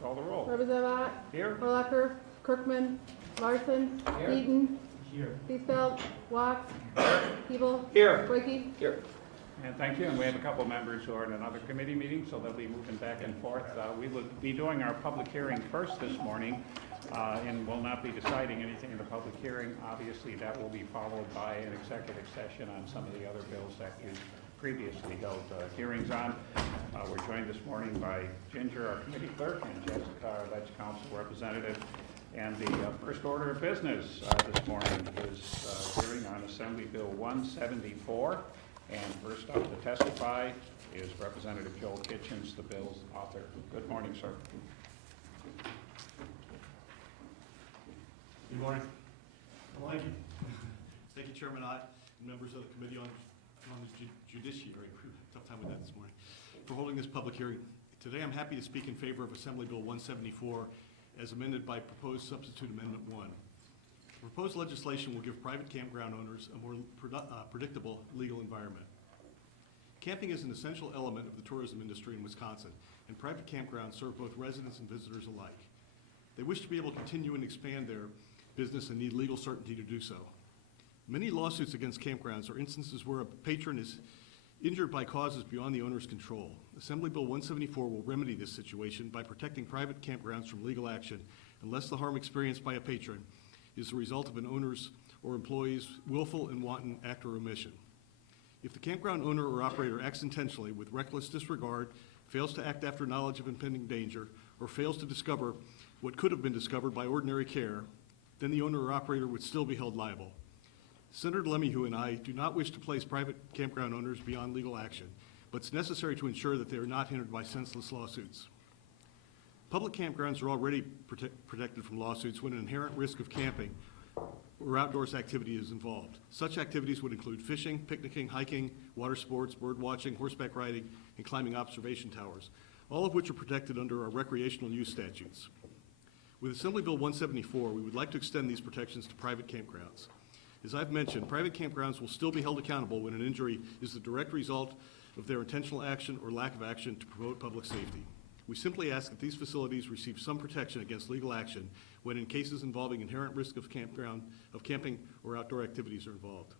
call the roll. Representative Ott. Here. Urlacher. Kirkman. Larson. Here. Eaton. Here. Beesfeld. Watts. Peeble. Here. Wakey. Here. And thank you. And we have a couple of members who are in another committee meeting, so they'll be moving back and forth. We will be doing our public hearing first this morning, and will not be deciding anything in the public hearing. Obviously, that will be followed by an executive session on some of the other bills that we previously held hearings on. We're joined this morning by Ginger, our committee clerk, and Jessica, our Ledge Council representative. And the first order of business this morning is hearing on Assembly Bill 174. And first up to testify is Representative Joel Kitchens, the bill's author. Good morning, sir. Good morning. Thank you. Thank you, Chairman Ott, and members of the Committee on the Judiciary, tough time with that this morning, for holding this public hearing. Today I'm happy to speak in favor of Assembly Bill 174 as amended by proposed substitute amendment 1. The proposed legislation will give private campground owners a more predictable legal environment. Camping is an essential element of the tourism industry in Wisconsin, and private campgrounds serve both residents and visitors alike. They wish to be able to continue and expand their business and need legal certainty to do so. Many lawsuits against campgrounds are instances where a patron is injured by causes beyond the owner's control. Assembly Bill 174 will remedy this situation by protecting private campgrounds from legal action unless the harm experienced by a patron is the result of an owner's or employee's willful and wanton act or omission. If the campground owner or operator acts intentionally with reckless disregard, fails to act after knowledge of impending danger, or fails to discover what could have been discovered by ordinary care, then the owner or operator would still be held liable. Senator Lemieux and I do not wish to place private campground owners beyond legal action, but it's necessary to ensure that they are not hindered by senseless lawsuits. Public campgrounds are already protected from lawsuits when an inherent risk of camping or outdoors activity is involved. Such activities would include fishing, picnicking, hiking, water sports, bird watching, horseback riding, and climbing observation towers, all of which are protected under our recreational use statutes. With Assembly Bill 174, we would like to extend these protections to private campgrounds. As I've mentioned, private campgrounds will still be held accountable when an injury is the direct result of their intentional action or lack of action to promote public safety. We simply ask that these facilities receive some protection against legal action when in cases involving inherent risk of camping or outdoor activities are involved.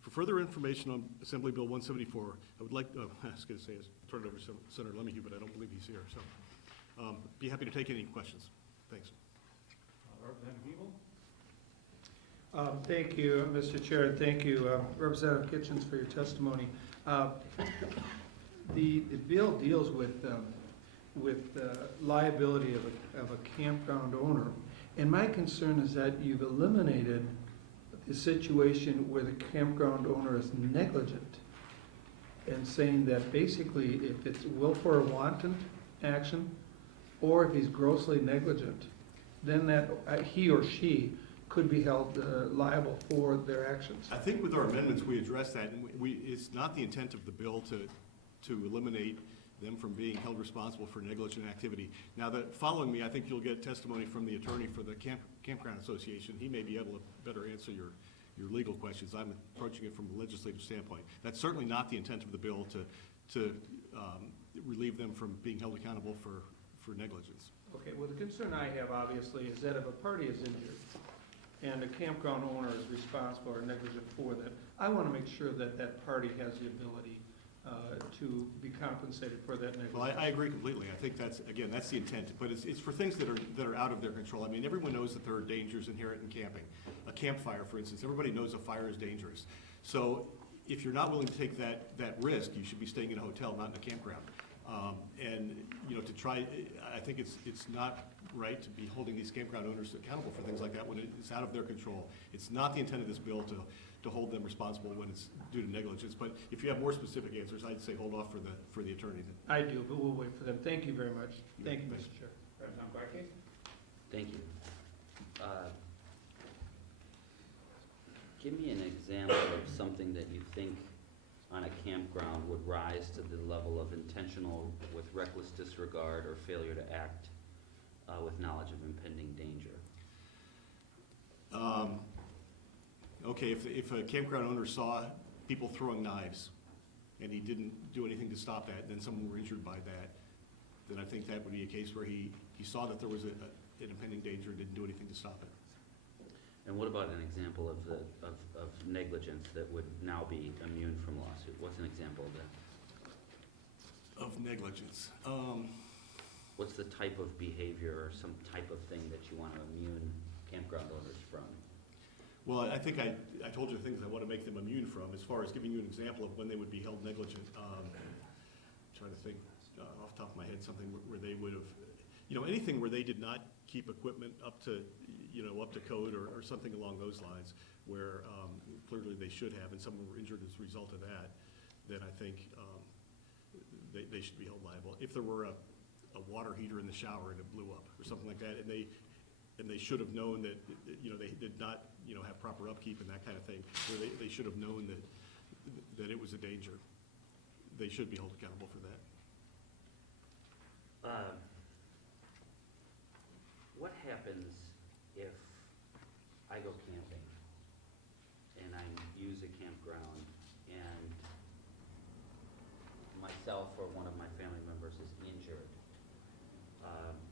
For further information on Assembly Bill 174, I would like, I was going to say, turn it over to Senator Lemieux, but I don't believe he's here, so be happy to take any questions. Thanks. Representative Peeble? Thank you, Mr. Chair. Thank you, Representative Kitchens, for your testimony. The bill deals with liability of a campground owner, and my concern is that you've eliminated the situation where the campground owner is negligent, and saying that basically if it's willful or wanton action, or if he's grossly negligent, then that he or she could be held liable for their actions. I think with our amendments, we address that, and it's not the intent of the bill to eliminate them from being held responsible for negligent activity. Now, following me, I think you'll get testimony from the attorney for the Campground Association. He may be able to better answer your legal questions. I'm approaching it from a legislative standpoint. That's certainly not the intent of the bill to relieve them from being held accountable for negligence. Okay, well, the concern I have, obviously, is that if a party is injured and a campground owner is responsible or negligent for that, I want to make sure that that party has the ability to be compensated for that negligence. Well, I agree completely. I think that's the intent, but it's for things that are out of their control. I mean, everyone knows that there are dangers inherent in camping. A campfire, for instance, everybody knows a fire is dangerous. So if you're not willing to take that risk, you should be staying in a hotel, not in a campground. And I think it's not right to be holding these campground owners accountable for things like that when it's out of their control. It's not the intent of this bill to hold them responsible when it's due to negligence. But if you have more specific answers, I'd say hold off for the attorney. I do, but we'll wait for them. Thank you very much. Thank you, Mr. Chair. Representative Wakey? Thank you. Give me an example of something that you think on a campground would rise to the level of intentional with reckless disregard or failure to act with knowledge of impending danger. Okay, if a campground owner saw people throwing knives and he didn't do anything to stop that, and then someone were injured by that, then I think that would be a case where he he saw that there was an impending danger and didn't do anything to stop it. And what about an example of of negligence that would now be immune from lawsuit? What's an example of that? Of negligence. What's the type of behavior or some type of thing that you want to immune campground owners from? Well, I think I told you the things I want to make them immune from, as far as giving you an example of when they would be held negligent. Trying to think off the top of my head, something where they would have, anything where they did not keep equipment up to, up to code or something along those lines, where clearly they should have, and someone were injured as a result of that, then I think they should be held liable. If there were a water heater in the shower and it blew up or something like that, and they should have known that, they did not, have proper upkeep and that kind of thing, where they should have known that it was a danger, they should be held accountable for that. What happens if I go camping and I use a campground and myself or one of my family members is injured?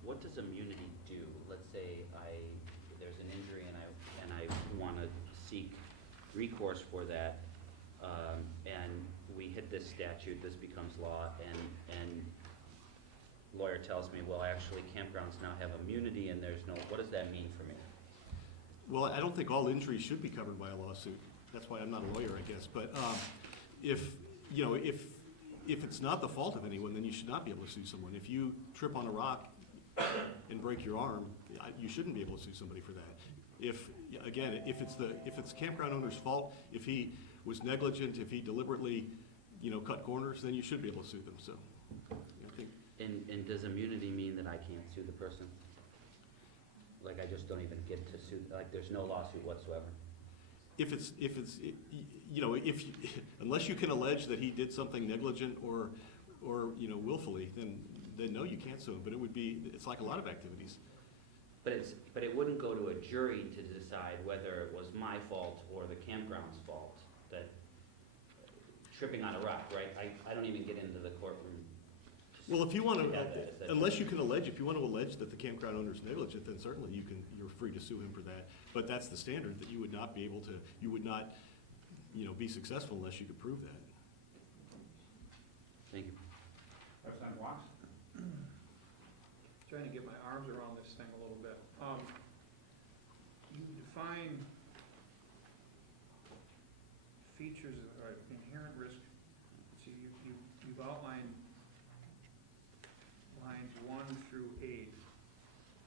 What does immunity do? Let's say there's an injury and I want to seek recourse for that, and we hit this statute, this becomes law, and lawyer tells me, well, actually campgrounds now have immunity and there's no, what does that mean for me? Well, I don't think all injuries should be covered by a lawsuit. That's why I'm not a lawyer, I guess. But if it's not the fault of anyone, then you should not be able to sue someone. If you trip on a rock and break your arm, you shouldn't be able to sue somebody for that. If it's campground owner's fault, if he was negligent, if he deliberately, cut corners, then you should be able to sue them. So, I think. And does immunity mean that I can't sue the person? Like I just don't even get to sue, like there's no lawsuit whatsoever? Unless you can allege that he did something negligent or willfully, then no, you can't sue him. But it's like a lot of activities. But it wouldn't go to a jury to decide whether it was my fault or the campground's fault, that tripping on a rock, right? I don't even get into the courtroom. Well, if you want to, That's unless you can allege, if you want to allege that the campground owner is negligent, then certainly you're free to sue him for that. But that's the standard, that you would not be able to, you would not, be successful unless you could prove that. Thank you. Representative Watts? Trying to get my arms around this thing a little bit. You define features or inherent risk. So you've outlined lines 1 through 8,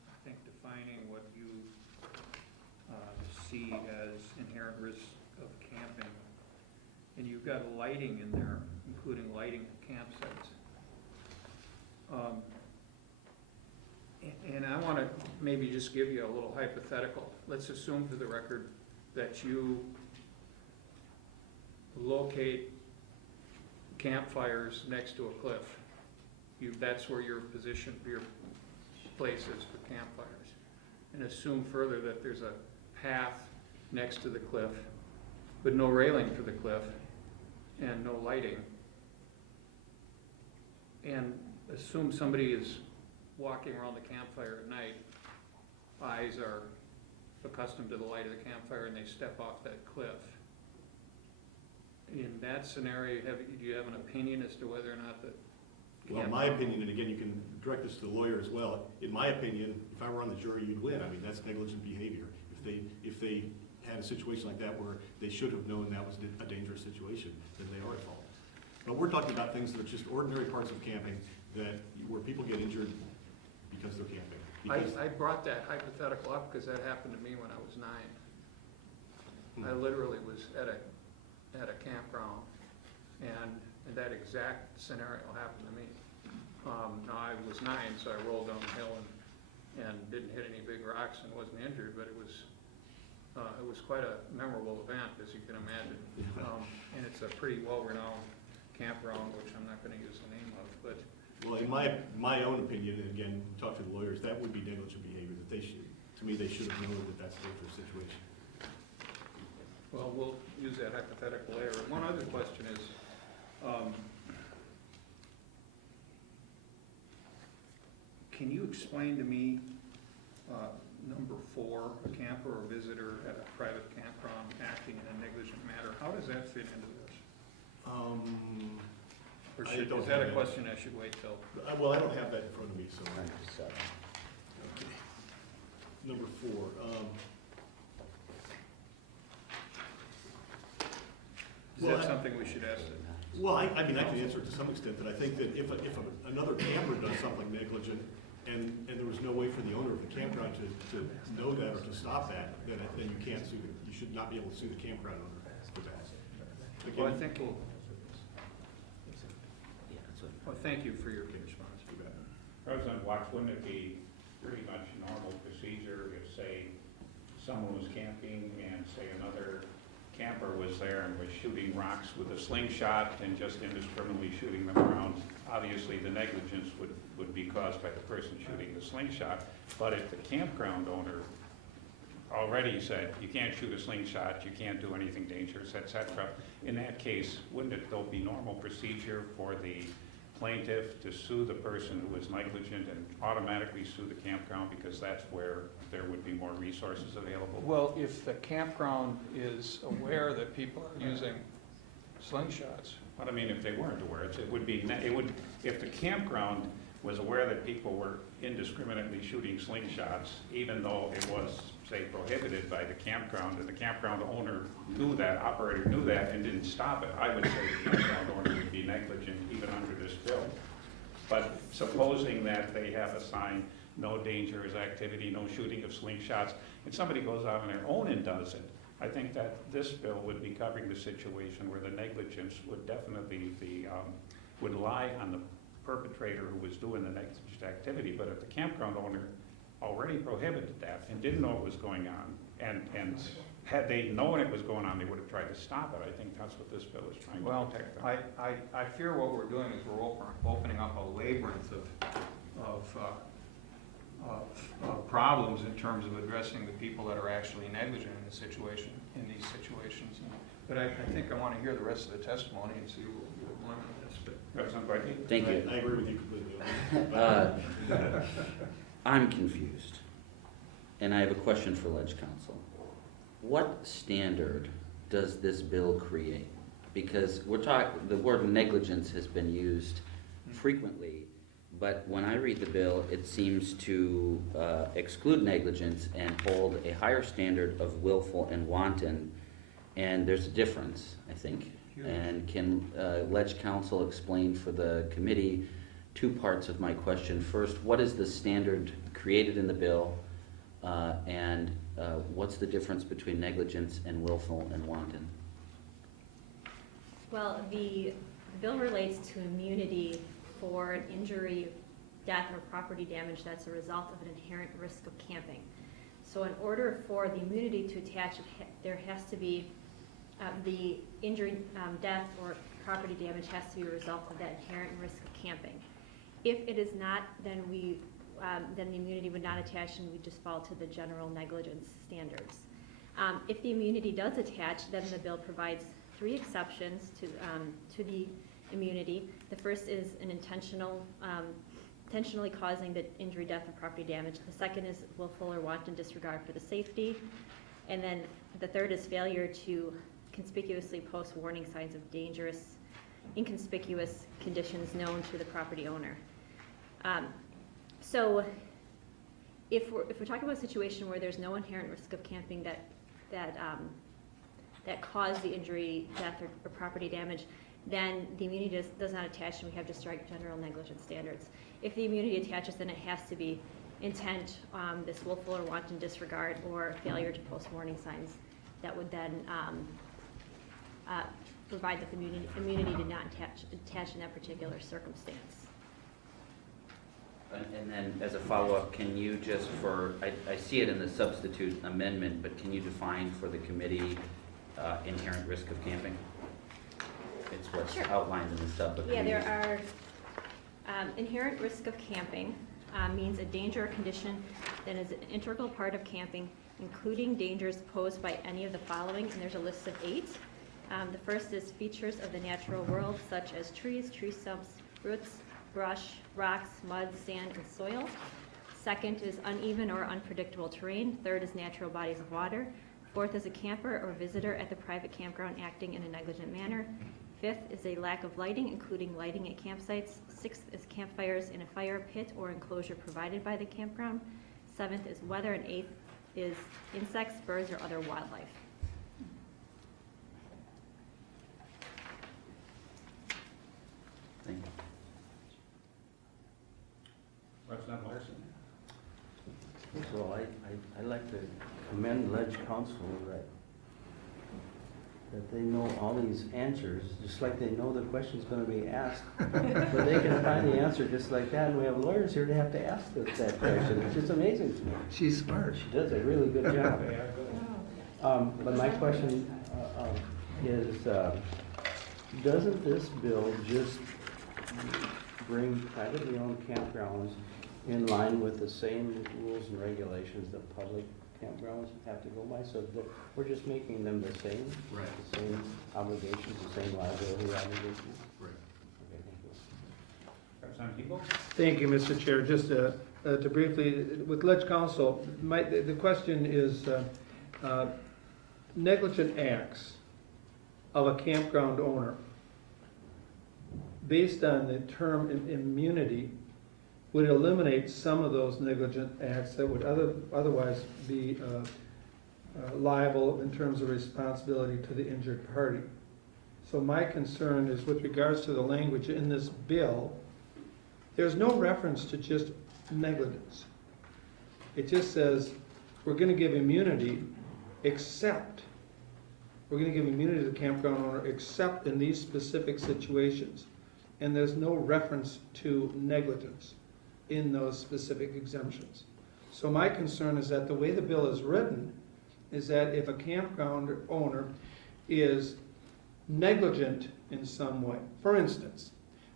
I think, defining what you see as inherent risk of camping. And you've got lighting in there, including lighting at campsites. And I want to maybe just give you a little hypothetical. Let's assume for the record that you locate campfires next to a cliff. That's where your position, your place is for campfires. And assume further that there's a path next to the cliff, but no railing for the cliff and no lighting. And assume somebody is walking around the campfire at night, eyes are accustomed to the light of the campfire, and they step off that cliff. In that scenario, do you have an opinion as to whether or not the Well, in my opinion, and again, you can direct this to the lawyer as well, in my opinion, if I were on the jury, you'd win. I mean, that's negligent behavior. If they had a situation like that where they should have known that was a dangerous situation, then they are at fault. But we're talking about things that are just ordinary parts of camping where people get injured because they're camping. I brought that hypothetical up because that happened to me when I was 9. I literally was at a campground, and that exact scenario happened to me. Now I was 9, so I rolled down the hill and didn't hit any big rocks and wasn't injured, but it was quite a memorable event, as you can imagine. And it's a pretty well-renowned campground, which I'm not going to use the name of, but. Well, in my own opinion, and again, talk to the lawyers, that would be negligent behavior, that they should have known that that's a dangerous situation. Well, we'll use that hypothetical later. One other question is, can you explain to me, number 4, a camper or visitor at a private campground acting in a negligent manner, how does that fit into this? Or I should, don't is that have a that. question I should wait till? Well, I don't have that in front of me, so. Number 7. Okay. Number 4, Is Well, that I- something we should ask? well, I mean, I can answer it to some extent, that I think that if another camper does something negligent, and there was no way for the owner of the campground to know that or to stop that, then you can't sue, you should not be able to sue the campground owner for that. Well, I Again, think we'll, Yeah, that's what. well, thank you for your response. President Watts, wouldn't it be pretty much normal procedure if, say, someone was camping and, say, another camper was there and was shooting rocks with a slingshot and just indiscriminately shooting them around? Obviously, the negligence would be caused by the person shooting the slingshot. But if the campground owner already said, you can't shoot a slingshot, you can't do anything dangerous, et cetera, in that case, wouldn't it though be normal procedure for the plaintiff to sue the person who was negligent and automatically sue the campground, because that's where there would be more resources available? Well, if the campground is aware that people are using slingshots, But I mean, if they weren't aware, if the campground was aware that people were indiscriminately shooting slingshots, even though it was, say, prohibited by the campground, and the campground owner knew that, operator knew that, and didn't stop it, I would say the campground owner would be negligent even under this bill. But supposing that they have a sign, no dangerous activity, no shooting of slingshots, and somebody goes out on their own and does it, I think that this bill would be covering the situation where the negligence would definitely be, would lie on the perpetrator who was doing the negligent activity. But if the campground owner already prohibited that and didn't know what was going on, and had they known it was going on, they would have tried to stop it. I think that's what this bill is trying well, to protect them. I fear what we're doing is we're opening up a labyrinth of problems in terms of addressing the people that are actually negligent in these situations. But I think I want to hear the rest of the testimony and see what we'll learn on this. President Brady? Thank you. I agree with you completely. I'm confused, and I have a question for Ledge Council. What standard does this bill create? Because the word negligence has been used frequently, but when I read the bill, it seems to exclude negligence and hold a higher standard of willful and wanton, and there's a difference, I think. And can Ledge Council explain for the committee 2 parts of my question? First, what is the standard created in the bill, and what's the difference between negligence and willful and wanton? Well, the bill relates to immunity for an injury, death, or property damage that's a result of an inherent risk of camping. So in order for the immunity to attach, there has to be the injury, death, or property damage has to be a result of that inherent risk of camping. If it is not, then the immunity would not attach, and we just fall to the general negligence standards. If the immunity does attach, then the bill provides 3 exceptions to the immunity. The first is an intentionally causing the injury, death, or property damage. The second is willful or wanton disregard for the safety. And then the third is failure to conspicuously post warning signs of dangerous, inconspicuous conditions known to the property owner. So if we're talking about a situation where there's no inherent risk of camping that caused the injury, death, or property damage, then the immunity does not attach, and we have to strike general negligence standards. If the immunity attaches, then it has to be intent, this willful or wanton disregard, or failure to post warning signs that would then provide that the immunity did not attach in that particular circumstance. And then, as a follow-up, can you just I see it in the substitute amendment, but can you define for the committee inherent risk of camping? It's what's Sure. outlined in the sub. Yeah, there are inherent risk of camping means a danger or condition that is an integral part of camping, including dangers posed by any of the following, and there's a list of 8. The first is features of the natural world, such as trees, tree stumps, roots, brush, rocks, mud, sand, and soil. Second is uneven or unpredictable terrain. Third is natural bodies of water. Fourth is a camper or visitor at the private campground acting in a negligent manner. Fifth is a lack of lighting, including lighting at campsites. Sixth is campfires in a fire pit or enclosure provided by the campground. Seventh is weather, and eighth is insects, birds, or other wildlife. Thank you. Representative Larson? First of all, I'd like to commend Ledge Council that they know all these answers, just like they know the question's gonna be asked. But they can find the answer just like that, and we have lawyers here to have to ask that question. It's just amazing to me. She's smart. She does a really good job. But my question is, doesn't this bill just bring privately owned campgrounds in line with the same rules and regulations that public campgrounds have to go by? So that we're just making them the same? Right. The same obligations, the same liability obligations? Right. Okay, thank you. Representative Eagle? Thank you, Mr. Chair. Just to briefly, with Ledge Council, the question is negligent acts of a campground owner based on the term immunity would eliminate some of those negligent acts that would otherwise be liable in terms of responsibility to the injured party. So my concern is with regards to the language in this bill, there's no reference to just negligence. It just says, we're gonna give immunity except, we're gonna give immunity to the campground owner except in these specific situations. And there's no reference to negligence in those specific exemptions. So my concern is that the way the bill is written is that if a campground owner is negligent in some way, for instance,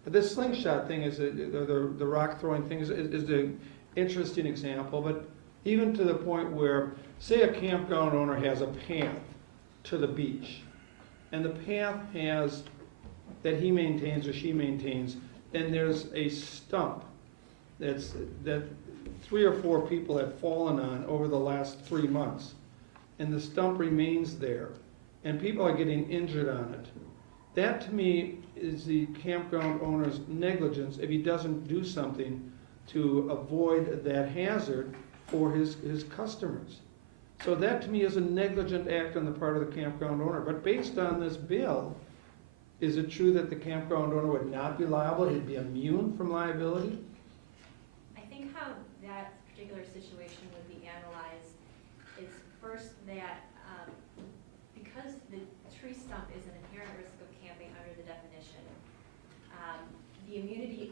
this slingshot thing is, the rock throwing thing is an interesting example, but even to the point where, say a campground owner has a path to the beach, and the path has, that he maintains or she maintains, and there's a stump that 3 or 4 people have fallen on over the last 3 months, and the stump remains there, and people are getting injured on it. That to me is the campground owner's negligence if he doesn't do something to avoid that hazard for his customers. So that to me is a negligent act on the part of the campground owner. But based on this bill, is it true that the campground owner would not be liable? He'd be immune from liability? I think how that particular situation would be analyzed is first that because the tree stump is an inherent risk of camping under the definition, the immunity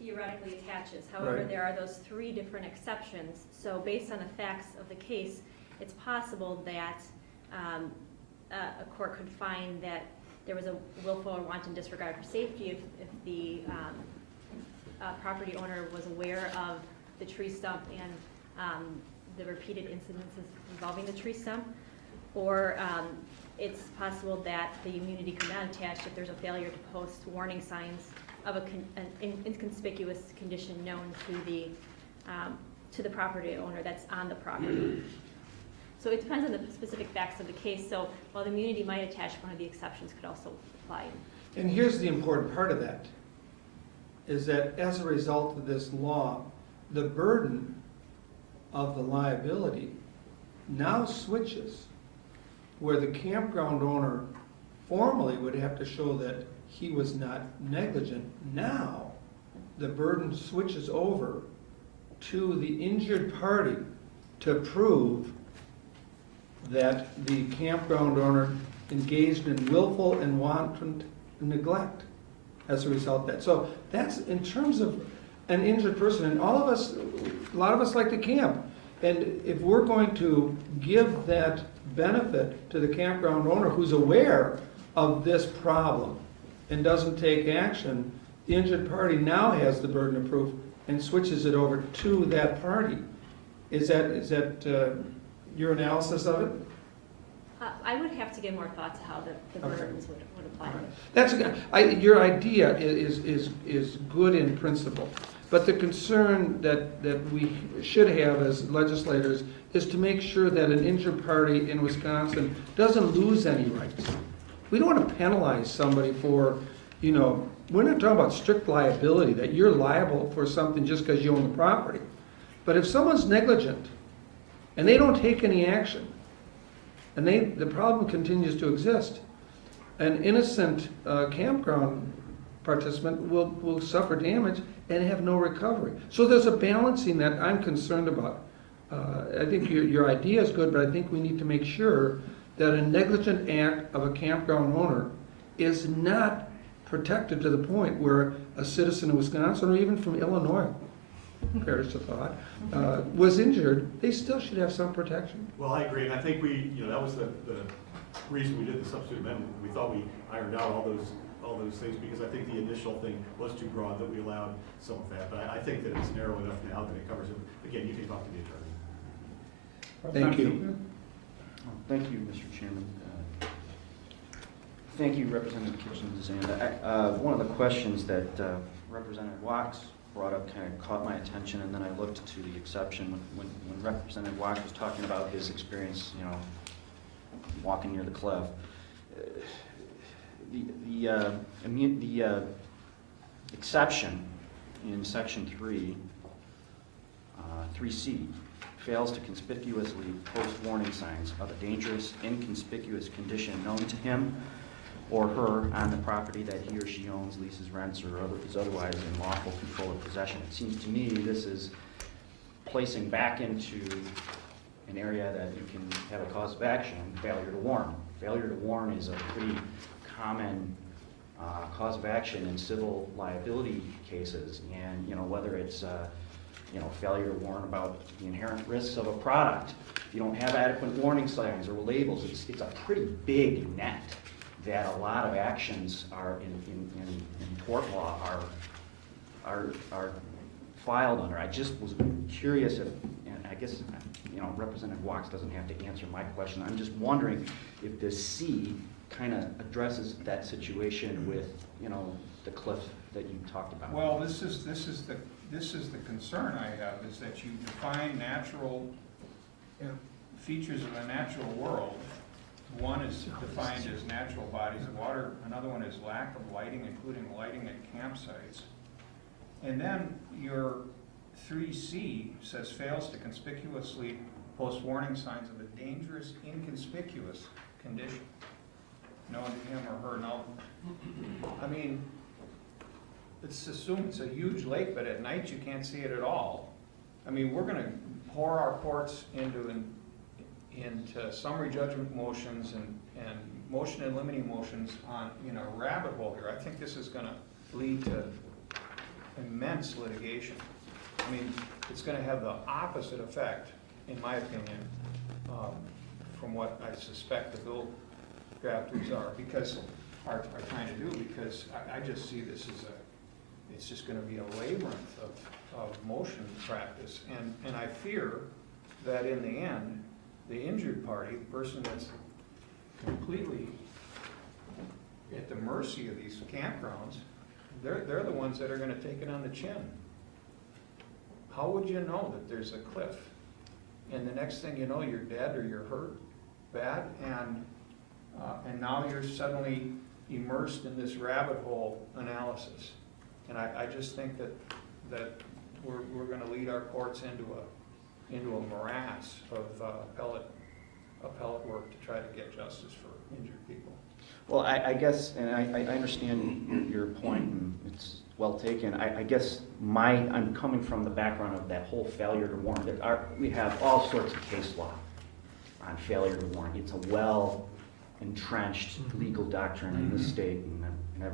theoretically attaches. However, Right. there are those 3 different exceptions. So based on the facts of the case, it's possible that a court could find that there was a willful or wanton disregard for safety if the property owner was aware of the tree stump and the repeated incidences involving the tree stump, or it's possible that the immunity could not attach if there's a failure to post warning signs of an inconspicuous condition known to the property owner that's on the property. So it depends on the specific facts of the case. So while the immunity might attach, one of the exceptions could also apply. And here's the important part of that, is that as a result of this law, the burden of the liability now switches, where the campground owner formally would have to show that he was not negligent. Now, the burden switches over to the injured party to prove that the campground owner engaged in willful and wanton neglect as a result of that. So that's in terms of an injured person, and all of us, a lot of us like to camp. And if we're going to give that benefit to the campground owner who's aware of this problem and doesn't take action, the injured party now has the burden of proof and switches it over to that party. Is that your analysis of it? I I would have to give more thought to how the Okay. burdens would apply. That's, your idea is good in principle, but the concern that we should have as legislators is to make sure that an injured party in Wisconsin doesn't lose any rights. We don't want to penalize somebody for, we're not talking about strict liability, that you're liable for something just because you own the property. But if someone's negligent and they don't take any action, and the problem continues to exist, an innocent campground participant will suffer damage and have no recovery. So there's a balancing that I'm concerned about. I think your idea is good, but I think we need to make sure that a negligent act of a campground owner is not protected to the point where a citizen of Wisconsin or even from Illinois, perish the thought, was injured, they still should have some protection. Well, I agree, and I think that was the reason we did the substitute amendment. We thought we ironed out all those things, because I think the initial thing was too broad, that we allowed some of that. But I think that it's narrow enough now that it covers it. Again, you can talk to the attorney. Thank you. Thank you, Mr. Chairman. Thank you, Representative Kitchen-Zanda. One of the questions that Representative Wax brought up kind of caught my attention, and then I looked to the exception when Representative Wax was talking about his experience, walking near the cliff. The exception in Section 3C, fails to conspicuously post warning signs of a dangerous, inconspicuous condition known to him or her on the property that he or she owns, leases, rents, or is otherwise in lawful control or possession. It seems to me this is placing back into an area that you can have a cause of action, failure to warn. Failure to warn is a pretty common cause of action in civil liability cases, and whether it's failure to warn about the inherent risks of a product. If you don't have adequate warning signs or labels, it's a pretty big net that a lot of actions are in tort law are filed under. I just was curious if, and I guess Representative Wax doesn't have to answer my question. I'm just wondering if this C kind of addresses that situation with the cliff that you talked about. Well, this is the concern I have, is that you define natural features of the natural world. One is defined as natural bodies of water, another one is lack of lighting, including lighting at campsites. And then your 3C says fails to conspicuously post warning signs of a dangerous, inconspicuous condition known to him or her. Now, I mean, let's assume it's a huge lake, but at night you can't see it at all. I mean, we're gonna pour our courts into summary judgment motions and motion and limiting motions on, a rabbit hole here. I think this is gonna lead to immense litigation. I mean, it's gonna have the opposite effect, in my opinion, from what I suspect the bill drafters are trying to do, because I just see this as it's just gonna be a labyrinth of motion practice, and I fear that in the end, the injured party, the person that's completely at the mercy of these campgrounds, they're the ones that are gonna take it on the chin. How would you know that there's a cliff? And the next thing you know, you're dead or you're hurt bad, and now you're suddenly immersed in this rabbit hole analysis. And I just think that we're gonna lead our courts into a morass of appellate work to try to get justice for injured people. Well, I guess, and I understand your point, and it's well taken. I guess I'm coming from the background of that whole failure to warn. We have all sorts of case law on failure to warn. It's a well-entrenched legal doctrine in this state,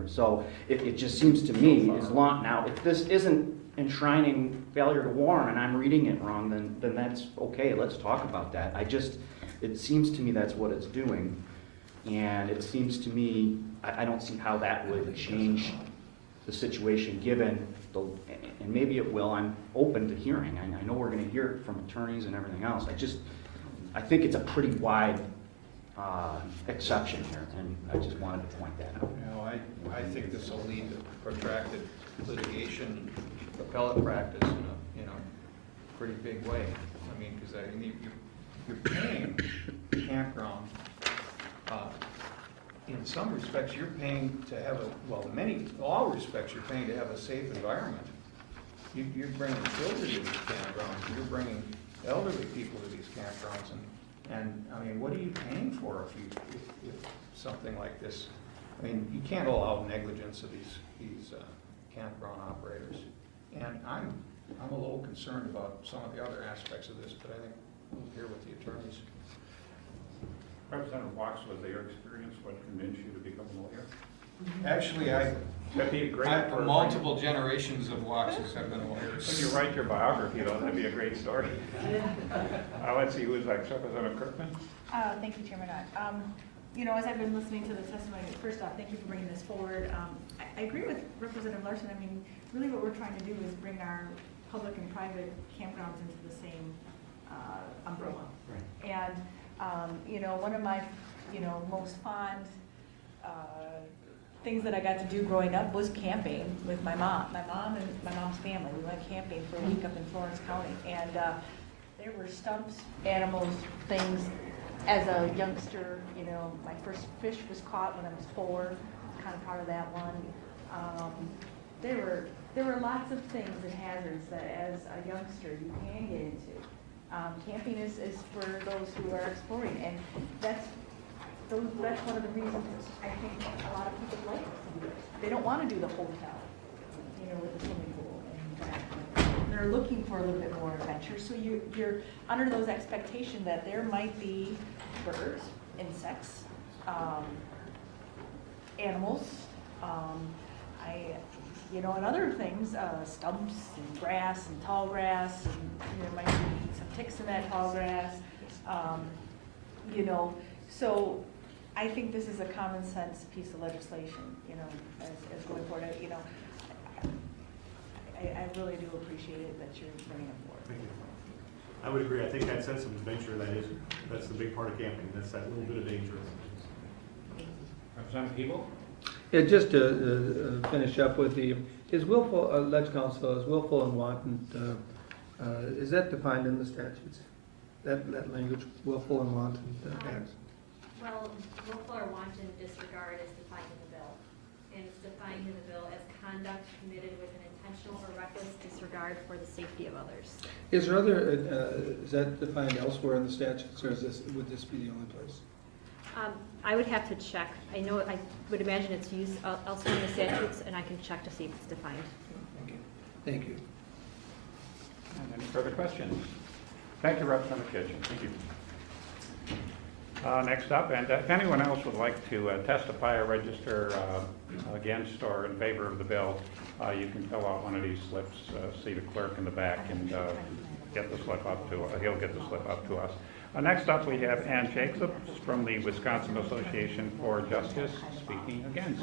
so it just seems to me, now, if this isn't enshrining failure to warn, and I'm reading it wrong, then that's okay, let's talk about that. It seems to me that's what it's doing, and it seems to me, I don't see how that would change the situation given and maybe it will. I'm open to hearing. I know we're gonna hear it from attorneys and everything else. I think it's a pretty wide exception here, and I just wanted to point that out. You know, I think this will lead to protracted litigation, appellate practice in a pretty big way. I mean, because you're paying the campground, in some respects, you're paying to have all respects, you're paying to have a safe environment. You're bringing children to these campgrounds, you're bringing elderly people to these campgrounds, and I mean, what are you paying for if something like this? I mean, you can't allow negligence of these campground operators. And I'm a little concerned about some of the other aspects of this, but I think we'll hear with the attorneys. Representative Watts, was your experience what convinced you to become a lawyer? Actually, That'd be great for multiple generations of Watts have been lawyers. When you write your biography, though, that'd be a great story. Let's see, who's next? Representative Kirkman? Thank you, Chairman Ott. You know, as I've been listening to the testimony, first off, thank you for bringing this forward. I agree with Representative Larson. I mean, really what we're trying to do is bring our public and private campgrounds into the same umbrella. Right. And, you know, one of my, most fond things that I got to do growing up was camping with my mom. My mom and my mom's family. We went camping for a week up in Florence County. And there were stumps, animals, things. As a youngster, my first fish was caught when I was 4, kind of part of that one. There were lots of things and hazards that as a youngster you can get into. Camping is for those who are exploring, and that's one of the reasons I think a lot of people like to do it. They don't want to do the hotel, with the swimming pool, and they're looking for a little bit more adventure. So you're under those expectations that there might be birds, insects, animals, and other things, stumps and grass and tall grass, and there might be some ticks in that tall grass, So I think this is a common sense piece of legislation, as going forward. I really do appreciate it that you're bringing it forward. Thank you. I would agree. I think that sense of adventure, that's the big part of camping. That's that little bit of danger. Representative Hebel? Yeah, just to finish up with is willful, Ledge Council, is willful and wanton, is that defined in the statutes? That language, willful and wanton acts? Well, willful or wanton disregard is defined in the bill. And it's defined in the bill as conduct committed with an intentional or reckless disregard for the safety of others. Is that defined elsewhere in the statutes, or would this be the only place? I would have to check. I would imagine it's used elsewhere in the statutes, and I can check to see if it's defined. Thank you. And any further questions? Thank you, Representative Kitchen. Thank you. Next up, and if anyone else would like to testify or register against or in favor of the bill, you can fill out one of these slips, see the clerk in the back, and get the slip up to, he'll get the slip up to us. Next up, we have Ann Jacobs from the Wisconsin Association for Justice speaking against.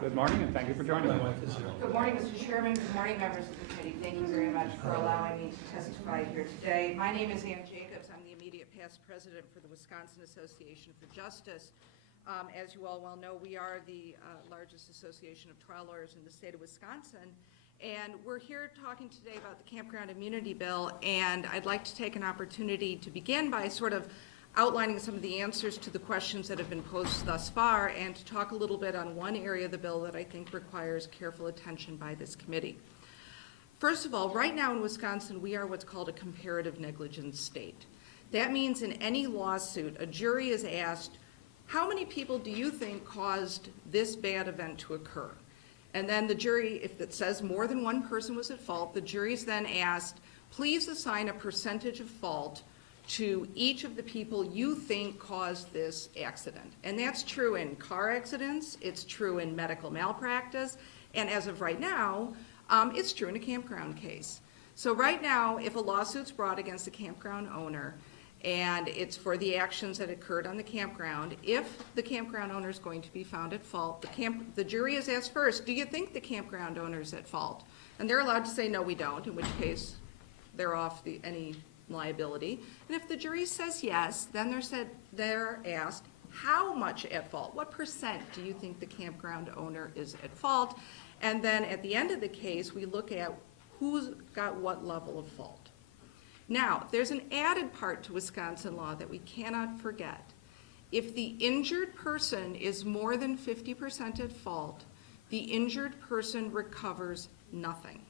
Good morning, and thank you for joining us. Good morning, Mr. Chairman. Good morning, members of the committee. Thank you very much for allowing me to testify here today. My name is Ann Jacobs. I'm the immediate past president for the Wisconsin Association for Justice. As you all well know, we are the largest association of trial lawyers in the state of Wisconsin. And we're here talking today about the Campground Immunity Bill, and I'd like to take an opportunity to begin by sort of outlining some of the answers to the questions that have been posed thus far, and to talk a little bit on one area of the bill that I think requires careful attention by this committee. First of all, right now in Wisconsin, we are what's called a comparative negligence state. That means in any lawsuit, a jury is asked, how many people do you think caused this bad event to occur? And then the jury, if it says more than one person was at fault, the jury is then asked, please assign a percentage of fault to each of the people you think caused this accident. And that's true in car accidents, it's true in medical malpractice, and as of right now, it's true in a campground case. So right now, if a lawsuit's brought against a campground owner, and it's for the actions that occurred on the campground, if the campground owner is going to be found at fault, the jury is asked first, do you think the campground owner is at fault? And they're allowed to say, no, we don't, in which case they're off any liability. And if the jury says yes, then they're asked, how much at fault? What percent do you think the campground owner is at fault? And then at the end of the case, we look at who's got what level of fault. Now, there's an added part to Wisconsin law that we cannot forget. If the injured person is more than 50% at fault, the injured person recovers nothing.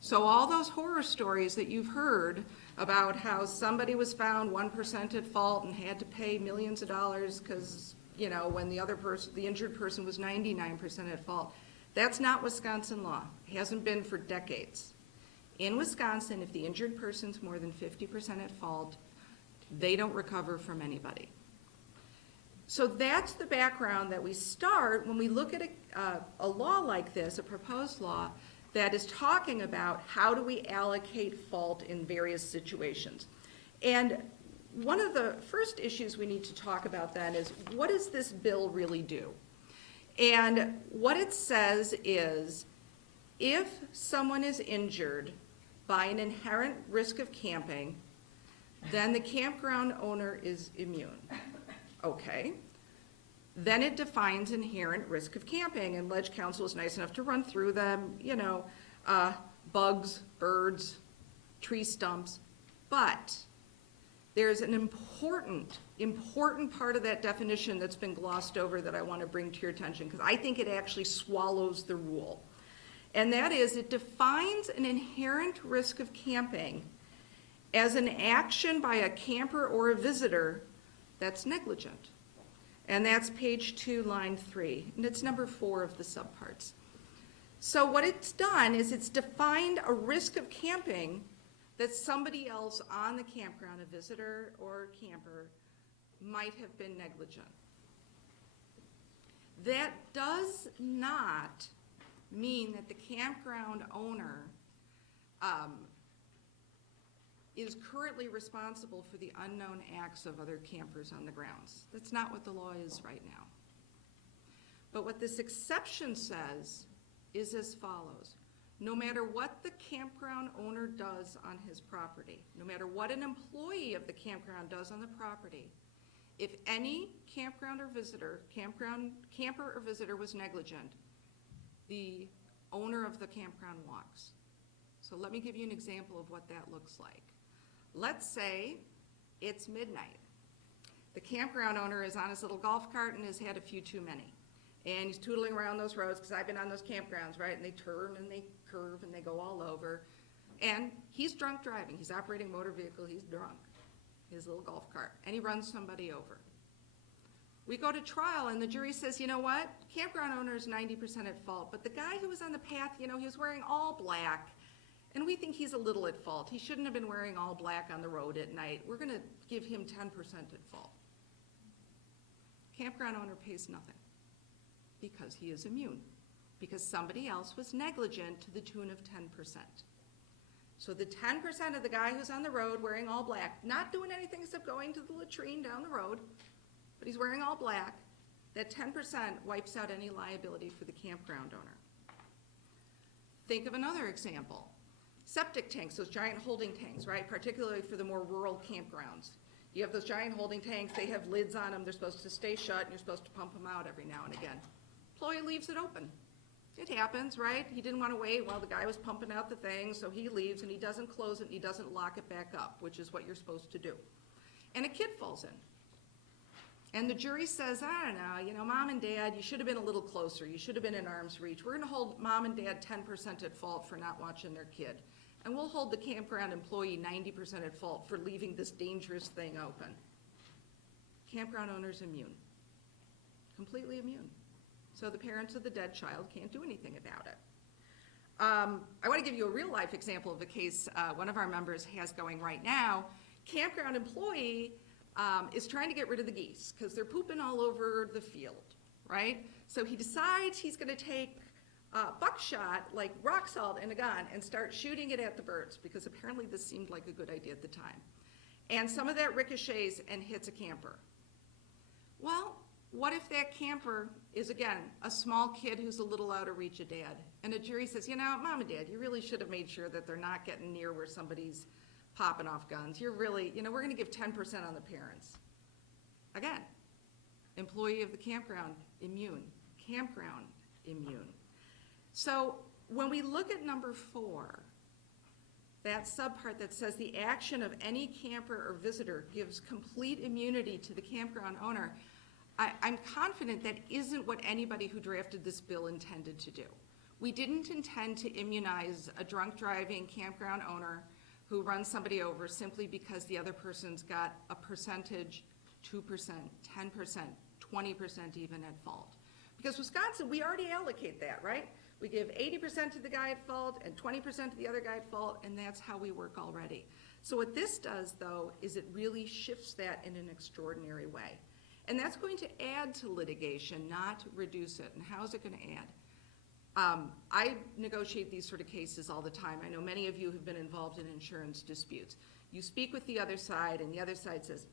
So all those horror stories that you've heard about how somebody was found 1% at fault and had to pay millions of dollars because, you know, when the other person, the injured person was 99% at fault, that's not Wisconsin law. It hasn't been for decades. In Wisconsin, if the injured person's more than 50% at fault, they don't recover from anybody. So that's the background that we start when we look at a law like this, a proposed law, that is talking about how do we allocate fault in various situations. And one of the first issues we need to talk about then is, what does this bill really do? And what it says is, if someone is injured by an inherent risk of camping, then the campground owner is immune. Okay. Then it defines inherent risk of camping, and Ledge Council is nice enough to run through them, you know, bugs, birds, tree stumps. But there's an important part of that definition that's been glossed over that I want to bring to your attention, because I think it actually swallows the rule. And that is, it defines an inherent risk of camping as an action by a camper or a visitor that's negligent. And that's page 2, line 3, and it's number 4 of the subparts. So what it's done is it's defined a risk of camping that somebody else on the campground, a visitor or a camper, might have been negligent. That does not mean that the campground owner is currently responsible for the unknown acts of other campers on the grounds. That's not what the law is right now. But what this exception says is as follows. No matter what the campground owner does on his property, no matter what an employee of the campground does on the property, if any campground or visitor, camper or visitor was negligent, the owner of the campground walks. So let me give you an example of what that looks like. Let's say it's midnight. The campground owner is on his little golf cart and has had a few too many. And he's tootling around those roads, because I've been on those campgrounds, right? And they turn and they curve and they go all over. And he's drunk driving. He's operating a motor vehicle. He's drunk, his little golf cart. And he runs somebody over. We go to trial and the jury says, you know what? Campground owner is 90% at fault. But the guy who was on the path, you know, he was wearing all black. And we think he's a little at fault. He shouldn't have been wearing all black on the road at night. We're going to give him 10% at fault. Campground owner pays nothing because he is immune, because somebody else was negligent to the tune of 10%. So the 10% of the guy who's on the road wearing all black, not doing anything except going to the latrine down the road, but he's wearing all black, that 10% wipes out any liability for the campground owner. Think of another example. Septic tanks, those giant holding tanks, right? Particularly for the more rural campgrounds. You have those giant holding tanks, they have lids on them, they're supposed to stay shut, and you're supposed to pump them out every now and again. Employee leaves it open. It happens, right? He didn't want to wait while the guy was pumping out the thing, so he leaves and he doesn't close it and he doesn't lock it back up, which is what you're supposed to do. And a kid falls in. And the jury says, I don't know, you know, mom and dad, you should have been a little closer. You should have been in arm's reach. We're going to hold mom and dad 10% at fault for not watching their kid. And we'll hold the campground employee 90% at fault for leaving this dangerous thing open. Campground owner's immune. Completely immune. So the parents of the dead child can't do anything about it. I want to give you a real life example of a case one of our members has going right now. Campground employee is trying to get rid of the geese because they're pooping all over the field, right? So he decides he's going to take buckshot, like rock salt and a gun, and start shooting it at the birds, because apparently this seemed like a good idea at the time. And some of that ricochets and hits a camper. Well, what if that camper is, again, a small kid who's a little out of reach of dad? And a jury says, you know, mom and dad, you really should have made sure that they're not getting near where somebody's popping off guns. You're really, you know, we're going to give 10% on the parents. Again, employee of the campground, immune. Campground, immune. So when we look at number 4, that subpart that says the action of any camper or visitor gives complete immunity to the campground owner, I'm confident that isn't what anybody who drafted this bill intended to do. We didn't intend to immunize a drunk driving campground owner who runs somebody over simply because the other person's got a percentage, 2%, 10%, 20% even at fault. Because Wisconsin, we already allocate that, right? We give 80% to the guy at fault and 20% to the other guy at fault, and that's how we work already. So what this does, though, is it really shifts that in an extraordinary way. And that's going to add to litigation, not reduce it. And how is it going to add? I negotiate these sort of cases all the time. I know many of you have been involved in insurance disputes. You speak with the other side, and the other side says,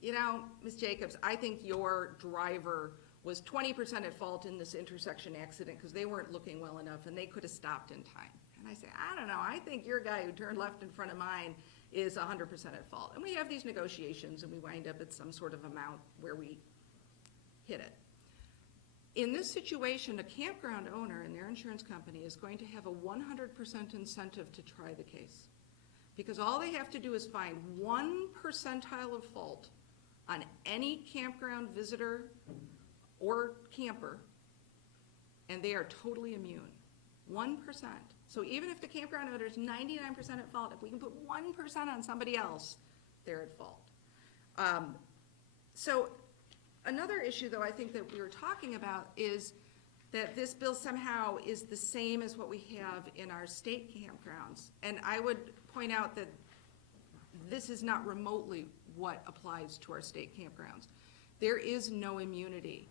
you know, Ms. Jacobs, I think your driver was 20% at fault in this intersection accident because they weren't looking well enough and they could have stopped in time. And I say, I don't know, I think your guy who turned left in front of mine is 100% at fault. And we have these negotiations and we wind up at some sort of amount where we hit it. In this situation, a campground owner and their insurance company is going to have a 100% incentive to try the case. Because all they have to do is find 1 percentile of fault on any campground visitor or camper, and they are totally immune. 1%. So even if the campground owner is 99% at fault, if we can put 1% on somebody else, they're at fault. So another issue, though, I think that we were talking about is that this bill somehow is the same as what we have in our state campgrounds. And I would point out that this is not remotely what applies to our state campgrounds. There is no immunity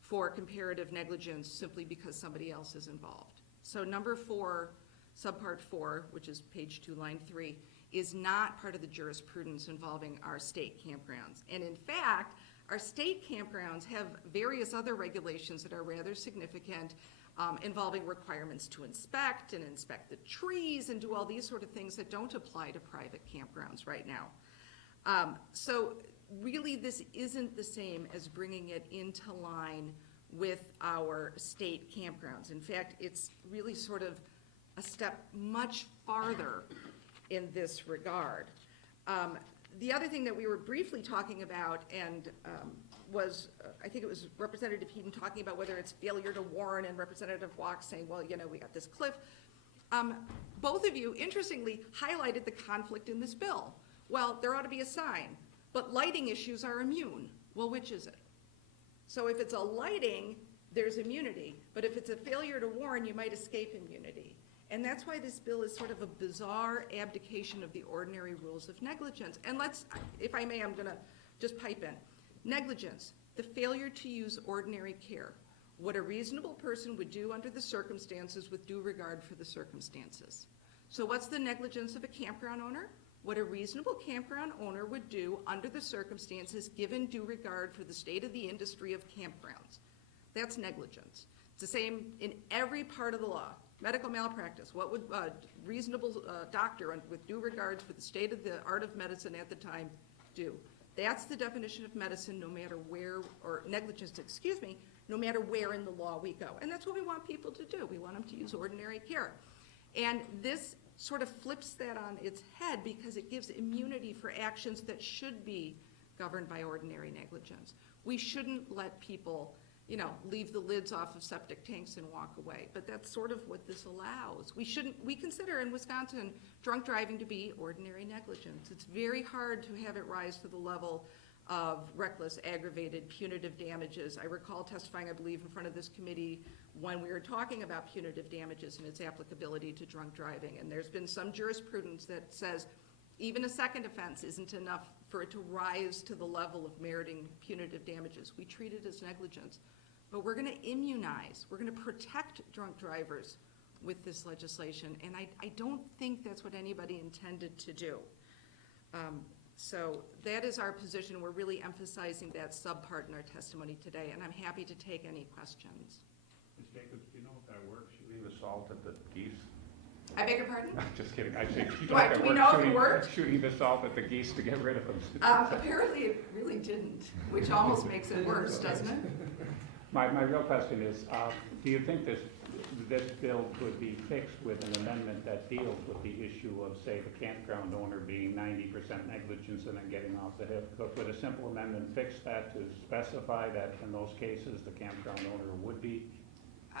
for comparative negligence simply because somebody else is involved. So number 4, subpart 4, which is page 2, line 3, is not part of the jurisprudence involving our state campgrounds. And in fact, our state campgrounds have various other regulations that are rather significant, involving requirements to inspect the trees and do all these sort of things that don't apply to private campgrounds right now. So really this isn't the same as bringing it into line with our state campgrounds. In fact, it's really sort of a step much farther in this regard. The other thing that we were briefly talking about and was, I think it was Representative Heaton talking about whether it's failure to warn and Representative Walk saying, well, you know, we got this cliff. Both of you, interestingly, highlighted the conflict in this bill. Well, there ought to be a sign, but lighting issues are immune. Well, which is it? So if it's a lighting, there's immunity, but if it's a failure to warn, you might escape immunity. And that's why this bill is sort of a bizarre abdication of the ordinary rules of negligence. And let's, if I may, I'm gonna just pipe in. Negligence, the failure to use ordinary care. What a reasonable person would do under the circumstances with due regard for the circumstances. So what's the negligence of a campground owner? What a reasonable campground owner would do under the circumstances given due regard for the state of the industry of campgrounds. That's negligence. It's the same in every part of the law. Medical malpractice, what would a reasonable doctor with due regards for the state of the art of medicine at the time do? That's the definition of medicine no matter where, or negligence, excuse me, no matter where in the law we go. And that's what we want people to do. We want them to use ordinary care. And this sort of flips that on its head because it gives immunity for actions that should be governed by ordinary negligence. We shouldn't let people, you know, leave the lids off of septic tanks and walk away, but that's sort of what this allows. We consider in Wisconsin drunk driving to be ordinary negligence. It's very hard to have it rise to the level of reckless, aggravated, punitive damages. I recall testifying, I believe, in front of this committee when we were talking about punitive damages and its applicability to drunk driving. And there's been some jurisprudence that says even a second offense isn't enough for it to rise to the level of meriting punitive damages. We treat it as negligence. But we're gonna immunize, we're gonna protect drunk drivers with this legislation. And I don't think that's what anybody intended to do. So that is our position. We're really emphasizing that subpart in our testimony today, and I'm happy to take any questions. Ms. Jacobs, do you know if that works, shooting the salt at the geese? I beg your pardon? Just kidding, I think, you know What, if that do we know if it works, worked? shooting the salt at the geese to get rid of them. Apparently it really didn't. which almost makes it worse, doesn't it? My real question is, do you think this bill could be fixed with an amendment that deals with the issue of, say, the campground owner being 90% negligence and then getting off the hook? Could a simple amendment fix that to specify that in those cases, the campground owner would be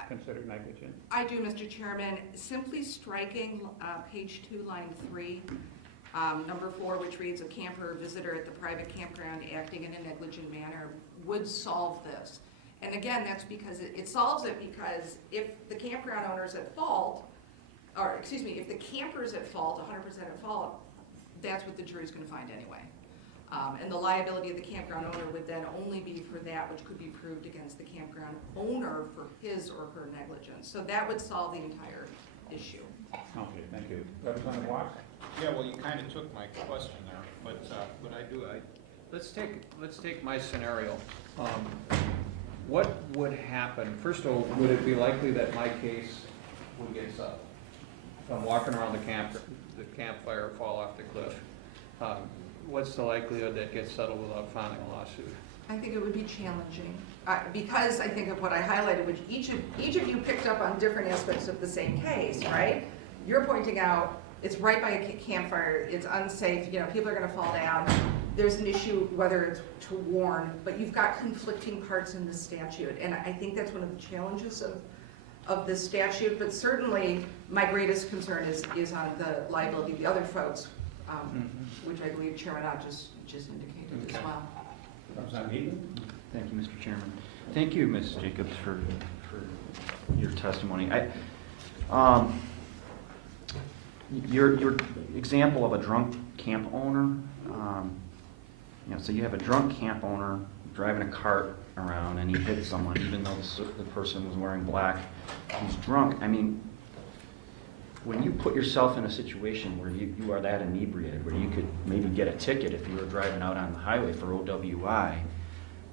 considered negligent? I do, Mr. Chairman. Simply striking page 2, line 3, number 4, which reads, "A camper or visitor at the private campground acting in a negligent manner," would solve this. And again, that's because it solves it because if the campground owner's at fault, or excuse me, if the camper's at fault, 100% at fault, that's what the jury's gonna find anyway. And the liability of the campground owner would then only be for that which could be proved against the campground owner for his or her negligence. So that would solve the entire issue. Okay, thank you. Representative Watts? Yeah, well, you kind of took my question there, but let's take my scenario. What would happen, first of all, would it be likely that my case would get settled? If I'm walking around the campfire, fall off the cliff, what's the likelihood that gets settled without filing a lawsuit? I think it would be challenging, because I think of what I highlighted, which each of you picked up on different aspects of the same case, right? You're pointing out, it's right by a campfire, it's unsafe, people are gonna fall down. There's an issue whether it's to warn, but you've got conflicting parts in the statute. And I think that's one of the challenges of this statute, but certainly my greatest concern is on the liability of the other folks, which I believe Chairman Ott just indicated as well. Representative Eaton? Thank you, Mr. Chairman. Thank you, Ms. Jacobs, for your testimony. Your example of a drunk camp owner, so you have a drunk camp owner driving a cart around and he hits someone, even though the person was wearing black. He's drunk. I mean, when you put yourself in a situation where you are that inebriated, where you could maybe get a ticket if you were driving out on the highway for OWI,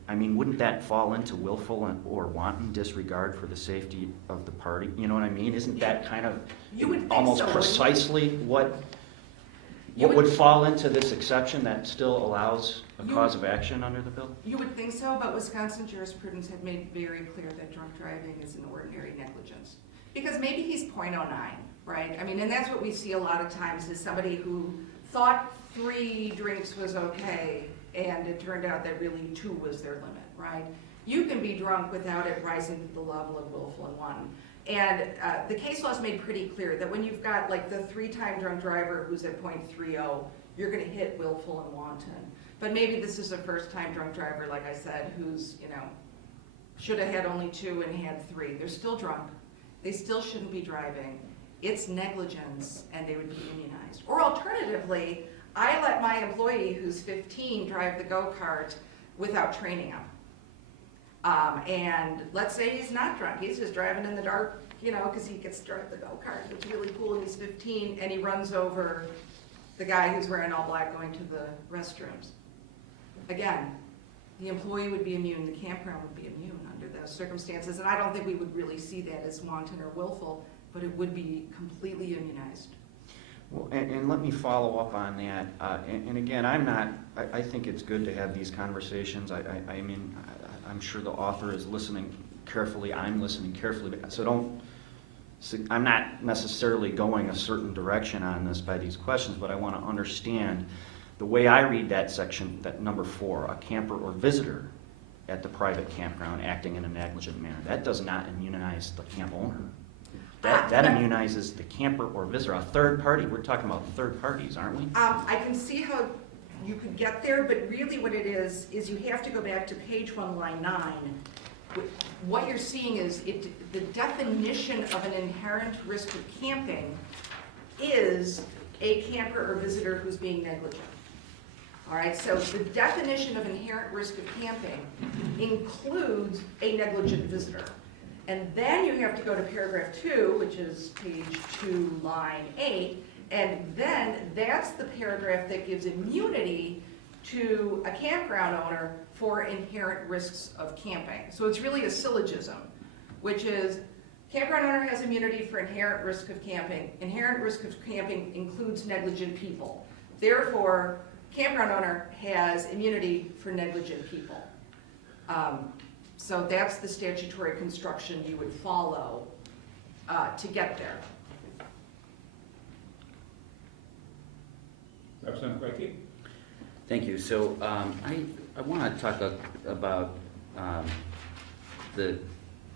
I mean, wouldn't that fall into willful or wanton disregard for the safety of the party? You know what I mean? Isn't that kind of almost precisely what would fall into this exception that still allows a cause of action under the bill? You would think so, but Wisconsin jurisprudence had made very clear that drunk driving is an ordinary negligence. Because maybe he's .09, right? I mean, and that's what we see a lot of times is somebody who thought 3 drinks was okay, and it turned out that really 2 was their limit, right? You can be drunk without it rising to the level of willful and wanton. And the case law is made pretty clear that when you've got like the 3-time drunk driver who's at .30, you're gonna hit willful and wanton. But maybe this is a first-time drunk driver, like I said, who's, should have had only 2 and had 3. They're still drunk. They still shouldn't be driving. It's negligence, and they would be immunized. Or alternatively, I let my employee who's 15 drive the go-kart without training him. And let's say he's not drunk, he's just driving in the dark, because he gets to drive the go-kart. It's really cool, and he's 15, and he runs over the guy who's wearing all black going to the restrooms. Again, the employee would be immune, the campground would be immune under those circumstances, and I don't think we would really see that as wanton or willful, but it would be completely immunized. Well, and let me follow up on that. And again, I think it's good to have these conversations. I mean, I'm sure the author is listening carefully, I'm listening carefully, so I'm not necessarily going a certain direction on this by these questions, but I want to understand the way I read that section, that number 4, a camper or visitor at the private campground acting in a negligent manner. That does not immunize the camp owner. That immunizes the camper or visitor, a third party. We're talking about third parties, aren't we? I can see how you could get there, but really what it is you have to go back to page 1, line 9. What you're seeing is the definition of an inherent risk of camping is a camper or visitor who's being negligent. All right, so the definition of inherent risk of camping includes a negligent visitor. And then you have to go to paragraph 2, which is page 2, line 8, and then that's the paragraph that gives immunity to a campground owner for inherent risks of camping. So it's really a syllogism, which is campground owner has immunity for inherent risk of camping. Inherent risk of camping includes negligent people. Therefore, campground owner has immunity for negligent people. So that's the statutory construction you would follow to get there. Representative Grecki? Thank you. So I want to talk about the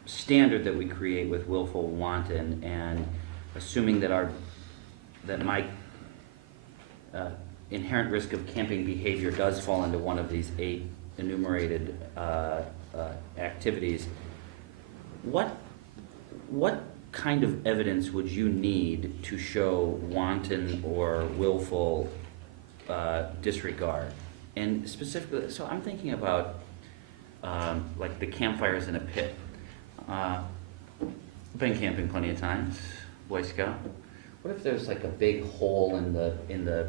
standard that we create with willful wanton, and assuming that my inherent risk of camping behavior does fall into one of these 8 enumerated activities. What kind of evidence would you need to show wanton or willful disregard? And specifically, so I'm thinking about like the campfires in a pit. Been camping plenty of times, Boy Scout. What if there's like a big hole in the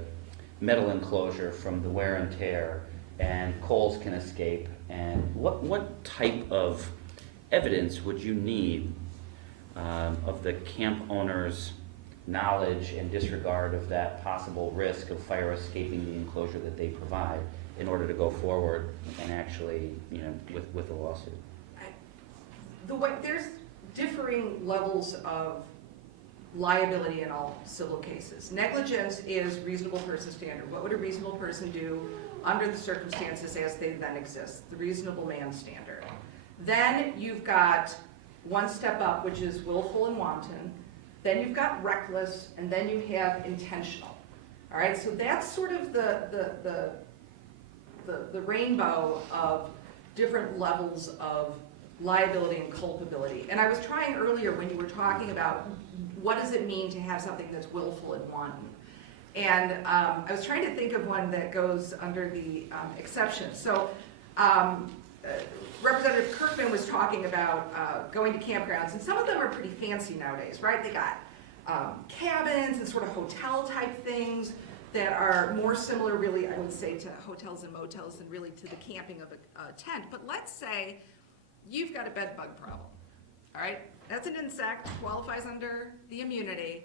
metal enclosure from the wear and tear, and coals can escape? And what type of evidence would you need of the camp owner's knowledge and disregard of that possible risk of fire escaping the enclosure that they provide in order to go forward and actually, with a lawsuit? There's differing levels of liability in all civil cases. Negligence is reasonable person standard. What would a reasonable person do under the circumstances as they then exist? The reasonable man standard. Then you've got one step up, which is willful and wanton. Then you've got reckless, and then you have intentional. All right, so that's sort of the rainbow of different levels of liability and culpability. And I was trying earlier when you were talking about what does it mean to have something that's willful and wanton. And I was trying to think of one that goes under the exception. So Representative Kirkman was talking about going to campgrounds, and some of them are pretty fancy nowadays, right? They got cabins and sort of hotel type things that are more similar, really, I would say, to hotels and motels than really to the camping of a tent. But let's say you've got a bed bug problem, all right? That's an insect, qualifies under the immunity,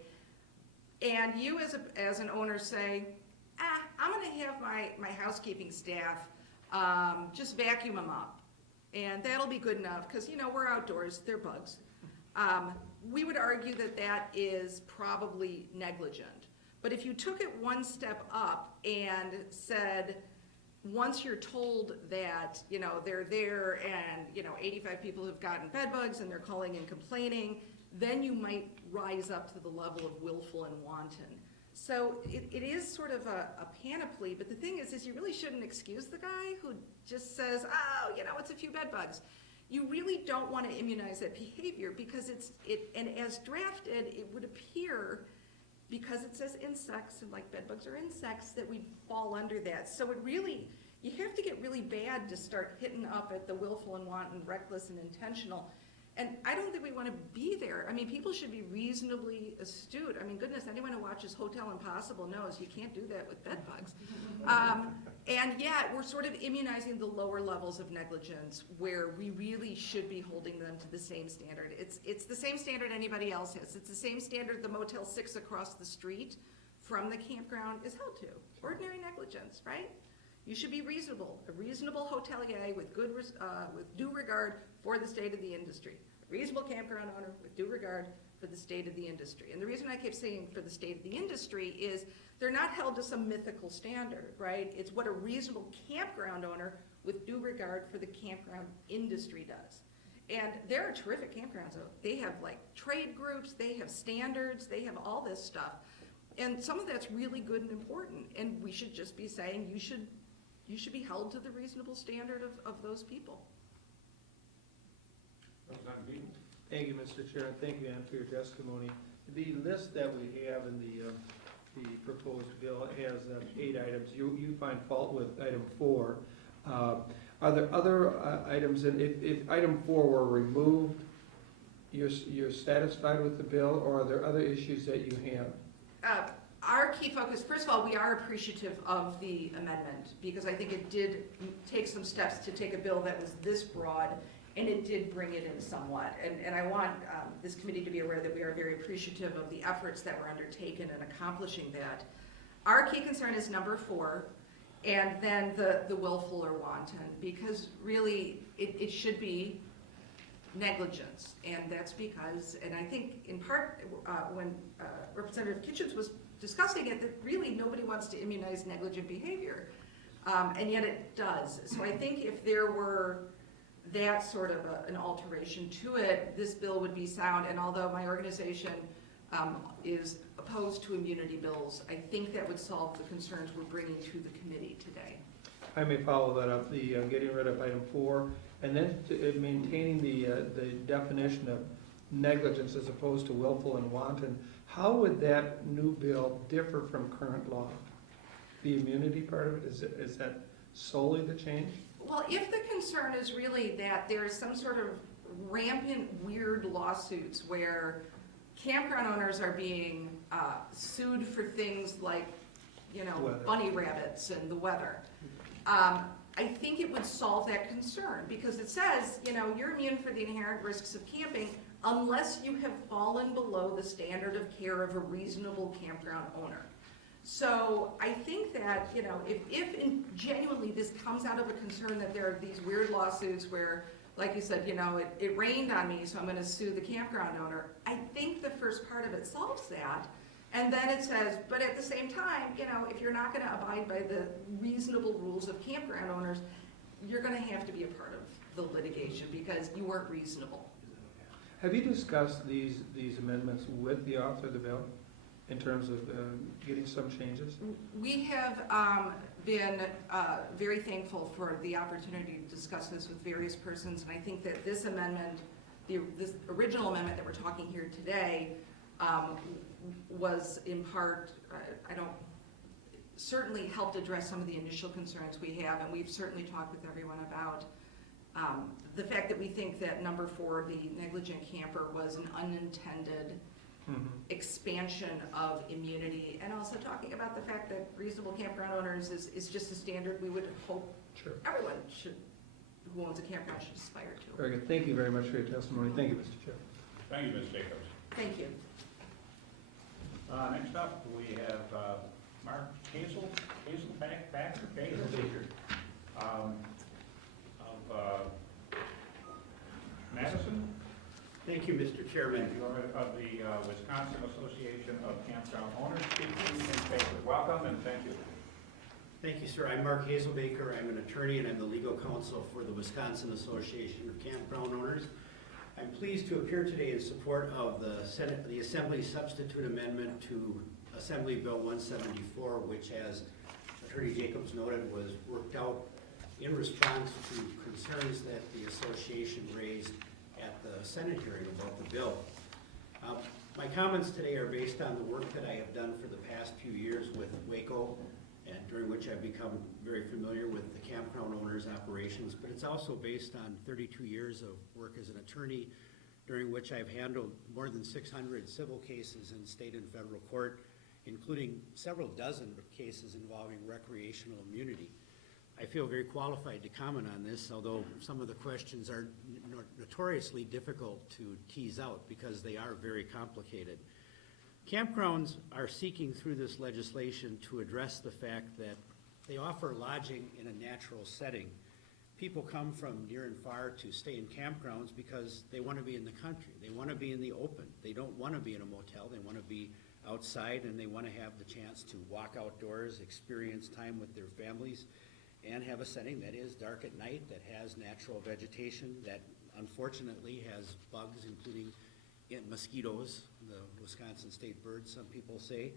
and you as an owner say, I'm gonna have my housekeeping staff just vacuum them up, and that'll be good enough, because we're outdoors, they're bugs. We would argue that that is probably negligent. But if you took it one step up and said, once you're told that, they're there and, 85 people have gotten bed bugs and they're calling and complaining, then you might rise up to the level of willful and wanton. So it is sort of a panoply, but the thing is you really shouldn't excuse the guy who just says, it's a few bed bugs. You really don't want to immunize that behavior, because and as drafted, it would appear, because it says insects, and like bed bugs are insects, that we fall under that. So you have to get really bad to start hitting up at the willful and wanton, reckless and intentional. And I don't think we want to be there. I mean, people should be reasonably astute. I mean, goodness, anyone who watches Hotel Impossible knows you can't do that with bed bugs. And yet, we're sort of immunizing the lower levels of negligence, where we really should be holding them to the same standard. It's the same standard anybody else has. It's the same standard the Motel 6 across the street from the campground is held to. Ordinary negligence, right? You should be reasonable. A reasonable hotelier with due regard for the state of the industry. A reasonable campground owner with due regard for the state of the industry. And the reason I keep saying for the state of the industry is they're not held to some mythical standard, right? It's what a reasonable campground owner with due regard for the campground industry does. And there are terrific campgrounds. They have like trade groups, they have standards, they have all this stuff. And some of that's really good and important. And we should just be saying you should be held to the reasonable standard of those people. Thank you, Mr. Chair, and thank you, Ann, for your testimony. The list that we have in the proposed bill has 8 items. You find fault with item 4. Are there other items, and if item 4 were removed, you're satisfied with the bill, or are there other issues that you have? Our key focus, first of all, we are appreciative of the amendment, because I think it did take some steps to take a bill that was this broad, and it did bring it in somewhat. And I want this committee to be aware that we are very appreciative of the efforts that were undertaken in accomplishing that. Our key concern is number 4, and then the willful or wanton, because really, it should be negligence. And that's because, and I think in part, when Representative Kitchens was discussing it, that really nobody wants to immunize negligent behavior. And yet it does. So I think if there were that sort of an alteration to it, this bill would be sound. And although my organization is opposed to immunity bills, I think that would solve the concerns we're bringing to the committee today. I may follow that up, the getting rid of item 4, and then maintaining the definition of negligence as opposed to willful and wanton. How would that new bill differ from current law? The immunity part of it, is that solely the change? Well, if the concern is really that there's some sort of rampant, weird lawsuits where campground owners are being sued for things like, Weather. bunny rabbits and the weather, I think it would solve that concern, because it says, you're immune for the inherent risks of camping unless you have fallen below the standard of care of a reasonable campground owner. So I think that, if genuinely this comes out of a concern that there are these weird lawsuits where, like you said, it rained on me, so I'm gonna sue the campground owner, I think the first part of it solves that. And then it says, but at the same time, if you're not gonna abide by the reasonable rules of campground owners, you're gonna have to be a part of the litigation because you weren't reasonable. Have you discussed these amendments with the author of the bill in terms of getting some changes? We have been very thankful for the opportunity to discuss this with various persons, and I think that this amendment, this original amendment that we're talking here today, was in part, certainly helped address some of the initial concerns we have, and we've certainly talked with everyone about the fact that we think that number 4, the negligent camper, was an unintended expansion of immunity, and also talking about the fact that reasonable campground owners is just a standard we would hope everyone who owns a campground should aspire to. Very good. Thank you very much for your testimony. Thank you, Mr. Chair. Thank you, Ms. Jacobs. Thank you. Next up, we have Mark Hazelbaker of Madison. Thank you, Mr. Chairman. You are of the Wisconsin Association of Campground Owners. Speaking in favor. Welcome and thank you. Thank you, sir. I'm Mark Hazelbaker. I'm an attorney and I'm the legal counsel for the Wisconsin Association of Campground Owners. I'm pleased to appear today in support of the Assembly Substitute Amendment to Assembly Bill 174, which, as Attorney Jacobs noted, was worked out in response to concerns that the association raised at the Senate hearing about the bill. My comments today are based on the work that I have done for the past few years with Waco, and during which I've become very familiar with the campground owners' operations, but it's also based on 32 years of work as an attorney, during which I've handled more than 600 civil cases in state and federal court, including several dozen cases involving recreational immunity. I feel very qualified to comment on this, although some of the questions are notoriously difficult to tease out because they are very complicated. Campgrounds are seeking through this legislation to address the fact that they offer lodging in a natural setting. People come from near and far to stay in campgrounds because they want to be in the country. They want to be in the open. They don't want to be in a motel. They want to be outside, and they want to have the chance to walk outdoors, experience time with their families, and have a setting that is dark at night, that has natural vegetation, that unfortunately has bugs, including mosquitoes, the Wisconsin state bird, some people say,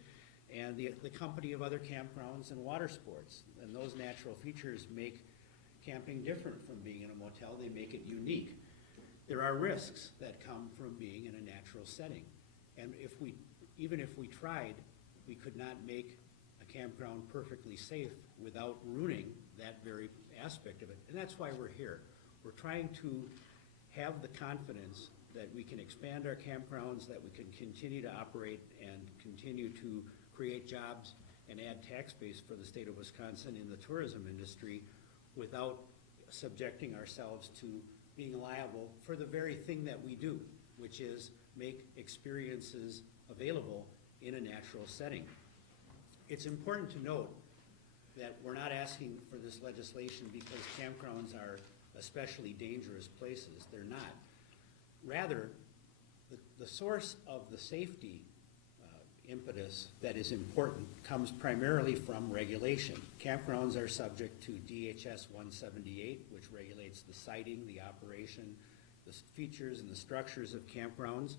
and the company of other campgrounds and water sports. And those natural features make camping different from being in a motel. They make it unique. There are risks that come from being in a natural setting. And even if we tried, we could not make a campground perfectly safe without ruining that very aspect of it. And that's why we're here. We're trying to have the confidence that we can expand our campgrounds, that we can continue to operate and continue to create jobs and add tax base for the state of Wisconsin in the tourism industry without subjecting ourselves to being liable for the very thing that we do, which is make experiences available in a natural setting. It's important to note that we're not asking for this legislation because campgrounds are especially dangerous places. They're not. Rather, the source of the safety impetus that is important comes primarily from regulation. Campgrounds are subject to DHS 178, which regulates the siting, the operation, the features and the structures of campgrounds.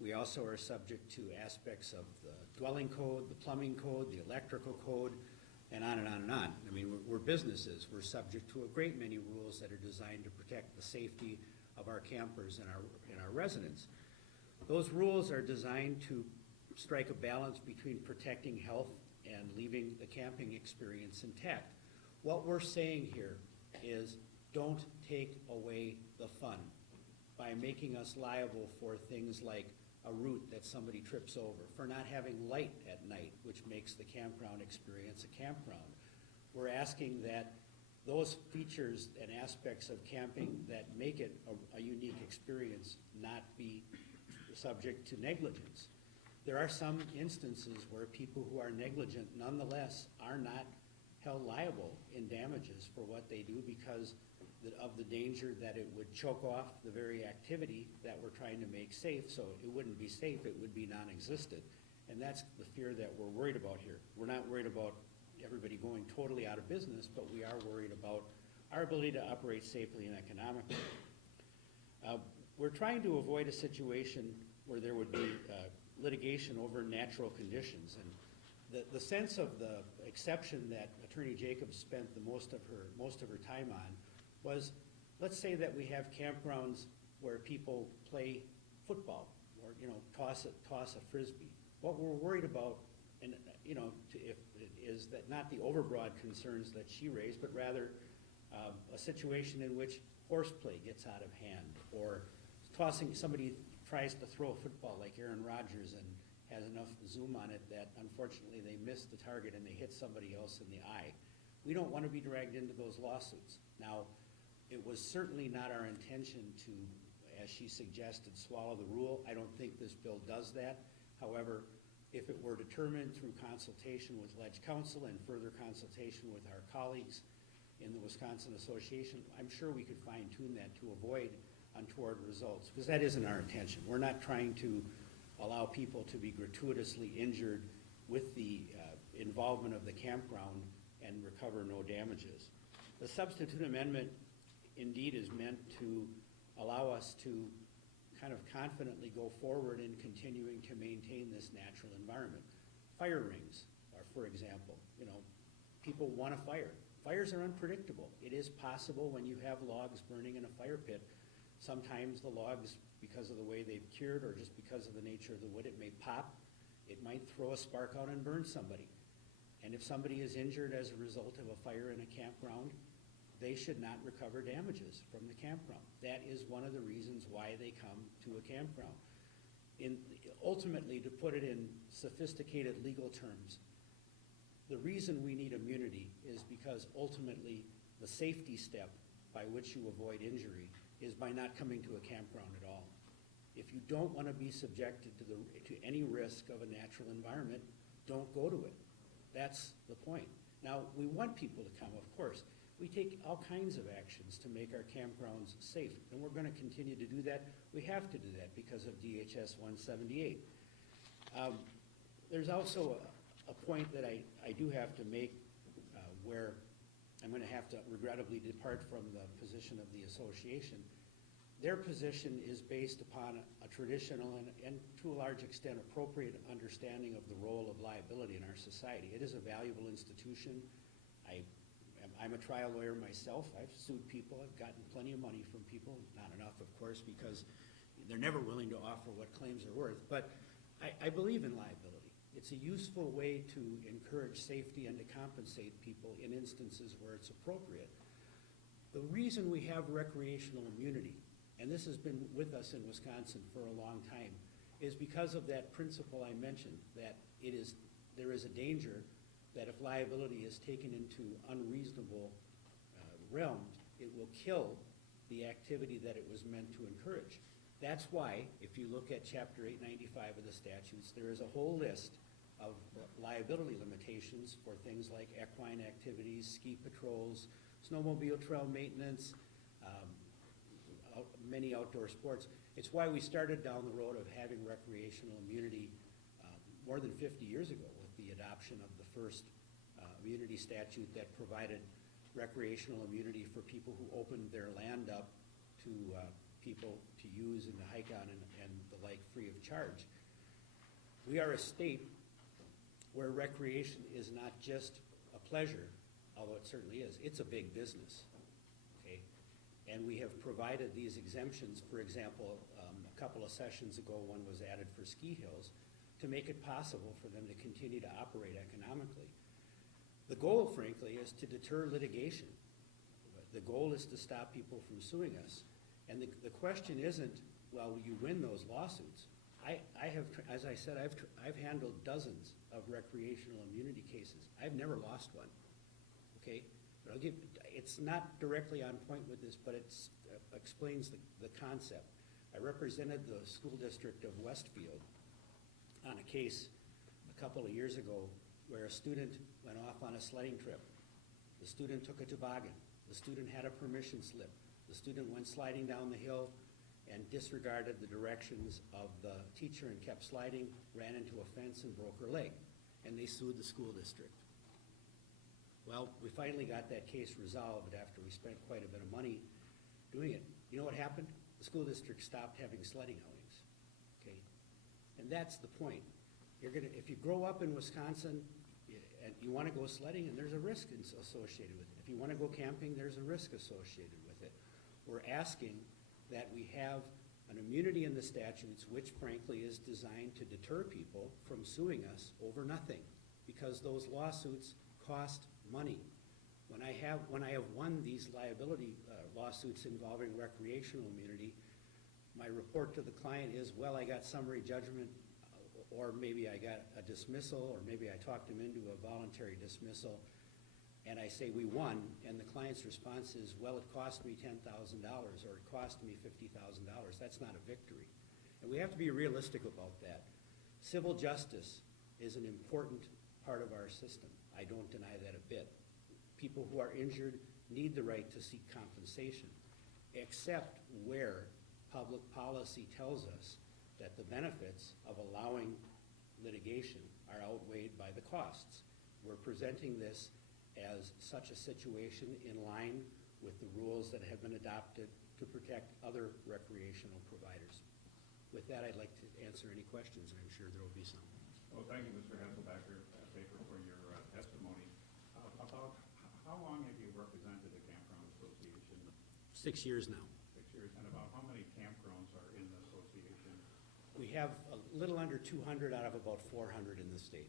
We also are subject to aspects of the dwelling code, the plumbing code, the electrical code, and on and on and on. I mean, we're businesses. We're subject to a great many rules that are designed to protect the safety of our campers and our residents. Those rules are designed to strike a balance between protecting health and leaving the camping experience intact. What we're saying here is don't take away the fun by making us liable for things like a route that somebody trips over, for not having light at night, which makes the campground experience a campground. We're asking that those features and aspects of camping that make it a unique experience not be subject to negligence. There are some instances where people who are negligent nonetheless are not held liable in damages for what they do because of the danger that it would choke off the very activity that we're trying to make safe. So it wouldn't be safe, it would be non-existent. And that's the fear that we're worried about here. We're not worried about everybody going totally out of business, but we are worried about our ability to operate safely and economically. We're trying to avoid a situation where there would be litigation over natural conditions. And the sense of the exception that Attorney Jacobs spent the most of her time on was, let's say that we have campgrounds where people play football or toss a frisbee. What we're worried about, and is that not the overbroad concerns that she raised, but rather a situation in which horseplay gets out of hand, or somebody tries to throw a football like Aaron Rodgers and has enough zoom on it that unfortunately they miss the target and they hit somebody else in the eye. We don't want to be dragged into those lawsuits. Now, it was certainly not our intention to, as she suggested, swallow the rule. I don't think this bill does that. However, if it were determined through consultation with Ledge Council and further consultation with our colleagues in the Wisconsin Association, I'm sure we could fine-tune that to avoid untoward results, because that isn't our intention. We're not trying to allow people to be gratuitously injured with the involvement of the campground and recover no damages. The substitute amendment indeed is meant to allow us to kind of confidently go forward in continuing to maintain this natural environment. Fire rings are, for example, people want a fire. Fires are unpredictable. It is possible when you have logs burning in a fire pit, sometimes the logs, because of the way they've cured or just because of the nature of the wood, it may pop. It might throw a spark out and burn somebody. And if somebody is injured as a result of a fire in a campground, they should not recover damages from the campground. That is one of the reasons why they come to a campground. Ultimately, to put it in sophisticated legal terms, the reason we need immunity is because ultimately the safety step by which you avoid injury is by not coming to a campground at all. If you don't want to be subjected to any risk of a natural environment, don't go to it. That's the point. Now, we want people to come, of course. We take all kinds of actions to make our campgrounds safe, and we're going to continue to do that. We have to do that because of DHS 178. There's also a point that I do have to make where I'm going to have to regrettably depart from the position of the association. Their position is based upon a traditional and to a large extent appropriate understanding of the role of liability in our society. It is a valuable institution. I'm a trial lawyer myself. I've sued people. I've gotten plenty of money from people. Not enough, of course, because they're never willing to offer what claims are worth. But I believe in liability. It's a useful way to encourage safety and to compensate people in instances where it's appropriate. The reason we have recreational immunity, and this has been with us in Wisconsin for a long time, is because of that principle I mentioned, that there is a danger that if liability is taken into unreasonable realms, it will kill the activity that it was meant to encourage. That's why, if you look at Chapter 895 of the statutes, there is a whole list of liability limitations for things like equine activities, ski patrols, snowmobile trail maintenance, many outdoor sports. It's why we started down the road of having recreational immunity more than 50 years ago with the adoption of the first immunity statute that provided recreational immunity for people who opened their land up to people to use and to hike on and the like free of charge. We are a state where recreation is not just a pleasure, although it certainly is. It's a big business, okay? And we have provided these exemptions. For example, a couple of sessions ago, one was added for ski hills to make it possible for them to continue to operate economically. The goal, frankly, is to deter litigation. The goal is to stop people from suing us. And the question isn't, well, will you win those lawsuits? I have, as I said, I've handled dozens of recreational immunity cases. I've never lost one, okay? But I'll give, it's not directly on point with this, but it explains the concept. I represented the school district of Westfield on a case a couple of years ago where a student went off on a sledding trip. The student took a toboggan. The student had a permission slip. The student went sliding down the hill and disregarded the directions of the teacher and kept sliding, ran into a fence and broke her leg. And they sued the school district. Well, we finally got that case resolved after we spent quite a bit of money doing it. You know what happened? The school district stopped having sledding outings, okay? And that's the point. You're gonna, if you grow up in Wisconsin and you wanna go sledding, and there's a risk associated with it. If you wanna go camping, there's a risk associated with it. We're asking that we have an immunity in the statutes, which frankly is designed to deter people from suing us over nothing, because those lawsuits cost money. When I have won these liability lawsuits involving recreational immunity, my report to the client is, well, I got summary judgment, or maybe I got a dismissal, or maybe I talked him into a voluntary dismissal, and I say we won, and the client's response is, well, it cost me $10,000, or it cost me $50,000. That's not a victory. And we have to be realistic about that. Civil justice is an important part of our system. I don't deny that a bit. People who are injured need the right to seek compensation, except where public policy tells us that the benefits of allowing litigation are outweighed by the costs. We're presenting this as such a situation in line with the rules that have been adopted to protect other recreational providers. With that, I'd like to answer any questions, and I'm sure there will be some. Well, thank you, Mr. Hasselbacher, for your testimony. About how long have you represented the Campground Association? 6 years now. 6 years, and about how many campgrounds are in the association? We have a little under 200 out of about 400 in the state.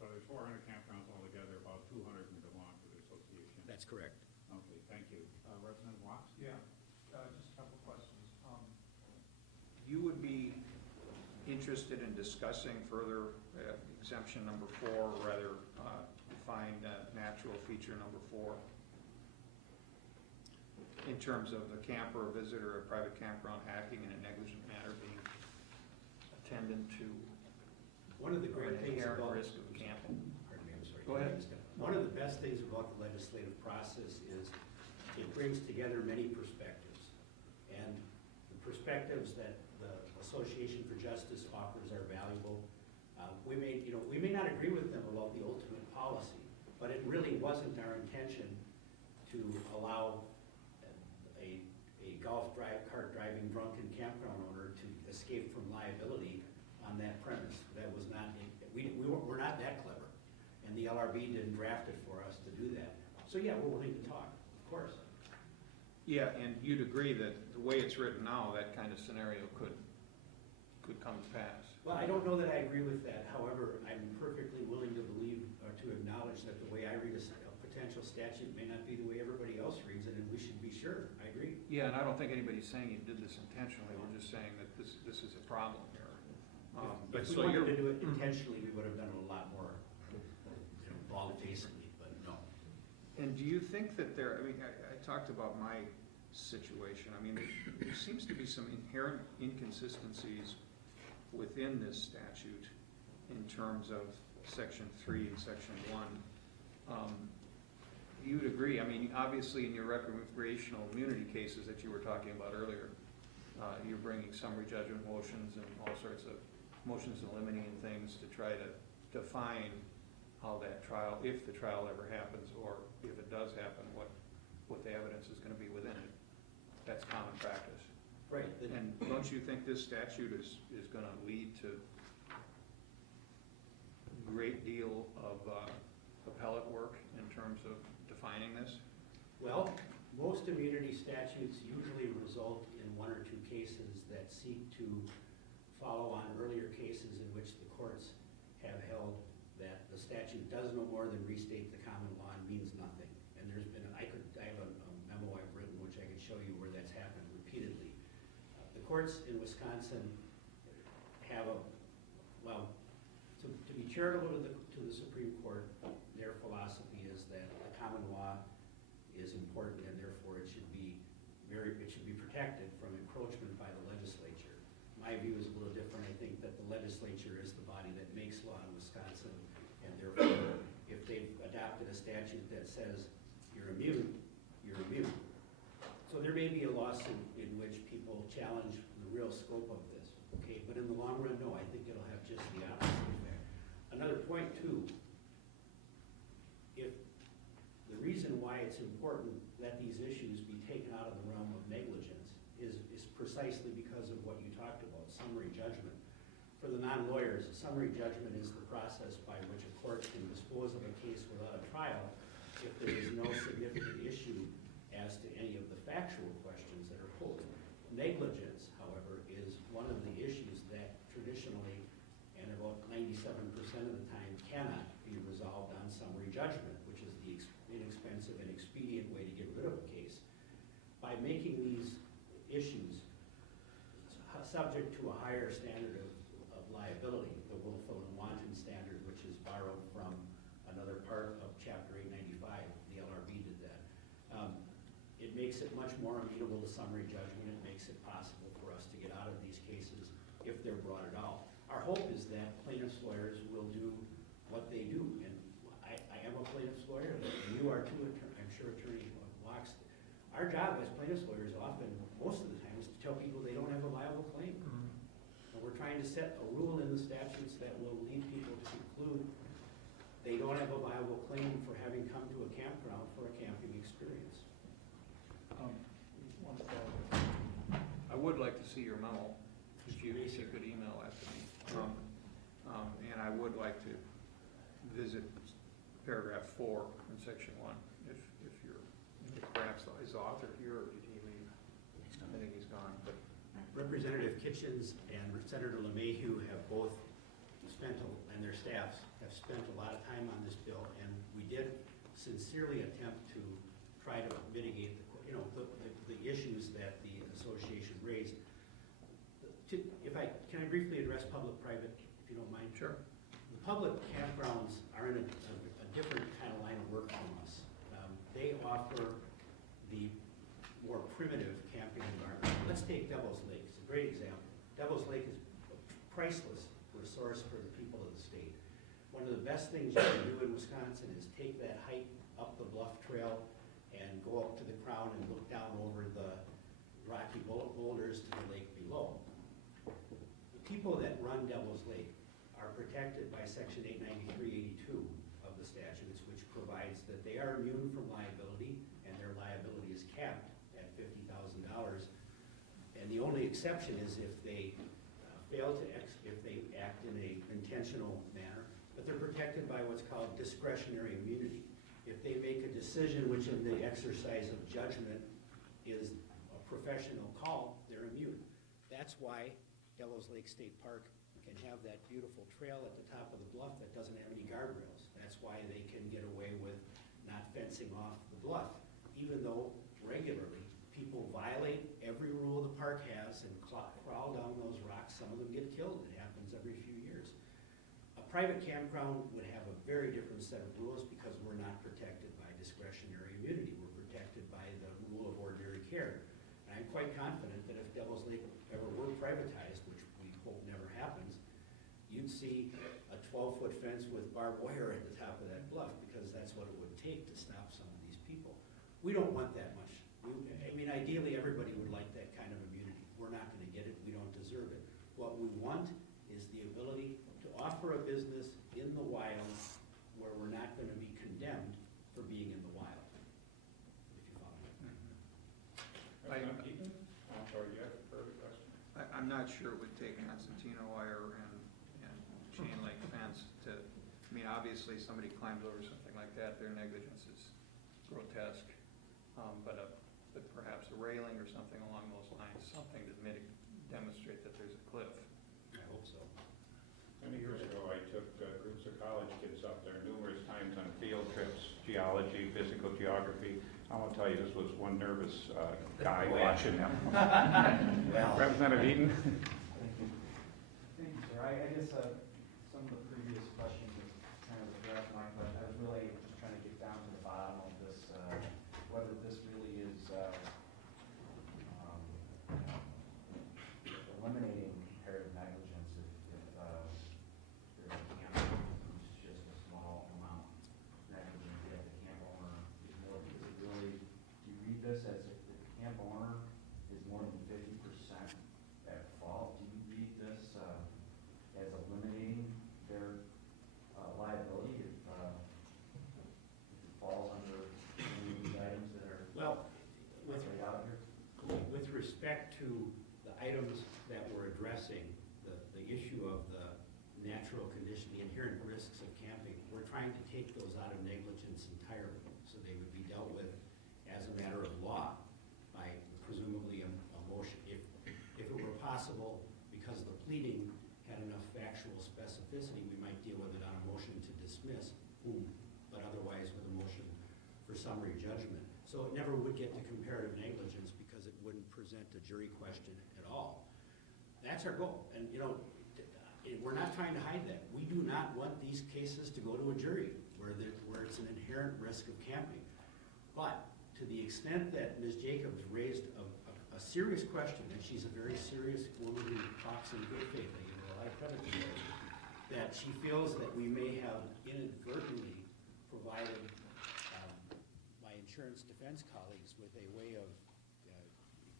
So there's 400 campgrounds altogether, about 200 belong to the association. That's correct. Okay, thank you. Representative Watts? Yeah, just a couple of questions. You would be interested in discussing further exemption number 4, or rather defined natural feature number 4, in terms of the camper or visitor or private campground acting in a negligent manner being attendant to One of the great things inherent about risk of camping. Pardon me, I'm sorry. Go ahead. One of the best things about the legislative process is it brings together many perspectives. And the perspectives that the Association for Justice offers are valuable. We may not agree with them about the ultimate policy, but it really wasn't our intention to allow a golf cart driving drunken campground owner to escape from liability on that premise. That was not, we're not that clever. And the LRB didn't draft it for us to do that. So yeah, we're willing to talk, of course. Yeah, and you'd agree that the way it's written now, that kind of scenario could come to pass. Well, I don't know that I agree with that. However, I'm perfectly willing to believe or to acknowledge that the way I read a potential statute may not be the way everybody else reads it, and we should be sure. I agree. Yeah, and I don't think anybody's saying you did this intentionally. We're just saying that this is a problem here. If we so wanted you're to do it intentionally, we would have done it a lot more bald-facedly, but no. And do you think that there, I mean, I talked about my situation. I mean, there seems to be some inherent inconsistencies within this statute in terms of section 3 and section 1. You'd agree, I mean, obviously in your recreational immunity cases that you were talking about earlier, you're bringing summary judgment motions and all sorts of motions in limine and things to try to define how that trial, if the trial ever happens, or if it does happen, what the evidence is gonna be within it. That's common practice. Right. And don't you think this statute is gonna lead to a great deal of appellate work in terms of defining this? Well, most immunity statutes usually result in one or two cases that seek to follow on earlier cases in which the courts have held that the statute does no more than restate the common law and means nothing. And there's been, I have a memo I've written which I can show you where that's happened repeatedly. The courts in Wisconsin have to be charitable to the Supreme Court, their philosophy is that the common law is important and therefore it should be protected from encroachment by the legislature. My view is a little different. I think that the legislature is the body that makes law in Wisconsin, and therefore, if they've adopted a statute that says you're immune, you're immune. So there may be a lawsuit in which people challenge the real scope of this, okay? But in the long run, no, I think it'll have just the opposite effect. Another point too, if the reason why it's important that these issues be taken out of the realm of negligence is precisely because of what you talked about, summary judgment. For the non-lawyers, summary judgment is the process by which a court can dispose of a case without a trial if there is no significant issue as to any of the factual questions that are posed. Negligence, however, is one of the issues that traditionally, and about 97% of the time, cannot be resolved on summary judgment, which is the inexpensive and expedient way to get rid of a case. By making these issues subject to a higher standard of liability, the willful and wanton standard, which is borrowed from another part of Chapter 895, the LRB did that. It makes it much more amenable to summary judgment. It makes it possible for us to get out of these cases if they're brought at all. Our hope is that plaintiffs' lawyers will do what they do, and I am a plaintiff's lawyer, and you are too, I'm sure Attorney Locke's. Our job as plaintiffs' lawyers often, most of the time, is to tell people they don't have a viable claim. And we're trying to set a rule in the statutes that will lead people to conclude they don't have a viable claim for having come to a campground for a camping experience. I would like to see your memo, if you could email that to me. And I would like to visit paragraph 4 in section 1, if perhaps his author here, or did he leave? I think he's gone, but. Representative Kitchens and Senator LeMahieu have both spent, and their staffs have spent a lot of time on this bill, and we did sincerely attempt to try to mitigate the issues that the association raised. Can I briefly address public-private, if you don't mind? Sure. The public campgrounds are in a different kind of line of work from us. They offer the more primitive camping environment. Let's take Devil's Lake. It's a great example. Devil's Lake is a priceless resource for the people of the state. One of the best things you can do in Wisconsin is take that hike up the bluff trail and go up to the crown and look down over the rocky boulders to the lake below. The people that run Devil's Lake are protected by Section 893-82 of the statutes, which provides that they are immune from liability, and their liability is capped at $50,000. And the only exception is if they if they act in an intentional manner, but they're protected by what's called discretionary immunity. If they make a decision which in the exercise of judgment is a professional call, they're immune. That's why Devil's Lake State Park can have that beautiful trail at the top of the bluff that doesn't have any guardrails. That's why they can get away with not fencing off the bluff, even though regularly people violate every rule the park has and crawl down those rocks. Some of them get killed. It happens every few years. A private campground would have a very different set of rules because we're not protected by discretionary immunity. We're protected by the rule of ordinary care. And I'm quite confident that if Devil's Lake ever were privatized, which we hope never happens, you'd see a 12-foot fence with barbed wire at the top of that bluff, because that's what it would take to stop some of these people. We don't want that much. I mean, ideally, everybody would like that kind of immunity. We're not gonna get it, we don't deserve it. What we want is the ability to offer a business in the wild where we're not gonna be condemned for being in the wild, if you follow me. President Eaton? I'm sorry, you have a further question? I'm not sure it would take concertina wire and chain link fence to, I mean, obviously, somebody climbs over something like that, their negligence is grotesque. But perhaps a railing or something along those lines, something to demonstrate that there's a cliff. I hope so. Many years ago, I took groups of college kids up there numerous times on field trips, geology, physical geography. I want to tell you, this was one nervous guy watching them. Representative Eaton? Thank you, sir. I guess some of the previous questions kind of addressed mine, but I was really just trying to get down to the bottom of this, whether this really is eliminating comparative negligence if there's a camper who's just a small amount negligent, yet the camp owner is more. Is it really, do you read this as if the camp owner is more than 50% at fault? Do you read this as eliminating their liability if it falls under any of these items that are Well, laid out here? with respect to the items that we're addressing, the issue of the natural condition, the inherent risks of camping, we're trying to take those out of negligence entirely, so they would be dealt with as a matter of law by presumably a motion. If it were possible, because the pleading had enough factual specificity, we might deal with it on a motion to dismiss, but otherwise with a motion for summary judgment. So it never would get to comparative negligence because it wouldn't present a jury question at all. That's our goal, and we're not trying to hide that. We do not want these cases to go to a jury where it's an inherent risk of camping. But to the extent that Ms. Jacobs raised a serious question, and she's a very serious woman who talks in good faith, I give her a lot of credit for that, that she feels that we may have inadvertently provided my insurance defense colleagues with a way of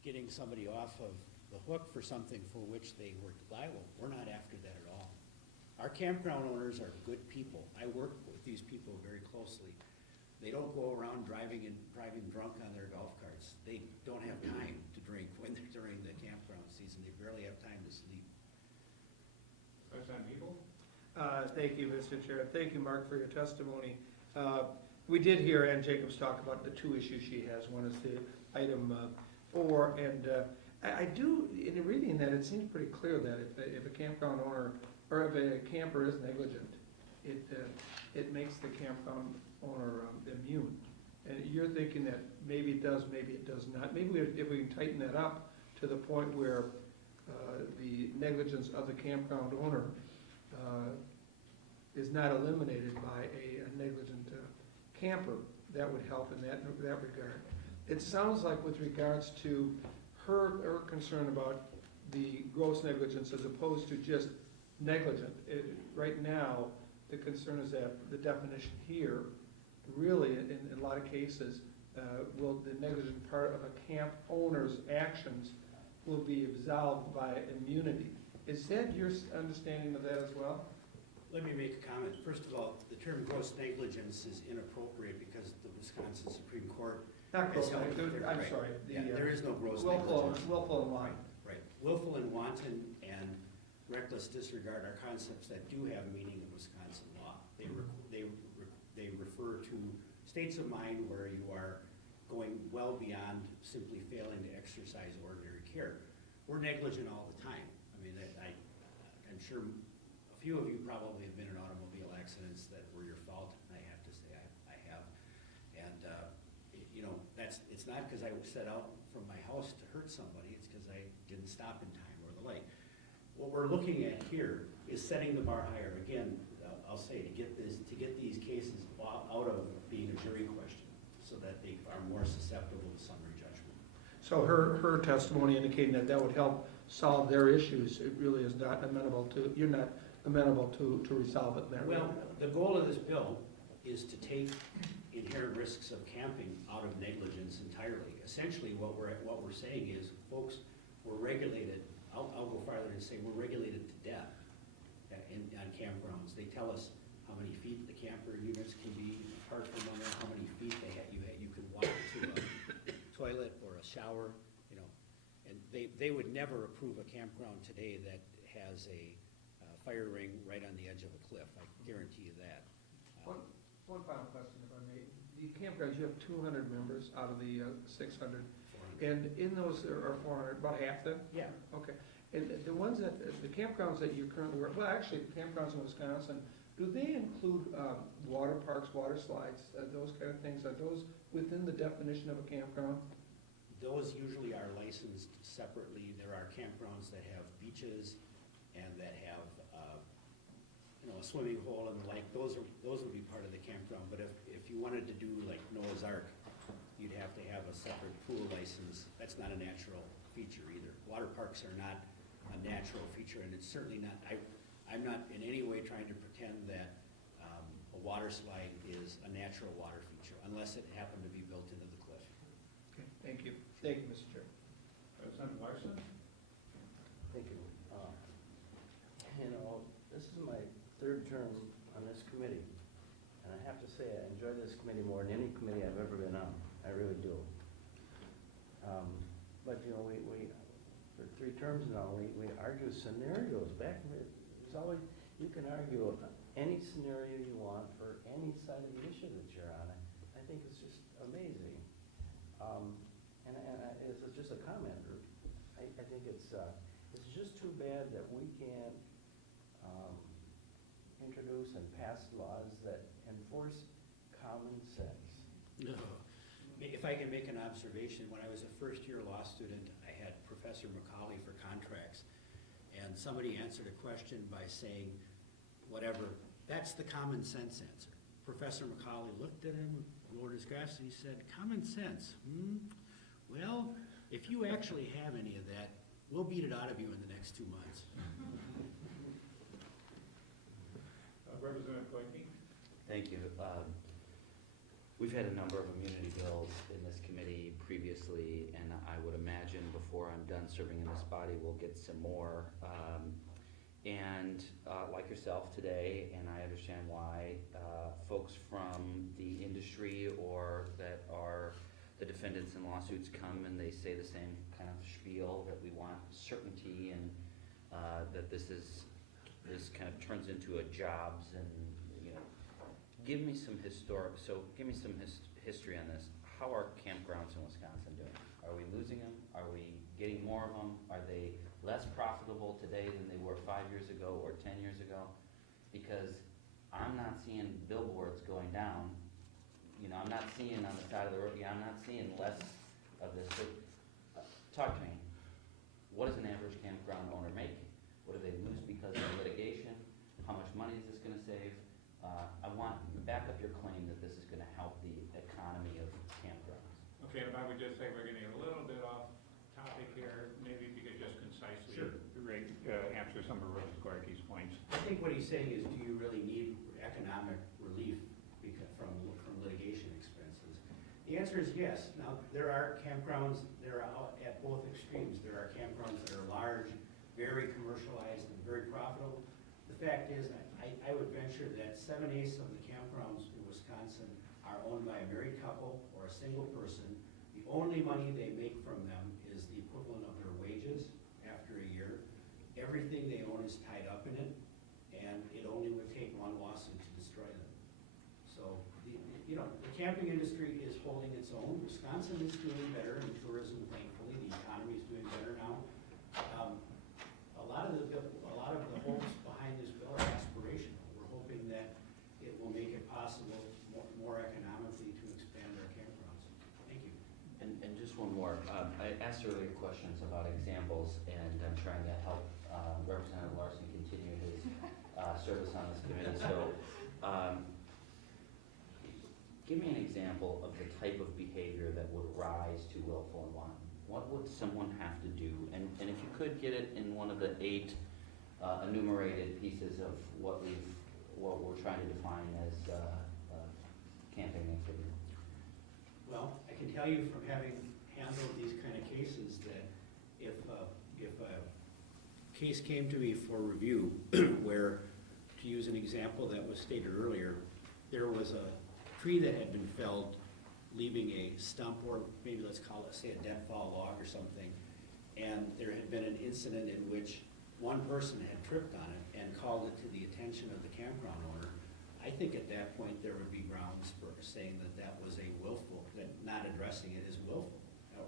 getting somebody off of the hook for something for which they were liable. We're not after that at all. Our campground owners are good people. I work with these people very closely. They don't go around driving drunk on their golf carts. They don't have time to drink when they're during the campground season. They barely have time to sleep. President Eagle? Thank you, Mr. Chair. Thank you, Mark, for your testimony. We did hear Ann Jacobs talk about the two issues she has. One is the item 4, and I do, in reading that, it seems pretty clear that if a campground owner, or if a camper is negligent, it makes the campground owner immune. And you're thinking that maybe it does, maybe it does not. Maybe if we can tighten that up to the point where the negligence of the campground owner is not eliminated by a negligent camper, that would help in that regard. It sounds like with regards to her concern about the gross negligence as opposed to just negligent, right now, the concern is that the definition here, really, in a lot of cases, will the negligent part of a camp owner's actions will be absolved by immunity. Is that your understanding of that as well? Let me make a comment. First of all, the term gross negligence is inappropriate because the Wisconsin Supreme Court Not has gross held negligence, that I'm sorry. there is no gross Willful negligence. and wanton. Right. Willful and wanton and reckless disregard are concepts that do have meaning in Wisconsin law. They refer to states of mind where you are going well beyond simply failing to exercise ordinary care. We're negligent all the time. I mean, I'm sure a few of you probably have been in automobile accidents that were your fault, and I have to say I have. And, it's not because I set out from my house to hurt somebody, it's because I didn't stop in time or the like. What we're looking at here is setting the bar higher. Again, I'll say, to get these cases out of being a jury question so that they are more susceptible to summary judgment. So her testimony indicating that would help solve their issues, it really is not amenable to, you're not amenable to resolve it in that Well, regard. the goal of this bill is to take inherent risks of camping out of negligence entirely. Essentially, what we're saying is, folks, we're regulated, I'll go farther and say we're regulated to death on campgrounds. They tell us how many feet the camper units can be apart from one another, how many feet you can walk to a toilet or a shower, you know. And they would never approve a campground today that has a fire ring right on the edge of a cliff. I guarantee you that. One final question, if I may. The campgrounds, you have 200 members out of the 600, and in those are 400, about half then? Yeah. Okay. And the ones that, the campgrounds that you currently work, well, actually, the campgrounds in Wisconsin, do they include water parks, water slides, those kind of things? Are those within the definition of a campground? Those usually are licensed separately. There are campgrounds that have beaches and that have, a swimming hole and the like. Those would be part of the campground. But if you wanted to do like Noah's Ark, you'd have to have a separate pool license. That's not a natural feature either. Water parks are not a natural feature, and it's certainly not, I'm not in any way trying to pretend that a water slide is a natural water feature, unless it happened to be built into the cliff. Okay, thank you. Thank you, Mr. Chair. President Larson? Thank you. This is my third term on this committee, and I have to say I enjoy this committee more than any committee I've ever been on. I really do. But we for 3 terms now, we argue scenarios back. There's always, you can argue any scenario you want for any side of the issue that you're on. I think it's just amazing. And it's just a comment. I think it's just too bad that we can't introduce and pass laws that enforce common sense. No. If I can make an observation, when I was a first-year law student, I had Professor McCauley for contracts, and somebody answered a question by saying, whatever, that's the common sense answer. Professor McCauley looked at him, lowered his glasses, and he said, common sense, Well, if you actually have any of that, we'll beat it out of you in the next 2 months. Representative Goyke? Thank you. We've had a number of immunity bills in this committee previously, and I would imagine before I'm done serving in this body, we'll get some more. Like yourself today, and I understand why, folks from the industry or that are the defendants in lawsuits come and they say the same kind of spiel that we want certainty and that this kind of turns into a jobs and, give me some history on this. How are campgrounds in Wisconsin doing? Are we losing them? Are we getting more of them? Are they less profitable today than they were 5 years ago or 10 years ago? Because I'm not seeing billboards going down. I'm not seeing on the side of the road, I'm not seeing less of this. So, talk to me. What does an average campground owner make? What do they lose because of litigation? How much money is this going to save? I want to back up your claim that this is going to help the economy of campgrounds. Okay, if I would just say we're going to get a little bit off topic here, maybe if you could just concisely answer some of Rose Gorky's points. I think what he's saying is, do you really need economic relief from litigation expenses? The answer is yes. Now, there are campgrounds that are out at both extremes. There are campgrounds that are large, very commercialized, and very profitable. The fact is, I would venture that 7/8 of the campgrounds in Wisconsin are owned by a married couple or a single person. The only money they make from them is the equivalent of their wages after a year. Everything they own is tied up in it, and it only would take one lawsuit to destroy them. So, the camping industry is holding its own. Wisconsin is doing better in tourism, thankfully. The economy is doing better now. A lot of the hopes behind this bill are aspirational. We're hoping that it will make it possible more economically to expand our campgrounds. Thank you. And just one more. I asked earlier questions about examples, and I'm trying to help Representative Larson continue his service on this committee. So, give me an example of the type of behavior that would rise to willful and wanton. What would someone have to do? And if you could get it in one of the 8 enumerated pieces of what we're trying to define as camping activity. Well, I can tell you from having handled these kind of cases that if a case came to me for review where, to use an example that was stated earlier, there was a tree that had been felled leaving a stump, or maybe let's call it, say, a deadfall log or something, and there had been an incident in which one person had tripped on it and called it to the attention of the campground owner. I think at that point there would be grounds for saying that that was a willful, that not addressing it is willful,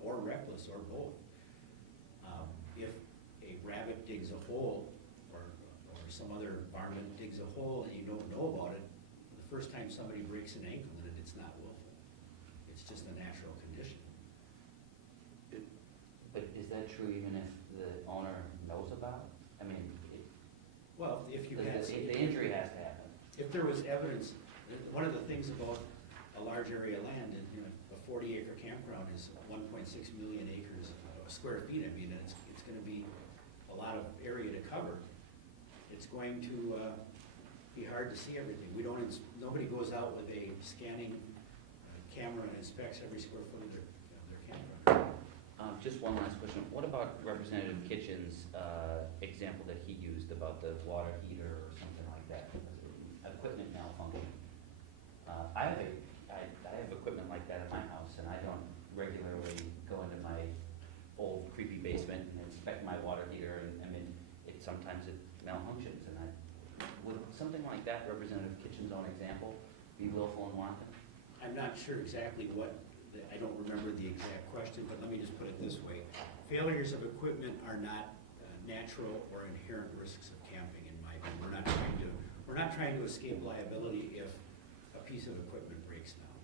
or reckless, or both. If a rabbit digs a hole, or some other varmint digs a hole and you don't know about it, the first time somebody breaks an ankle in it, it's not willful. It's just a natural condition. But is that true even if the owner knows about it? I mean, Well, if you had. the injury has to happen. If there was evidence, one of the things about a large area of land, and, a 40-acre campground is 1.6 million acres, square feet, I mean, and it's gonna be a lot of area to cover. It's going to, be hard to see everything. Nobody goes out with a scanning camera and inspects every square foot of their campground. Just one last question. What about Representative Kitchen's example that he used about the water heater or something like that? Equipment malfunction. I have equipment like that at my house, and I don't regularly go into my old creepy basement and inspect my water heater, and I mean, sometimes it malfunctions, and would something like that, Representative Kitchen's own example, be willful and wanton? I'm not sure exactly I don't remember the exact question, but let me just put it this way. Failures of equipment are not natural or inherent risks of camping, in my opinion. We're not trying to escape liability if a piece of equipment breaks down.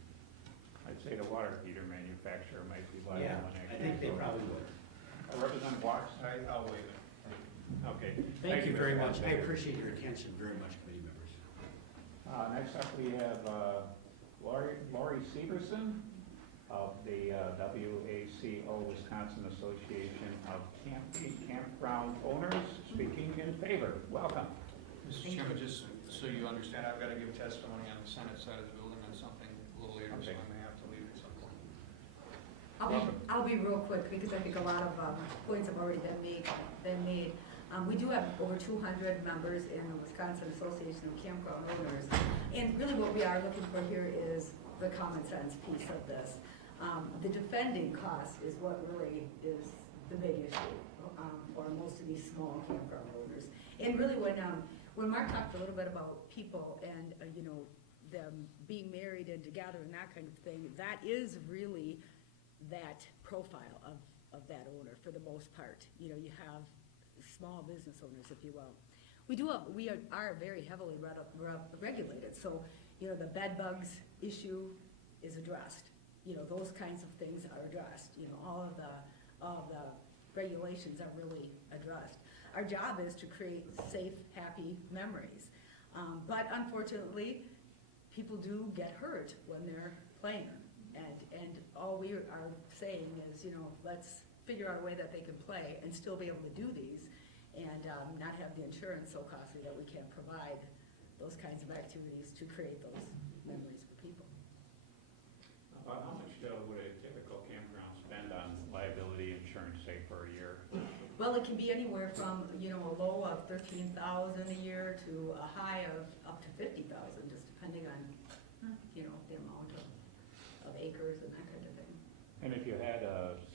I'd say the water heater manufacturer might be liable. Yeah, in I think they probably would. Representative Watts? I'll waive it. Okay. Thank you very Mr. much. I Alexander. appreciate your attention very much, committee members. Next up, we have Lori Severson of the WACO, Wisconsin Association of Campground Owners, speaking in favor. Welcome. Mr. Chairman, just so you understand, I've got to give testimony on the Senate side of the building on something a little later, so Okay. I may have to leave at some point. I'll be real quick because I think a lot of points have already been made. We do have over 200 members in the Wisconsin Association of Campground Owners. And really what we are looking for here is the common sense piece of this. The defending cost is what really is the big issue for most of these small campground owners. And really when Mark talked a little bit about people and, them being married and together and that kind of thing, that is really that profile of that owner for the most part. You have small business owners, if you will. We are very heavily regulated, so, the bed bugs issue is addressed. Those kinds of things are addressed. All of the regulations are really addressed. Our job is to create safe, happy memories. But unfortunately, people do get hurt when they're playing. And all we are saying is, let's figure out a way that they can play and still be able to do these and not have the insurance so costly that we can't provide those kinds of activities to create those memories for people. About how much would a typical campground spend on liability insurance, say, for a year? Well, it can be anywhere from, a low of $13,000 a year to a high of up to $50,000, just depending on, the amount of acres and that kind of thing. And if you had,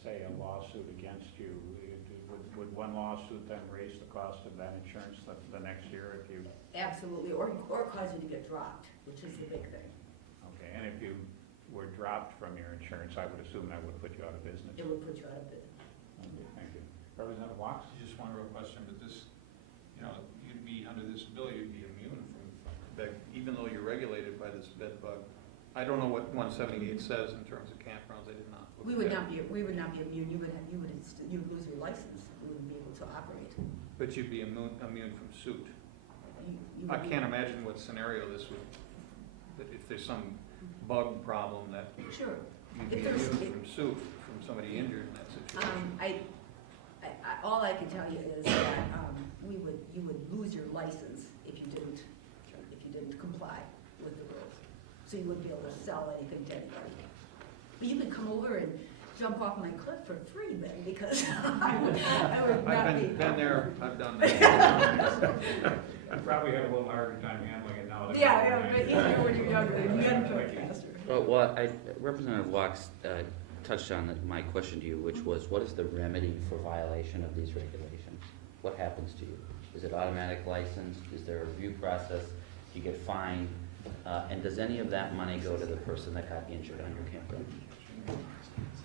say, a lawsuit against you, would one lawsuit then raise the cost of that insurance the next year if you? Absolutely, or cause you to get dropped, which is the big thing. Okay, and if you were dropped from your insurance, I would assume that would put you out of business. It would put you out of business. Okay, thank you. Representative Watts? Just one real question, but this, you'd be, under this bill, you'd be immune from even though you're regulated by this bed bug. I don't know what 178 says in terms of campgrounds, I did not. We would not be immune, you would lose your license, you wouldn't be able to operate. But you'd be immune from suit. You I would be- can't imagine what scenario this would, that if there's some bug problem that Sure. you'd be If there's- immune from suit, from somebody injured in that situation. all I can tell you is that, you would lose your license if you didn't comply with the rules. So you wouldn't be able to sell anything to anybody. But you could come over and jump off my cliff for free then, because I would not be. I've been there, I've done that. You probably have a little harder time handling it now. Yeah, but easier when you're younger, you get to it faster. Well, Representative Walks touched on my question to you, which was, what is the remedy for violation of these regulations? What happens to you? Is it automatic license? Is there a review process? Do you get fined? And does any of that money go to the person that got injured on your campground?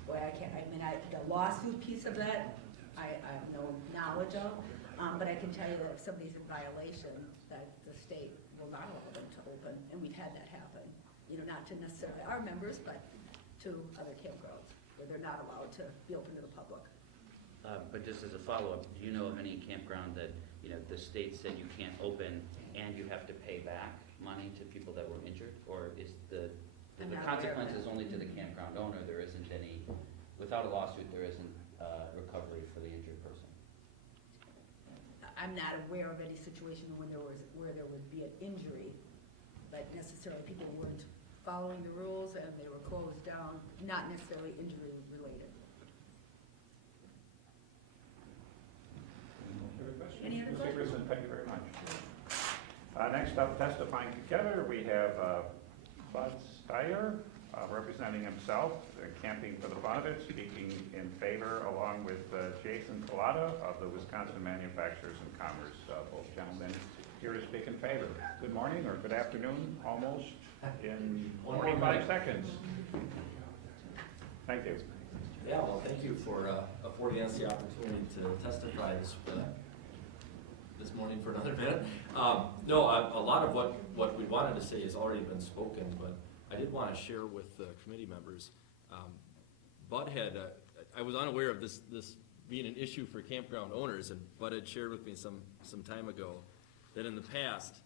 Boy, the lawsuit piece of that, I have no knowledge of, but I can tell you that if somebody's in violation, that the state will not allow them to open, and we've had that happen. Not to necessarily our members, but to other campgrounds, where they're not allowed to be open to the public. But just as a follow-up, do you know of any campground that, the state said you can't open and you have to pay back money to people that were injured? Or is the I'm not aware of consequences that. only to the campground owner? There isn't any, without a lawsuit, there isn't recovery for the injured person? I'm not aware of any situation where there would be an injury, but necessarily people weren't following the rules and they were closed down, not necessarily injury related. Any other Ms. questions? Hickerson, thank you very much. Next up, testifying together, we have Bud Steyer, representing himself, Camping for the Fun of It, speaking in favor, along with Jason Collada of the Wisconsin Manufacturers and Commerce. Both gentlemen here to speak in favor. Good morning, or good afternoon, almost, in 45 seconds. Thank you. Yeah, well, thank you for affording us the opportunity to testify this morning for another minute. No, a lot of what we wanted to say has already been spoken, but I did want to share with the committee members. Bud had, I was unaware of this being an issue for campground owners, and Bud had shared with me some time ago that in the past,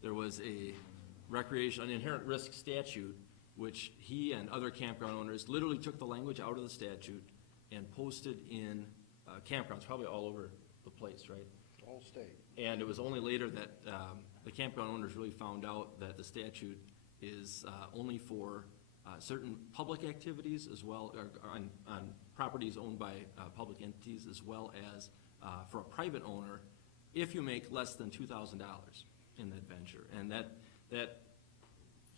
there was an inherent risk statute, which he and other campground owners literally took the language out of the statute and posted in campgrounds, probably all over the place, right? Whole state. And it was only later that the campground owners really found out that the statute is only for certain public activities as well, or on properties owned by public entities, as well as for a private owner, if you make less than $2,000 in that venture. And that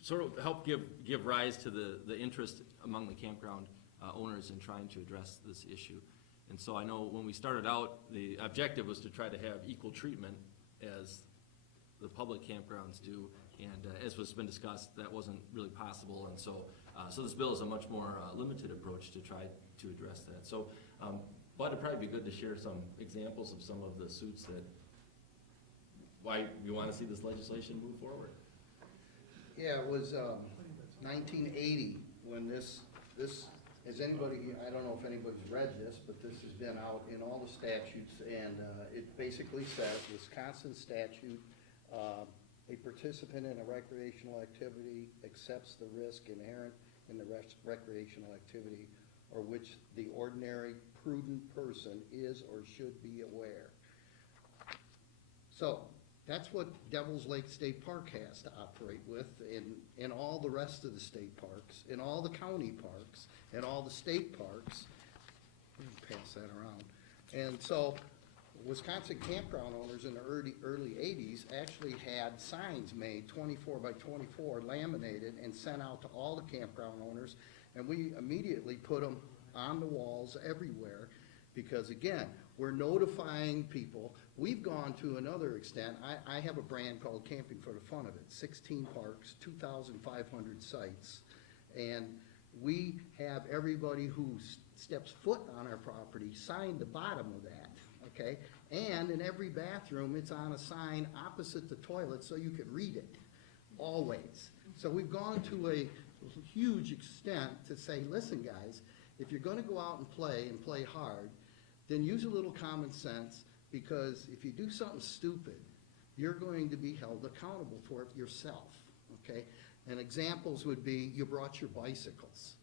sort of helped give rise to the interest among the campground owners in trying to address this issue. And so I know when we started out, the objective was to try to have equal treatment as the public campgrounds do, and as has been discussed, that wasn't really possible, and so this bill is a much more limited approach to try to address that. So, but it'd probably be good to share some examples of some of the suits that, why we want to see this legislation move forward. Yeah, it was 1980 when this, has anybody, I don't know if anybody's read this, but this has been out in all the statutes, and it basically says, Wisconsin statute, a participant in a recreational activity accepts the risk inherent in the recreational activity or which the ordinary prudent person is or should be aware. So that's what Devil's Lake State Park has to operate with in all the rest of the state parks, in all the county parks, and all the state parks. Pass that around. And so Wisconsin campground owners in the early 80s actually had signs made 24 by 24 laminated and sent out to all the campground owners, and we immediately put them on the walls everywhere because, again, we're notifying people. We've gone to another extent. I have a brand called Camping for the Fun of It, 16 parks, 2,500 sites, and we have everybody who steps foot on our property sign the bottom of that, okay? And in every bathroom, it's on a sign opposite the toilet so you can read it, always. So we've gone to a huge extent to say, listen, guys, if you're gonna go out and play hard, then use a little common sense, because if you do something stupid, you're going to be held accountable for it yourself, okay? And examples would be you brought your bicycles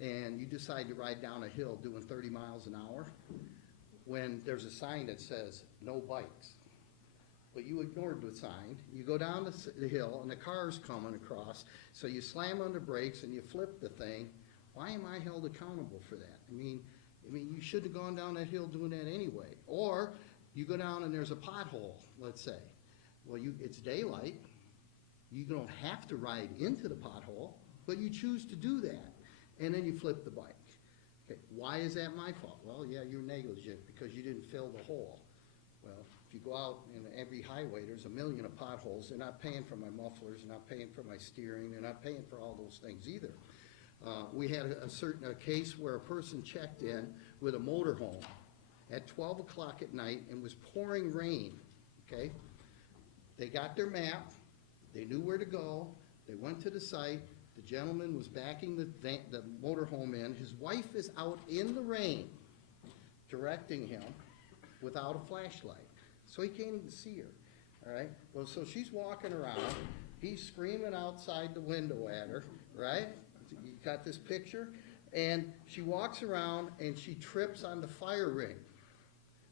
and you decide to ride down a hill doing 30 miles an hour when there's a sign that says no bikes. but you ignored the sign. You go down the hill and the car's coming across, so you slam on the brakes and you flip the thing. Why am I held accountable for that? I mean, you should have gone down that hill doing that anyway. Or you go down and there's a pothole, let's say. Well, it's daylight. You don't have to ride into the pothole, but you choose to do that. And then you flip the bike. Okay, why is that my fault? Well, yeah, you're negligent because you didn't fill the hole. Well, if you go out in every highway, there's a million of potholes. They're not paying for my mufflers, they're not paying for my steering, they're not paying for all those things either. We had a case where a person checked in with a motorhome at 12 o'clock at night and was pouring rain, okay? They got their map, they knew where to go, they went to the site, the gentleman was backing the motorhome in, his wife is out in the rain directing him without a flashlight, so he can't even see her, all right? Well, so she's walking around, he's screaming outside the window at her, right? You got this picture? And she walks around and she trips on the fire ring.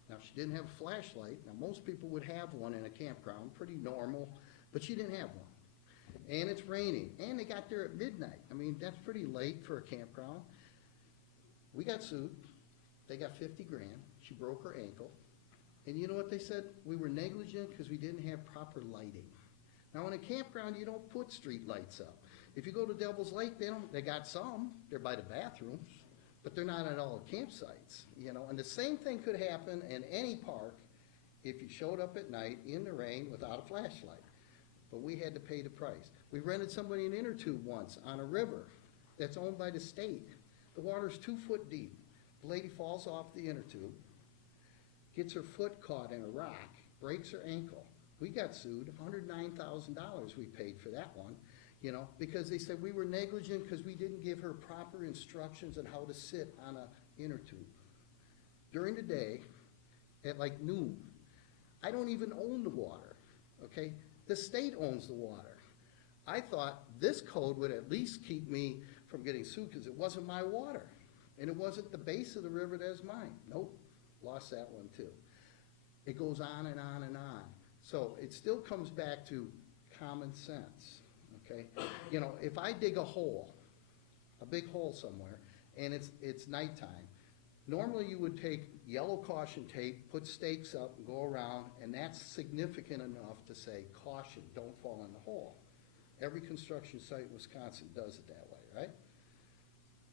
Now, she didn't have a flashlight. Now, most people would have one in a campground, pretty normal, but she didn't have one. And it's raining, and they got there at midnight. I mean, that's pretty late for a campground. We got sued. They got 50 grand. She broke her ankle. And you know what they said? We were negligent because we didn't have proper lighting. Now, in a campground, you don't put street lights up. If you go to Devil's Lake, they got some. They're by the bathrooms, but they're not at all the campsites, you know. And the same thing could happen in any park if you showed up at night in the rain without a flashlight. But we had to pay the price. We rented somebody an inner tube once on a river that's owned by the state. The water's 2 foot deep. The lady falls off the inner tube, gets her foot caught in a rock, breaks her ankle. We got sued, $109,000 we paid for that one, you know, because they said we were negligent because we didn't give her proper instructions on how to sit on an inner tube. During the day, at like noon, I don't even own the water, okay? The state owns the water. I thought this code would at least keep me from getting sued because it wasn't my water. And it wasn't the base of the river that's mine. Nope, lost that one too. It goes on and on and on. So it still comes back to common sense, okay? You know, if I dig a hole, a big hole somewhere, and it's nighttime, normally you would take yellow caution tape, put stakes up and go around, and that's significant enough to say, caution, don't fall in the hole. Every construction site in Wisconsin does it that way, right?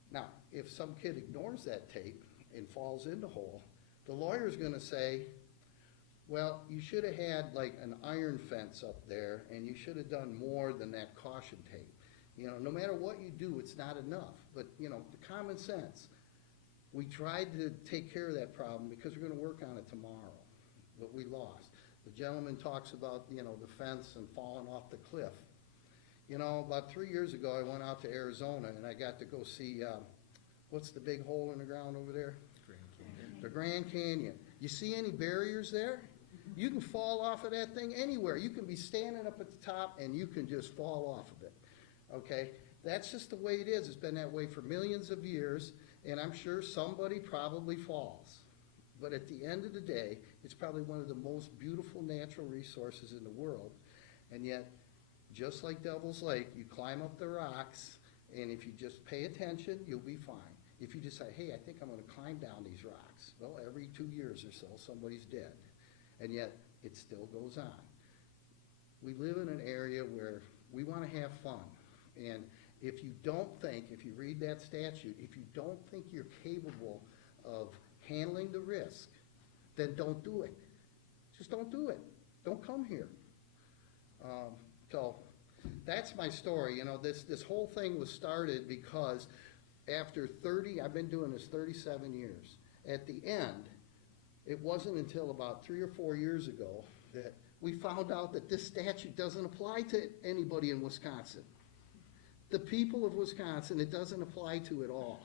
Now, if some kid ignores that tape and falls in the hole, the lawyer's gonna say, well, you should have had like an iron fence up there and you should have done more than that caution tape. You know, no matter what you do, it's not enough. But, you know, the common sense, we tried to take care of that problem because we're gonna work on it tomorrow, but we lost. The gentleman talks about, you know, the fence and falling off the cliff. You know, about 3 years ago, I went out to Arizona and I got to go see, what's the big hole in the ground over there? Grand Canyon. The Grand Canyon. You see any barriers there? You can fall off of that thing anywhere. You can be standing up at the top and you can just fall off of it, okay? That's just the way it is. It's been that way for millions of years, and I'm sure somebody probably falls. But at the end of the day, it's probably one of the most beautiful natural resources in the world, and yet, just like Devil's Lake, you climb up the rocks, and if you just pay attention, you'll be fine. If you decide, hey, I think I'm gonna climb down these rocks, well, every 2 years or so, somebody's dead. And yet, it still goes on. We live in an area where we wanna have fun. And if you don't think, if you read that statute, if you don't think you're capable of handling the risk, then don't do it. Just don't do it. Don't come here. So that's my story. You know, this whole thing was started because after I've been doing this 37 years. At the end, it wasn't until about 3 or 4 years ago that we found out that this statute doesn't apply to anybody in Wisconsin. The people of Wisconsin, it doesn't apply to at all.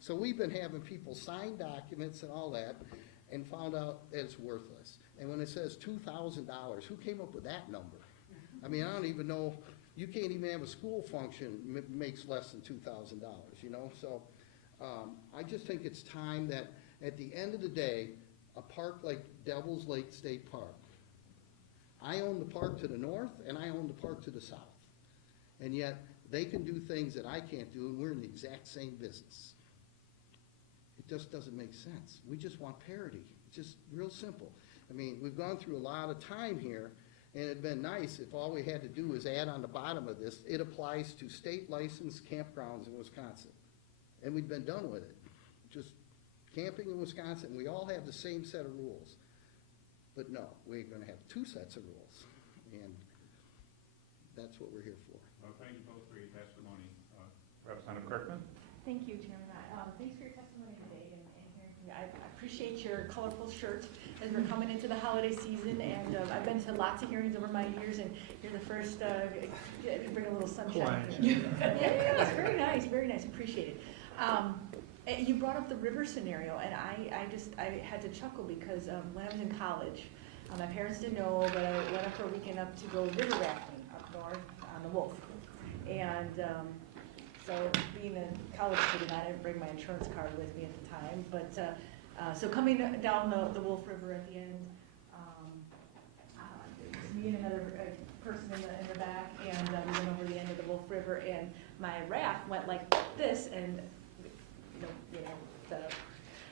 So we've been having people sign documents and all that and found out that it's worthless. And when it says $2,000, who came up with that number? I mean, I don't even know, you can't even have a school function makes less than $2,000, you know? So I just think it's time that at the end of the day, a park like Devil's Lake State Park, I own the park to the north and I own the park to the south. And yet, they can do things that I can't do, and we're in the exact same business. It just doesn't make sense. We just want parity. It's just real simple. I mean, we've gone through a lot of time here, and it'd been nice if all we had to do was add on the bottom of this, it applies to state licensed campgrounds in Wisconsin. And we'd been done with it. Just camping in Wisconsin, we all have the same set of rules. But no, we're gonna have two sets of rules, and that's what we're here for. Well, thank you both for your testimony. Representative Kirkman? Thank you, Chairman. Thanks for your testimony today and hearing from you. I appreciate your colorful shirt as we're coming into the holiday season, and I've been to lots of hearings over my years, and you're the first to bring a little sunshine. Yeah, it's very nice, appreciate it. You brought up the river scenario, and I had to chuckle because when I was in college, my parents didn't know, but I went up for a weekend up to go river rafting up north on the Wolf. And so being a college student, I didn't bring my insurance card with me at the time, but so coming down the Wolf River at the end, it was me and another person in the back, and we went over the end of the Wolf River, and my raft went like this, and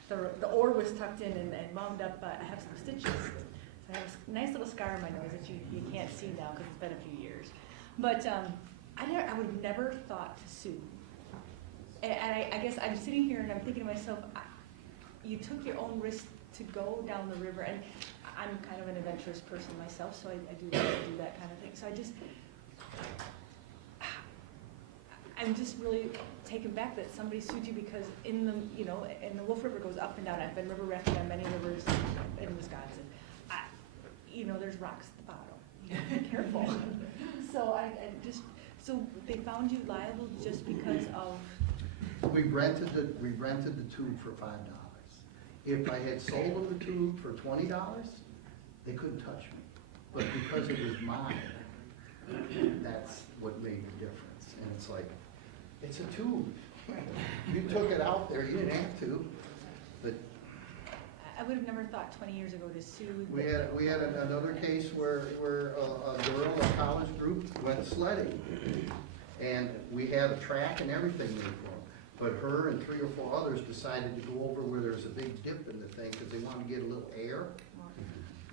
the oar was tucked in and wound up. I have some stitches. So I have a nice little scar on my nose that you can't see now because it's been a few years. But I would have never thought to sue. And I guess I'm sitting here and I'm thinking to myself, you took your own risk to go down the river, and I'm kind of an adventurous person myself, so I do like to do that kind of thing. So I'm just really taken back that somebody sued you because and the Wolf River goes up and down. I've been river rafting on many rivers in Wisconsin. There's rocks at the bottom. You have to be careful. So they found you liable just because of. We rented the tube for $5. If I had sold them the tube for $20, they couldn't touch me. But because it was mine, that's what made the difference. And it's like, it's a tube. You took it out there, you didn't have to, but. I would have never thought 20 years ago to sue. We had another case where a girl, a college group, went sledding. And we had a track and everything made for them. But her and 3 or 4 others decided to go over where there's a big dip in the thing because they wanted to get a little air.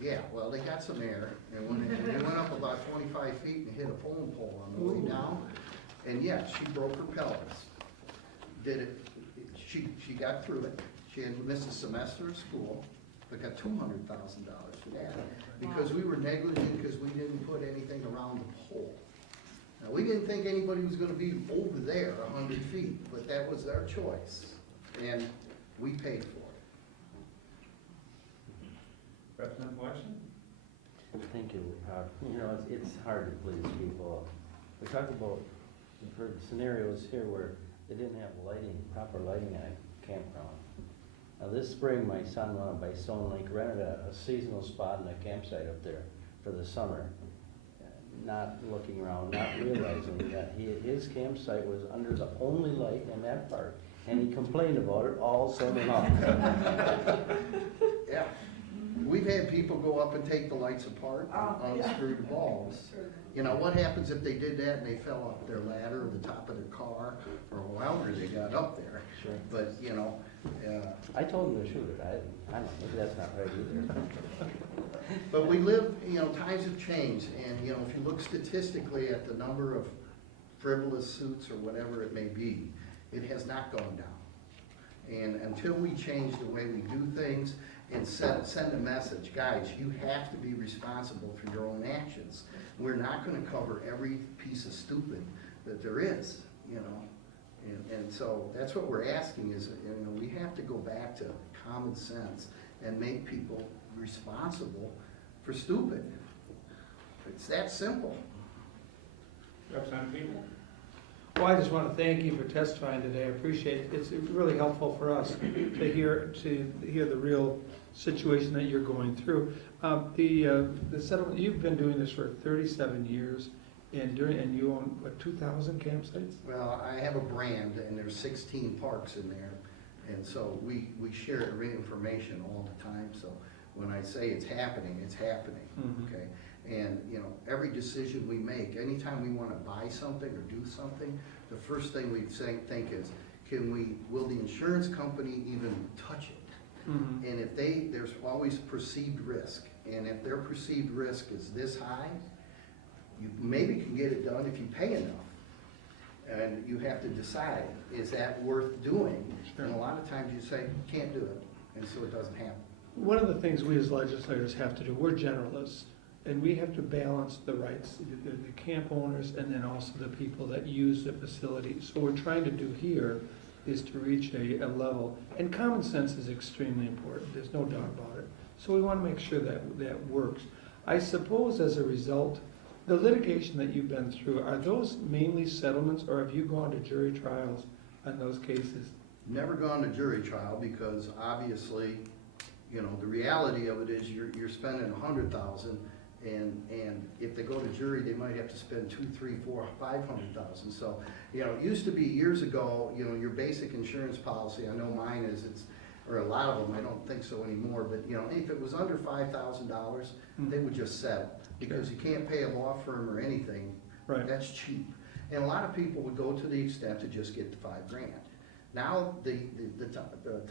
Yeah, well, they got some air, and when they went up about 25 feet and hit a phone pole on the way down, and yeah, she broke her pelvis. She got through it. She had missed a semester of school, but got $200,000 for that because we were negligent because we didn't put anything around the pole. Now, we didn't think anybody was going to be over there 100 feet, but that was our choice, and we paid for it. Representative Larson? Thank you. It's hard to please people. We talk about, we've heard scenarios here where they didn't have proper lighting at a campground. Now this spring, my son went up by Stone Lake, rented a seasonal spot in a campsite up there for the summer. Not looking around, not realizing that his campsite was under the only light in that park, and he complained about it all summer long. Yeah. We've had people go up and take the lights apart, unscrew the bulbs. What happens if they did that and they fell off their ladder or the top of their car, or however they got up there? Sure. But, I told him to shoot it. I don't know, maybe that's not right either. But we live, times have changed, and, if you look statistically at the number of frivolous suits or whatever it may be, it has not gone down. And until we change the way we do things and send a message, guys, you have to be responsible for your own actions. We're not going to cover every piece of stupid that there is, And so that's what we're asking is, we have to go back to common sense and make people responsible for stupid. It's that simple. Representative People? Well, I just want to thank you for testifying today. I appreciate it. It's really helpful for us to hear the real situation that you're going through. The settlement, you've been doing this for 37 years, and you own, 2,000 campsites? Well, I have a brand, and there's 16 parks in there, and so we share information all the time, so when I say it's happening, Mm-hmm. okay? And, you know, every decision we make, anytime we wanna buy something or do something, the first thing we think is, will the insurance company even touch it? Mhm. And if there's always perceived risk, and if their perceived risk is this high, you maybe can get it done if you pay enough. And you have to decide, is that worth doing? Sure. And a lot of times you say, can't do it, and so it doesn't happen. One of the things we as legislators have to do, we're generalists, and we have to balance the rights, the camp owners and then also the people that use the facility. So what we're trying to do here is to reach a level, and common sense is extremely important, there's no doubt about it. So we want to make sure that that works. I suppose as a result, the litigation that you've been through, are those mainly settlements, or have you gone to jury trials on those cases? Never gone to jury trial because obviously, you know, the reality of it is you're spending $100,000 and if they go to jury, they might have to spend $200,000, $300,000, $400,000, $500,000. So, you know, it used to be years ago, you know, your basic insurance policy, I know mine is, or a lot of them, I don't think so anymore, but you know, if it was under $5,000, they would just settle because you can't pay a law firm or anything. Right. That's cheap. And a lot of people would go to the extent to just get the $5,000. Now, the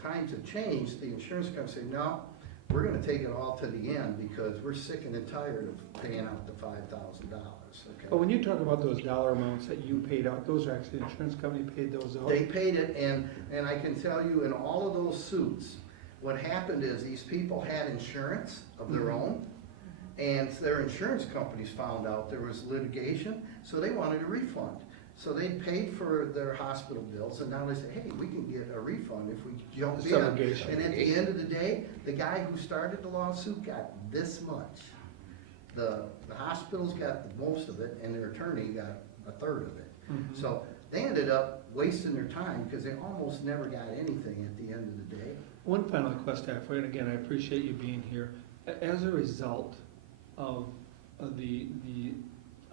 times have changed. The insurance company say, no, we're gonna take it all to the end because we're sick and tired of paying out the $5,000, okay? But when you talk about those dollar amounts that you paid out, those are actually, the insurance company paid those out? They paid it, and I can tell you, in all of those suits, what happened is these people had insurance of their own, and their insurance companies found out there was litigation, so they wanted a refund. So they paid for their hospital bills, and now they say, hey, we can get a refund if we jump in. Subrogation. And at the end of the day, the guy who started the lawsuit got this much. The hospitals got the most of it, and their attorney got a third of it. Mhm. So they ended up wasting their time because they almost never got anything at the end of the day. One final question for you, and again, I appreciate you being here. As a result of the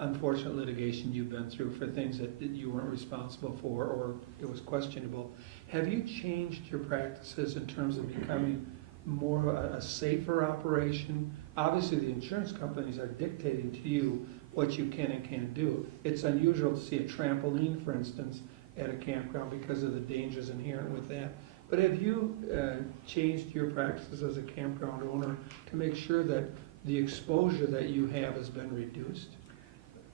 unfortunate litigation you've been through for things that you weren't responsible for or it was questionable, have you changed your practices in terms of becoming more a safer operation? Obviously, the insurance companies are dictating to you what you can and can't do. It's unusual to see a trampoline, for instance, at a campground because of the dangers inherent with that. But have you changed your practices as a campground owner to make sure that the exposure that you have has been reduced?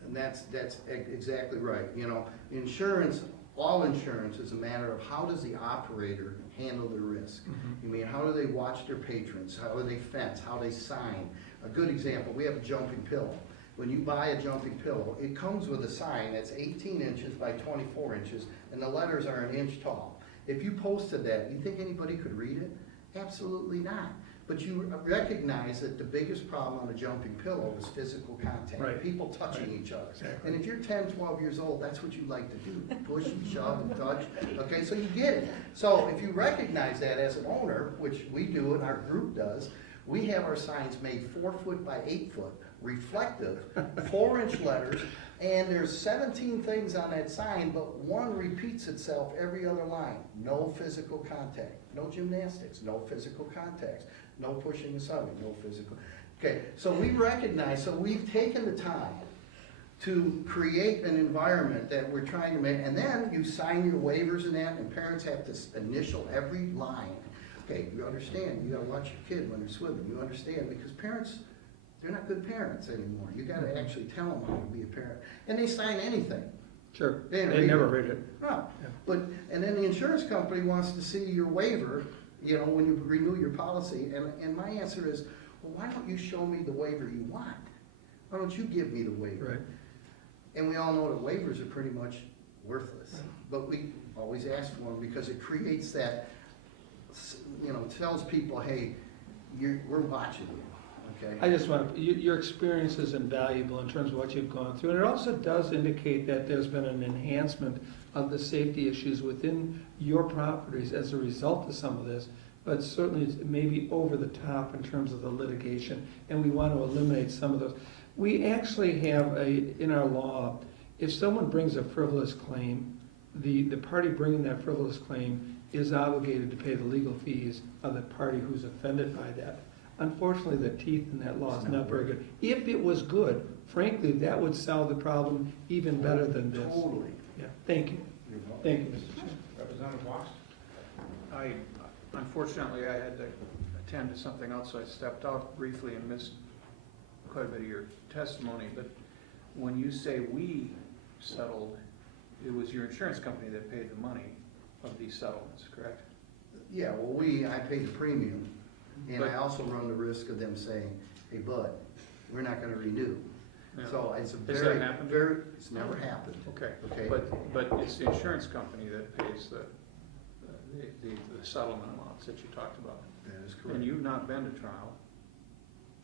And that's exactly right. You know, insurance, all insurance is a matter of how does the operator handle the risk. Mhm. I mean, how do they watch their patrons? How do they fence? How they sign? A good example, we have a jumping pillow. When you buy a jumping pillow, it comes with a sign that's 18 inches by 24 inches, and the letters are an inch tall. If you posted that, you think anybody could read it? Absolutely not. But you recognize that the biggest problem on a jumping pillow is physical contact. Right. People touching Right. each other. Exactly. And if you're 10, 12 years old, that's what you like to do. Push and shove and touch. Okay, so you get it. So if you recognize that as an owner, which we do and our group does, we have our signs made 4 foot by 8 foot, reflective, 4-inch letters, and there's 17 things on that sign, but one repeats itself every other line. No physical contact, no gymnastics, no physical contacts, no pushing and shoving, no physical. Okay, so we recognize, so we've taken the time to create an environment that we're trying to make, and then you sign your waivers and that, and parents have to initial every line. Okay, you understand, you gotta watch your kid when they're swimming, you understand, because parents, they're not good parents anymore. You gotta actually tell them how to be a parent, and they sign anything. Sure, They they never read it. No, Yeah. but, and then the insurance company wants to see your waiver, you know, when you renew your policy, and my answer is, well, why don't you show me the waiver you want? Why don't you give me the waiver? Right. And we all know that waivers are pretty much worthless, but we always ask for them because it creates that, you know, tells people, hey, we're watching you, okay? I just want, your experience is invaluable in terms of what you've gone through, and it also does indicate that there's been an enhancement of the safety issues within your properties as a result of some of this, but certainly it's maybe over the top in terms of the litigation, and we want to eliminate some of those. We actually have in our law, if someone brings a frivolous claim, the party bringing that frivolous claim is obligated to pay the legal fees of the party who's offended by that. Unfortunately, the teeth in that law is not very good. If it was good, frankly, that would solve the problem even better than this. Totally. Yeah, thank you. Thank you, Mr. Chairman. Representative Watts? Unfortunately, I had to attend to something else, so I stepped out briefly and missed quite a bit of your testimony, but when you say we settled, it was your insurance company that paid the money of these settlements, correct? Yeah, well, I pay the premium, and I also run the risk of them saying, hey, bud, we're not gonna renew. Yeah. So it's a Has very, that happened? it's never happened. Okay, Okay. but it's the insurance company that pays the settlement amounts that you talked about. That is correct. And you've not been to trial,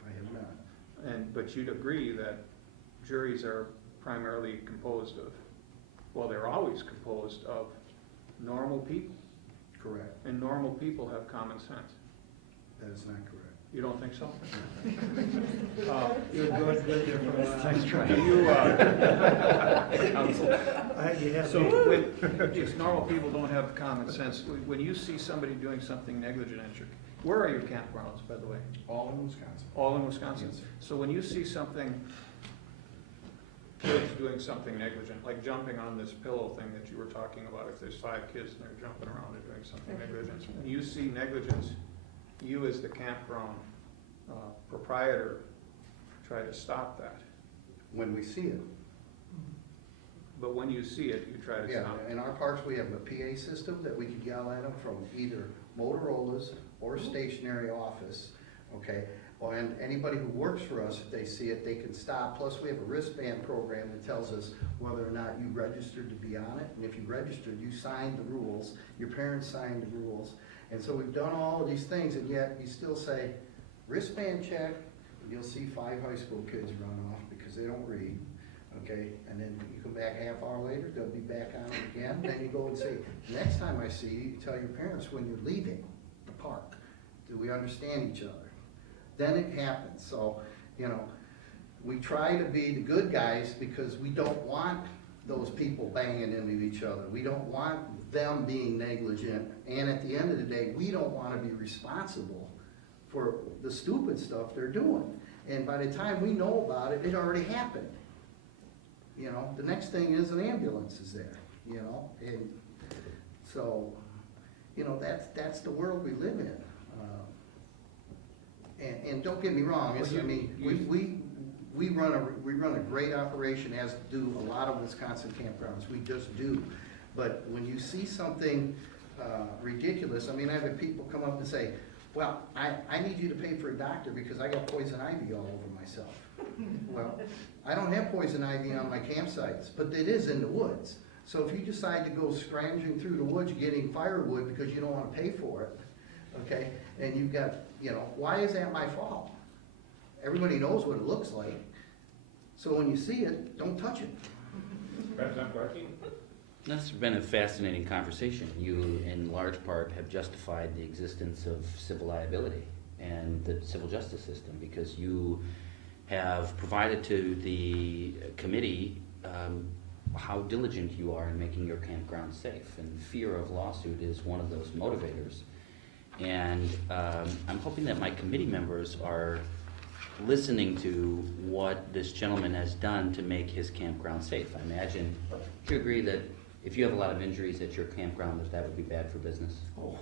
I have not. but you'd agree that juries are primarily composed of, well, they're always composed of normal people, Correct. and normal people have common sense. That is not correct. You don't think so? You're good, good, you're from, Nice try. So, if normal people don't have common sense, when you see somebody doing something negligent, where are your campgrounds, by the way? All in Wisconsin. All in Wisconsin? Yes, sir. So when you see kids doing something negligent, like jumping on this pillow thing that you were talking about, if there's 5 kids and they're jumping around and doing something negligent, when you see negligence, you as the campground proprietor try to stop that. When we see it. But when you see it, you try to Yeah, stop it. in our parks, we have a PA system that we can yell at them from either Motorola's or stationary office, okay? Well, and anybody who works for us, if they see it, they can stop. Plus, we have a wristband program that tells us whether or not you registered to be on it. And if you registered, you signed the rules, your parents signed the rules. And so we've done all of these things, and yet you still say, wristband check, and you'll see 5 high school kids run off because they don't read, okay? And then you come back a half hour later, they'll be back on it again. Then you go and say, next time I see you, you tell your parents when you're leaving the park, do we understand each other? Then it happens. So, you know, we try to be the good guys because we don't want those people banging into each other. We don't want them being negligent. And at the end of the day, we don't want to be responsible for the stupid stuff they're doing. And by the time we know about it, it already happened. You know, the next thing is an ambulance is there, you know? And so, you know, that's the world we live in. And don't get me wrong, it's, I mean, we run a great operation, as do a lot of Wisconsin campgrounds. We just do. But when you see something ridiculous, I mean, I've had people come up and say, well, I need you to pay for a doctor because I got poison ivy all over myself. Well, I don't have poison ivy on my campsites, but it is in the woods. So if you decide to go scrounging through the woods getting firewood because you don't want to pay for it, okay, and you've got, you know, why is that my fault? Everybody knows what it looks like. So when you see it, don't touch it. Representative Clarke? This has been a fascinating conversation. You, in large part, have justified the existence of civil liability and the civil justice system because you have provided to the committee how diligent you are in making your campground safe. And fear of lawsuit is one of those motivators. And I'm hoping that my committee members are listening to what this gentleman has done to make his campground safe. I imagine, do you agree that if you have a lot of injuries at your campground, that would be bad for business? Oh,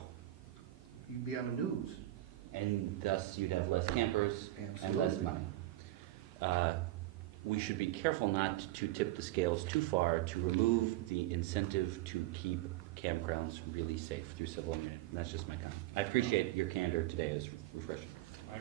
you'd be on the news. And thus you'd have less campers and less money. We should be careful not to tip the scales too far to remove the incentive to keep campgrounds really safe through civil immunity. And that's just my comment. I appreciate your candor today. It was refreshing.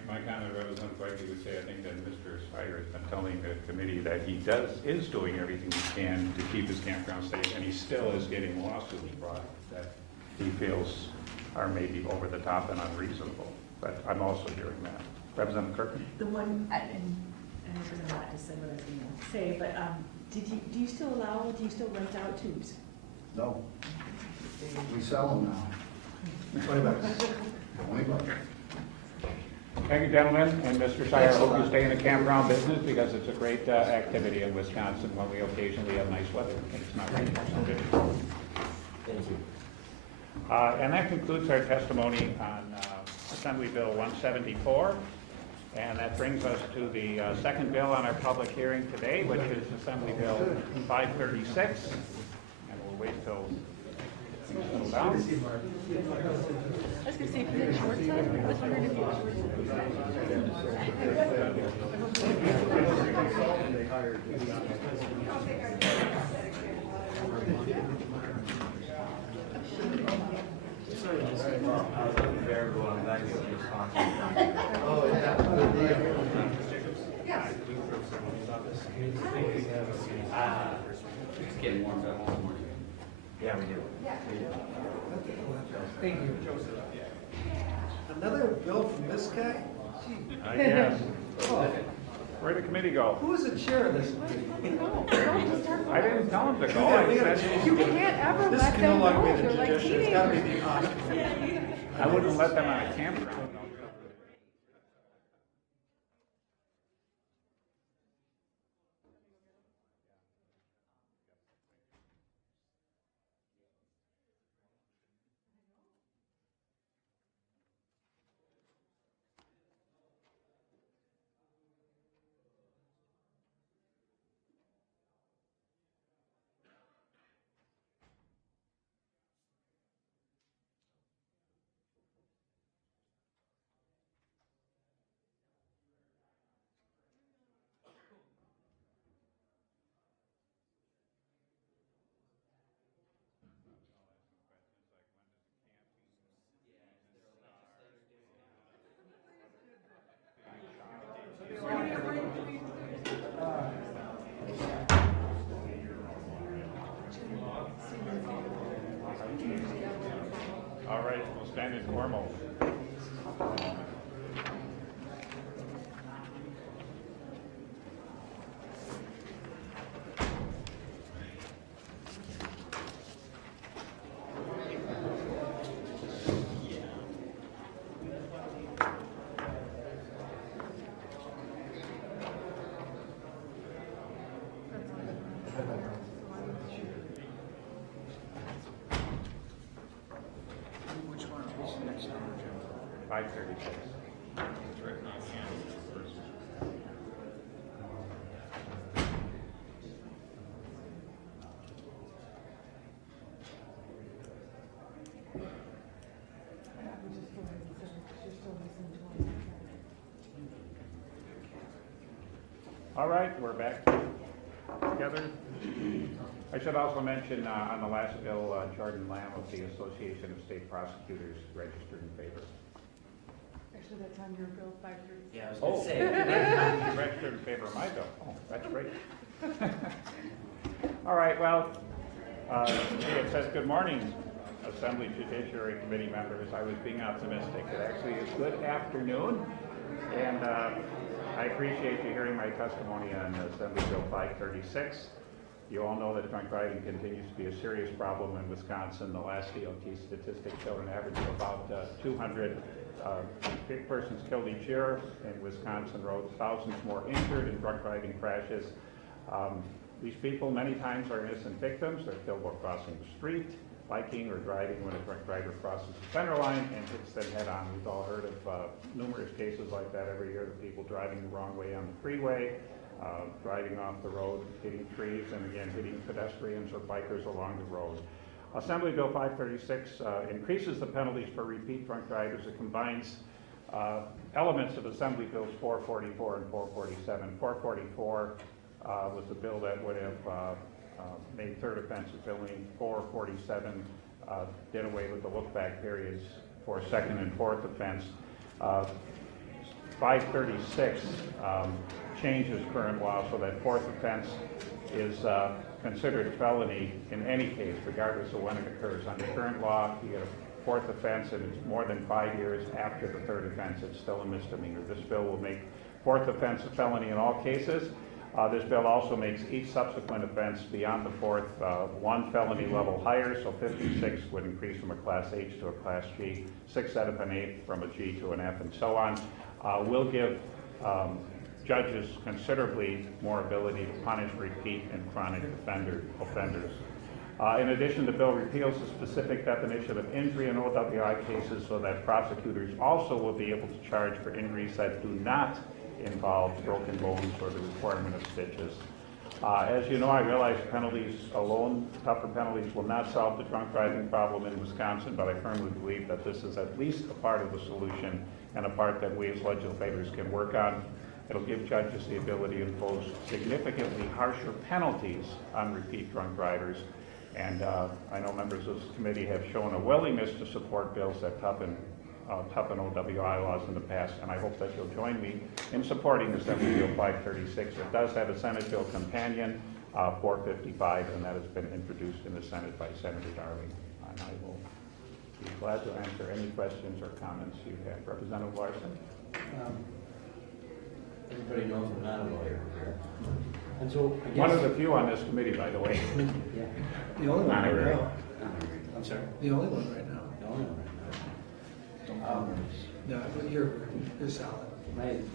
My comment, Representative Clarke, would say, I think that Mr. Spire has been telling the committee that he is doing everything he can to keep his campground safe, and he still is getting lawsuits brought that he feels are maybe over the top and unreasonable. But I'm also hearing that. Representative Kirkman? The one, and there's a lot to say what I was going to say, but do you still rent out tubes? No. We sell them now. $20. $20. Thank you, gentlemen, and Mr. Shire, I hope you stay in the campground business because it's a great activity in Wisconsin when we occasionally have nice weather. It's not raining. Thank you. And that concludes our testimony on Assembly Bill 174. And that brings us to the second bill on our public hearing today, which is Assembly Bill 536. And we'll wait till things settle down. I was gonna say, if you had short side, I was wondering if you had short Oh, yeah. It's getting warmed up this morning. Yeah, we do. Thank you. Another bill from this guy? I guess. Oh, Where'd the committee go? who was the chair of this meeting? I didn't tell them to go. I said, You can't ever This let can no them longer go, be the they're like judiciary, it's gotta be teenagers. the economy. I wouldn't let them on a campground. All right, we'll stand in formal. Which one is next on the agenda? 536. It's written on the end first. All right, we're back together. I should also mention on the last bill, Jordan Lamb of the Association of State Prosecutors registered in favor. Actually, that's on your bill, 536. Yeah, I was Oh, gonna say. you registered in favor of my bill. Oh, that's great. All right, well, it says, good morning, Assembly Judiciary Committee members. I was being optimistic. It actually is good afternoon, and I appreciate you hearing my testimony on Assembly Bill 536. You all know that drunk driving continues to be a serious problem in Wisconsin. The last DOT statistics showed an average of about 200 persons killed each year in Wisconsin roads, thousands more injured in drunk driving crashes. These people many times are innocent victims. They're killed while crossing the street, biking, or driving when a drunk driver crosses the center line and hits them head on. We've all heard of numerous cases like that every year, of people driving the wrong way on the freeway, driving off the road, hitting trees, and again, hitting pedestrians or bikers along the road. Assembly Bill 536 increases the penalties for repeat drunk drivers. It combines elements of Assembly Bills 444 and 447. 444 was the bill that would have made third offense a felony. 447 did away with the look-back periods for second and fourth offense. 536 changes current law so that fourth offense is considered felony in any case, regardless of when it occurs. Under current law, you get a fourth offense and it's more than 5 years after the third offense, it's still a misdemeanor. This bill will make fourth offense a felony in all cases. This bill also makes each subsequent offense beyond the fourth one felony level higher, so 56 would increase from a Class H to a Class G, 6 out of an 8 from a G to an F, and so on. Will give judges considerably more ability to punish repeat and chronic offenders. In addition, the bill repeals the specific definition of injury in OWI cases so that prosecutors also will be able to charge for injuries that do not involve broken bones or the requirement of stitches. As you know, I realize penalties alone, tougher penalties, will not solve the drunk driving problem in Wisconsin, but I firmly believe that this is at least a part of the solution and a part that we as legislators can work on. It'll give judges the ability to impose significantly harsher penalties on repeat drunk drivers. And I know members of this committee have shown a willingness to support bills that toughen OWI laws in the past, and I hope that you'll join me in supporting Assembly Bill 536. It does have a Senate bill companion, 455, and that has been introduced in the Senate by Senator Darling. And I will be glad to answer any questions or comments you have. Representative Larson? Everybody knows I'm not a lawyer here. And so I guess. One of the few on this committee, by the way. Yeah. The only one right now. I'm sorry? The only one right now. The only one right now. No, but you're solid. I'm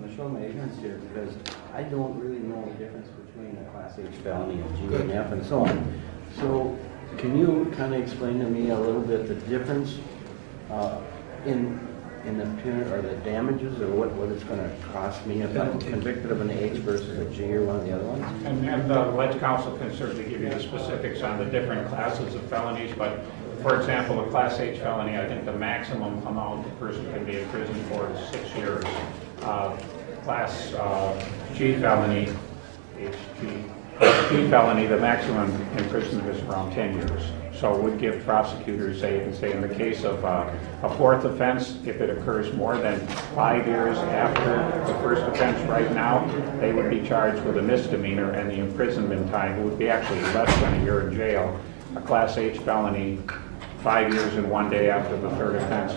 gonna show my ignorance here because I don't really know the difference between a Class H felony, a G and F, and so on. So can you kind of explain to me a little bit the difference in the punitive or the damages, or what it's gonna cost me if I'm convicted of an H versus a G or one of the other ones? And the Ledge Council can certainly give you the specifics on the different classes of felonies, but for example, a Class H felony, I think the maximum amount a person can be in prison for is 6 years. Class G felony, G felony, the maximum imprisonment is around 10 years. So it would give prosecutors, say in the case of a fourth offense, if it occurs more than 5 years after the first offense right now, they would be charged with a misdemeanor, and the imprisonment time would be actually less than a year in jail. A Class H felony, 5 years and 1 day after the third offense,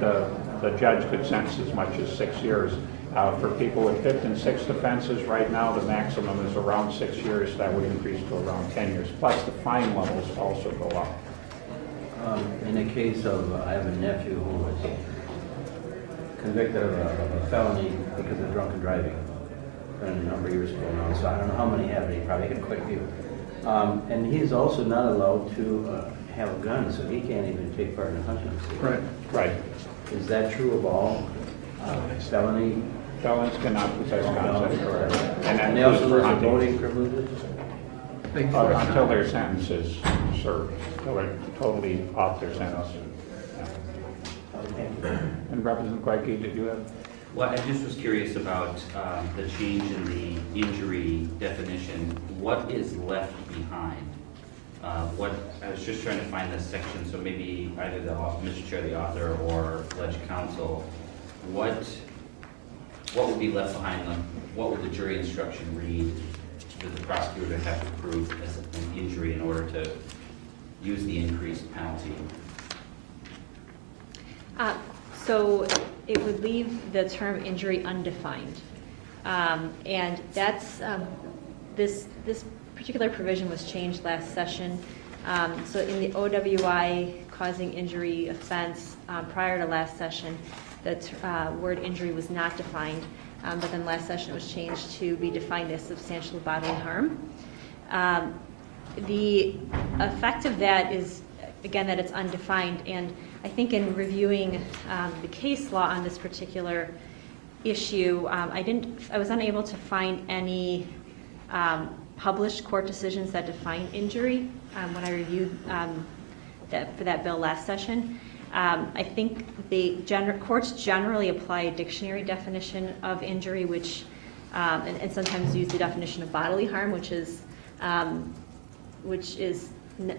the judge could sentence as much as 6 years. For people with fifth and sixth offenses, right now the maximum is around 6 years. That would increase to around 10 years. Plus the fine levels also go up. In the case of, I have a nephew who was convicted of a felony because of drunken driving a number of years ago now. So I don't know how many have, but he probably had quite a few. And he's also not allowed to have a gun, so he can't even take part in a hunting season. Right. Is that true of all felony? Felons cannot possess guns. And they also lose their voting privileges? Until their sentence is served, until they're totally off their sentence. Yeah. And Representative Quakie, did you have? Well, I just was curious about the change in the injury definition. What is left behind? I was just trying to find this section, so maybe either Mr. Chair, the author, or Ledge Council, what would be left behind? What would the jury instruction read? Does the prosecutor have to prove as an injury in order to use the increased penalty? So it would leave the term injury undefined. And that's, this particular provision was changed last session. So in the OWI causing injury offense prior to last session, the word injury was not defined, but then last session it was changed to be defined as substantial bodily harm. The effect of that is, again, that it's undefined, and I think in reviewing the case law on this particular issue, I was unable to find any published court decisions that define injury when I reviewed for that bill last session. I think the courts generally apply a dictionary definition of injury, which and sometimes use the definition of bodily harm, which is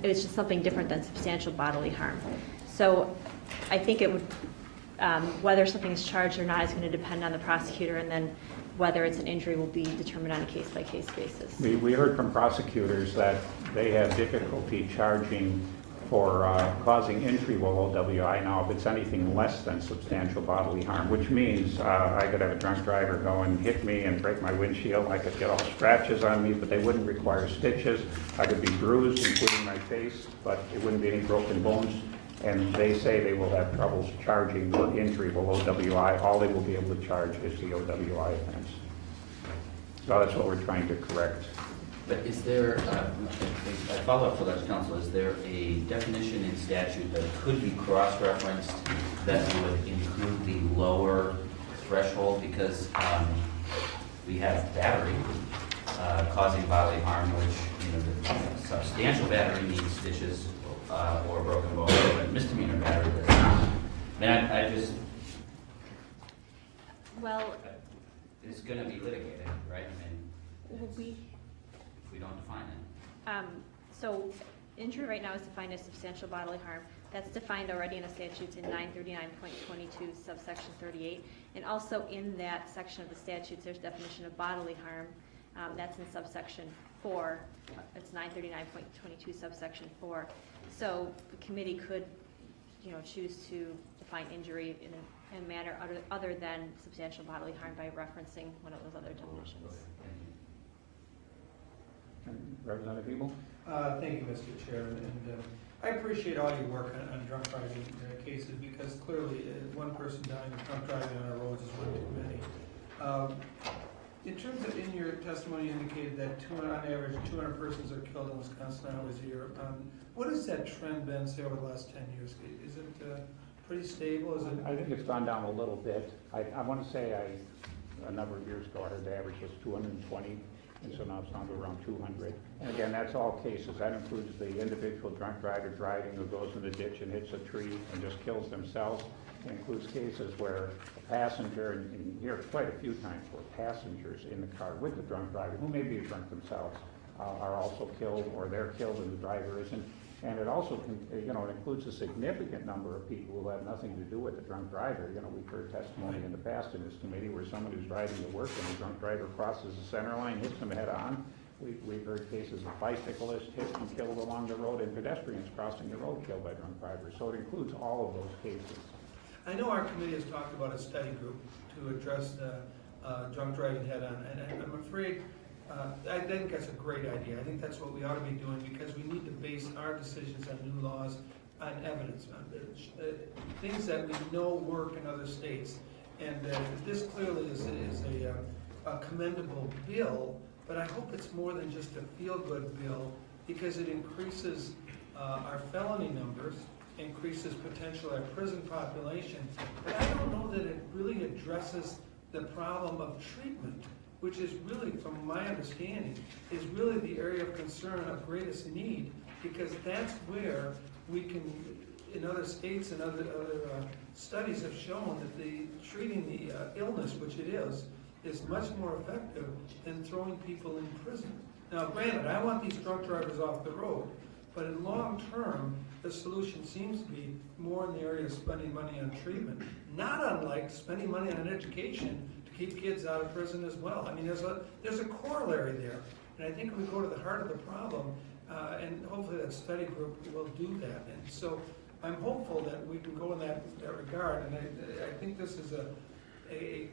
it's just something different than substantial bodily harm. So I think it would whether something is charged or not is going to depend on the prosecutor, and then whether it's an injury will be determined on a case-by-case basis. We heard from prosecutors that they have difficulty charging for causing injury with OWI now if it's anything less than substantial bodily harm, which means I could have a drunk driver go and hit me and break my windshield. I could get all scratches on me, but they wouldn't require stitches. I could be bruised, including my face, but it wouldn't be any broken bones. And they say they will have troubles charging for injury with OWI. All they will be able to charge is the OWI offense. So that's what we're trying to correct. But is there, a follow-up for that, council, is there a definition in statute that could be cross-referenced that would include the lower threshold? Because we have battery causing bodily harm, which, you know, the substantial battery needs stitches or broken bone, but misdemeanor battery does not. I mean, I just, Well, it's gonna be litigated, right? I mean, will we, if we don't define it. so injury right now is defined as substantial bodily harm. That's defined already in the statutes in 939.22 subsection 38. And also in that section of the statutes, there's definition of bodily harm. That's in subsection 4. It's 939.22 subsection 4. So the committee could, you know, choose to define injury in a manner other than substantial bodily harm by referencing one of those other definitions. Representative Evil? Thank you, Mr. Chairman, and I appreciate all your work on drunk driving cases, because clearly one person dying of drunk driving on our roads is one too many. In terms of, in your testimony, you indicated that on average 200 persons are killed in Wisconsin hours a year. What has that trend been, say, over the last 10 years? Is it pretty stable? Is it? I think it's gone down a little bit. I want to say a number of years ago, I heard the average was 220, and so now it's down to around 200. And again, that's all cases. That includes the individual drunk driver driving who goes in the ditch and hits a tree and just kills themselves. It includes cases where a passenger, and you hear quite a few times where passengers in the car with the drunk driver, who may be drunk themselves, are also killed, or they're killed and the driver isn't. And it also, it includes a significant number of people who have nothing to do with the drunk driver. We've heard testimony in the past in this committee where someone who's driving to work and the drunk driver crosses the center line, hits them head on. We've heard cases of bicyclists hit and killed along the road, and pedestrians crossing the road killed by drunk drivers. So it includes all of those cases. I know our committee has talked about a study group to address drunk driving head on, and I'm afraid, I think that's a great idea. I think that's what we ought to be doing, because we need to base our decisions on new laws, on evidence, on things that we know work in other states. And this clearly is a commendable bill, but I hope it's more than just a feel-good bill, because it increases our felony numbers, increases potential our prison population, but I don't know that it really addresses the problem of treatment, which is really, from my understanding, is really the area of concern of greatest need, because that's where we can, in other states and other studies have shown that treating the illness, which it is much more effective than throwing people in prison. Now, granted, I want these drunk drivers off the road, but in long term, the solution seems to be more in the area of spending money on treatment, not unlike spending money on education to keep kids out of prison as well. I mean, there's a corollary there, and I think we go to the heart of the problem, and hopefully that study group will do that. And so I'm hopeful that we can go in that regard, and I think this is a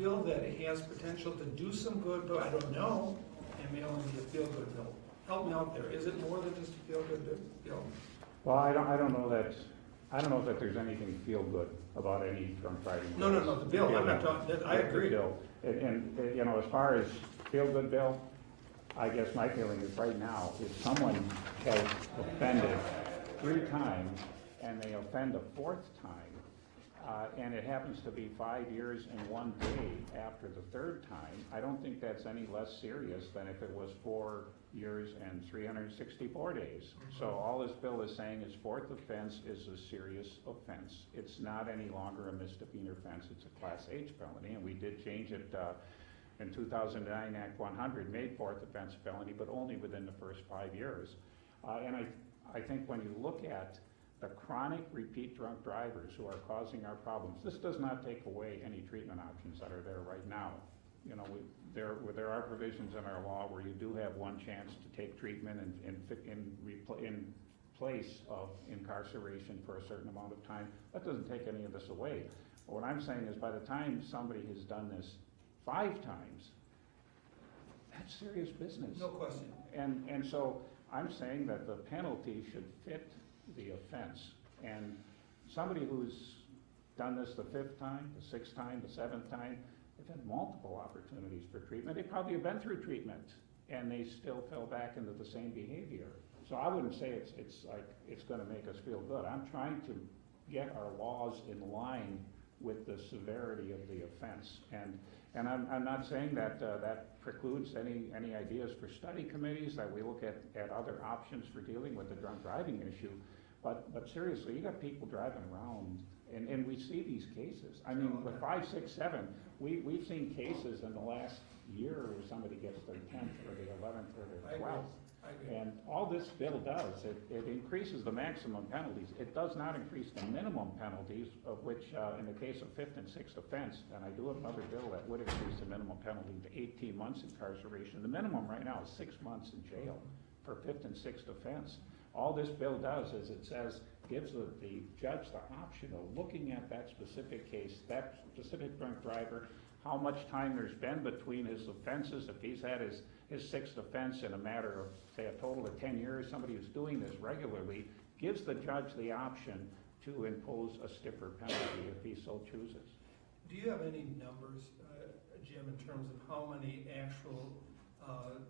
bill that has potential to do some good, but I don't know. It may only be a feel-good bill. Help me out there. Is it more than just a feel-good bill? Well, I don't know that there's anything feel good about any drunk driving. No, the bill. I'm not talking. I agree. The bill. And as far as feel-good bill, I guess my feeling is right now, if someone has offended 3 times and they offend a 4th time, and it happens to be 5 years and 1 day after the 3rd time, I don't think that's any less serious than if it was 4 years and 364 days. So all this bill is saying is 4th offense is a serious offense. It's not any longer a misdemeanor offense, it's a Class H felony, and we did change it in 2009, Act 100 made 4th offense felony, but only within the first 5 years. And I think when you look at the chronic repeat drunk drivers who are causing our problems, this does not take away any treatment options that are there right now. There are provisions in our law where you do have one chance to take treatment in place of incarceration for a certain amount of time. That doesn't take any of this away. What I'm saying is, by the time somebody has done this 5 times, that's serious business. No question. And so I'm saying that the penalty should fit the offense. And somebody who's done this the 5th time, the 6th time, the 7th time, they've had multiple opportunities for treatment. They probably have been through treatment. and they still fell back into the same behavior. So I wouldn't say it's like, it's gonna make us feel good. I'm trying to get our laws in line with the severity of the offense. And I'm not saying that, that precludes any ideas for study committees, that we look at other options for dealing with the drunk driving issue. But seriously, you got people driving around, and we see these cases. I mean, with 5, 6, 7, we've seen cases in the last year where somebody gets their 10th or the 11th or their 12th. I agree. And all this bill does, it increases the maximum penalties. It does not increase the minimum penalties, of which, in the case of 5th and 6th offense, and I do have another bill that would increase the minimum penalty to 18 months incarceration. The minimum right now is 6 months in jail for 5th and 6th offense. All this bill does is it says, gives the judge the option of looking at that specific case, that specific drunk driver, how much time there's been between his offenses, if he's had his 6th offense in a matter of, say, a total of 10 years, somebody who's doing this regularly, gives the judge the option to impose a stiffer penalty if he so chooses. Do you have any numbers, Jim, in terms of how many actual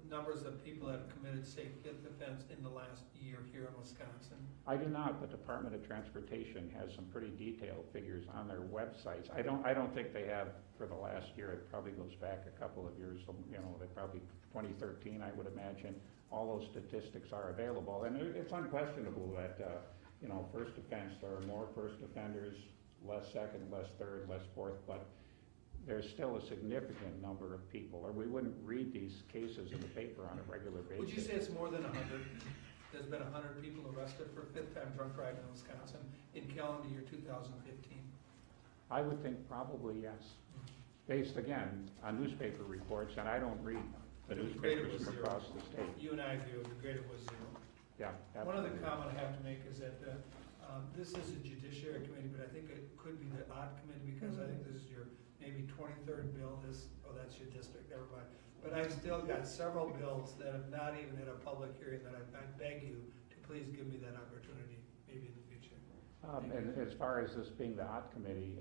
numbers of people that have committed, say, 5th offense in the last year here in Wisconsin? I do not, but Department of Transportation has some pretty detailed figures on their websites. I don't think they have for the last year. It probably goes back a couple of years, you know, they probably 2013, I would imagine. All those statistics are available, and it's unquestionable that, you know, first offense, there are more first offenders, less second, less third, less fourth, but there's still a significant number of people, or we wouldn't read these cases in the paper on a regular basis. Would you say it's more than 100? There's been 100 people arrested for 5th-time drunk driving in Wisconsin in calendar year 2015? I would think probably yes, based again on newspaper reports, and I don't read the newspapers from across the state. You and I agree, the greater was 0. Yeah, One other absolutely. comment I have to make is that this is a Judiciary Committee, but I think it could be the odd committee because I think this is your maybe 23rd bill. That's your district, never mind. But I've still got several bills that have not even had a public hearing that I beg you to please give me that opportunity maybe in the future. And as far as this being the odd committee,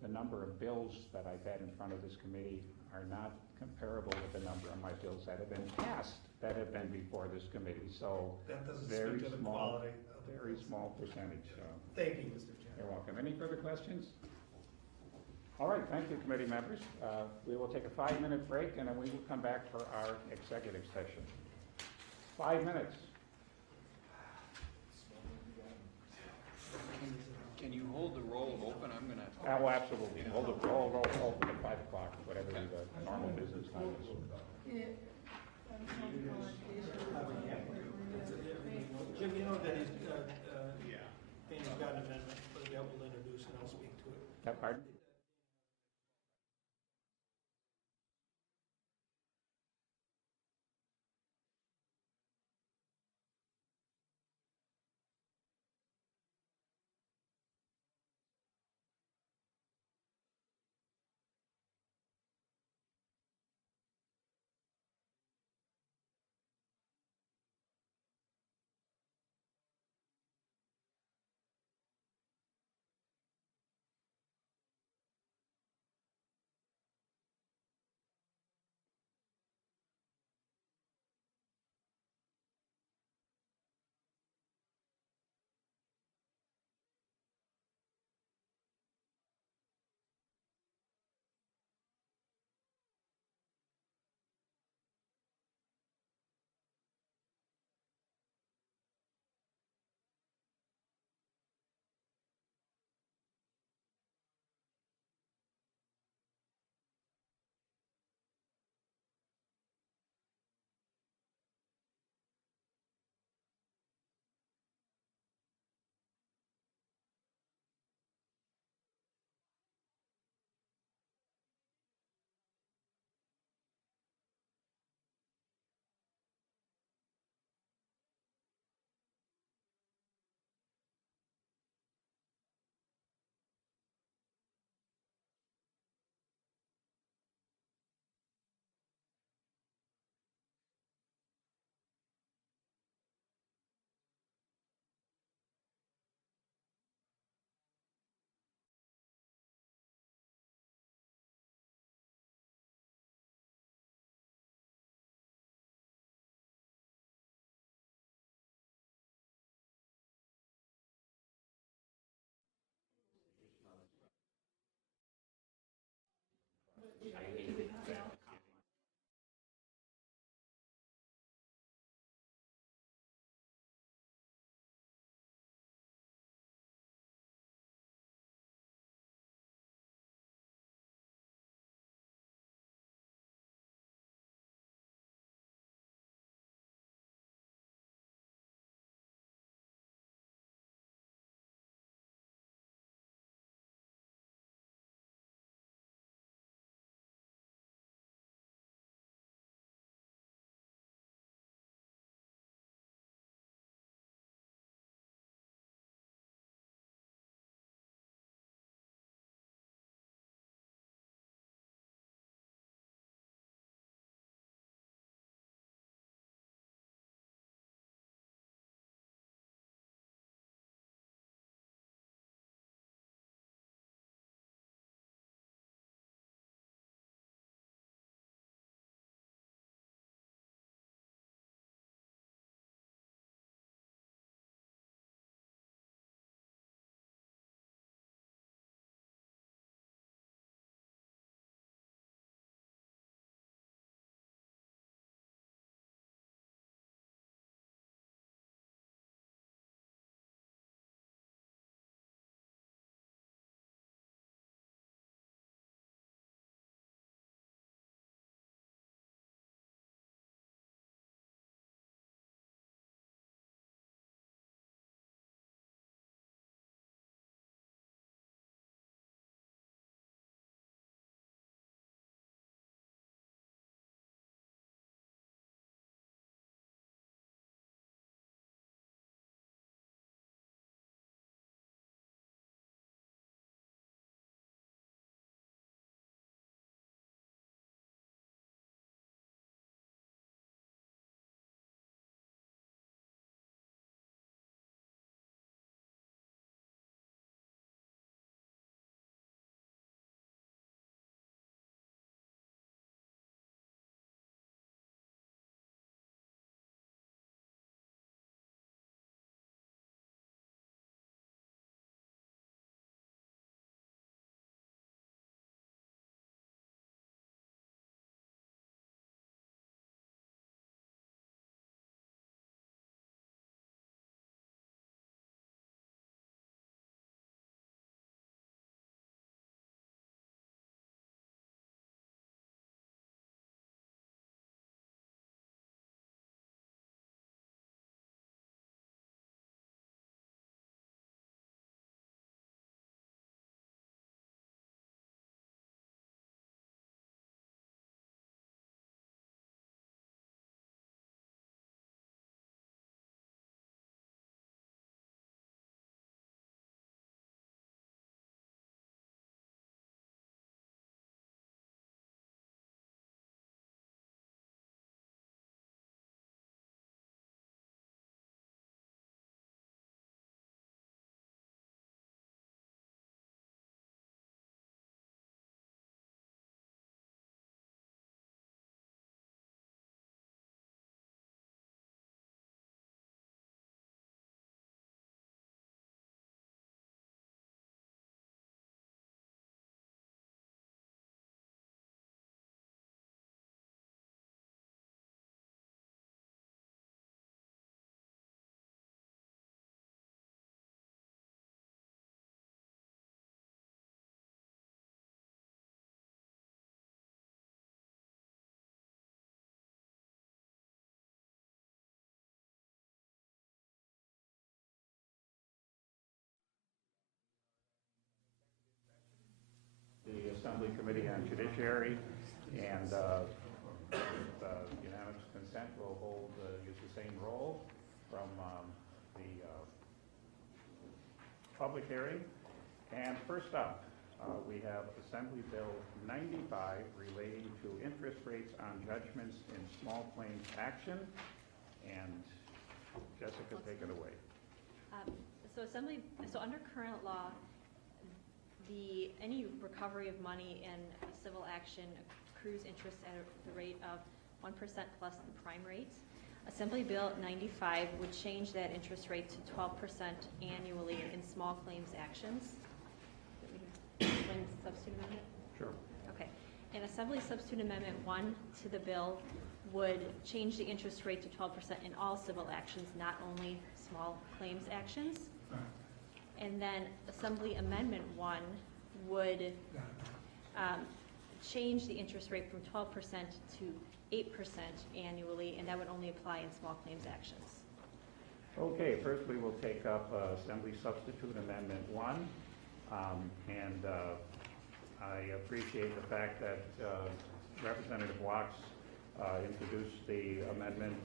the number of bills that I've had in front of this committee are not comparable with the number of my bills that have been passed that have been before this committee. So That doesn't very speak to the small, quality of the very bills. small percentage. So Thank you, Mr. Chairman. you're welcome. Any further questions? All right, thank you, committee members. We will take a 5-minute break, and then we will come back for our executive session. 5 minutes. Can you hold the roll open? I'm gonna. Oh, absolutely. Hold the roll open at 5 o'clock, whatever the normal business time is. Jim, you know that he's got an amendment that we'll introduce and I'll speak to it. Pardon? Assembly Committee on Judiciary, and with unanimous consent, we'll use the same roll from the public hearing. And first up, we have Assembly Bill 95 relating to interest rates on judgments in small claims action. And Jessica, take it away. So under current law, any recovery of money in a civil action accrues interest at the rate of 1% plus the prime rate. Assembly Bill 95 would change that interest rate to 12% annually in small claims actions. Explain the substitute amendment? Sure. Okay. And Assembly Substitute Amendment 1 to the bill would change the interest rate to 12% in all civil actions, not only small claims actions. And then Assembly Amendment 1 would change the interest rate from 12% to 8% annually, and that would only apply in small claims actions. Okay, first we will take up Assembly Substitute Amendment 1. And I appreciate the fact that Representative Watts introduced the amendment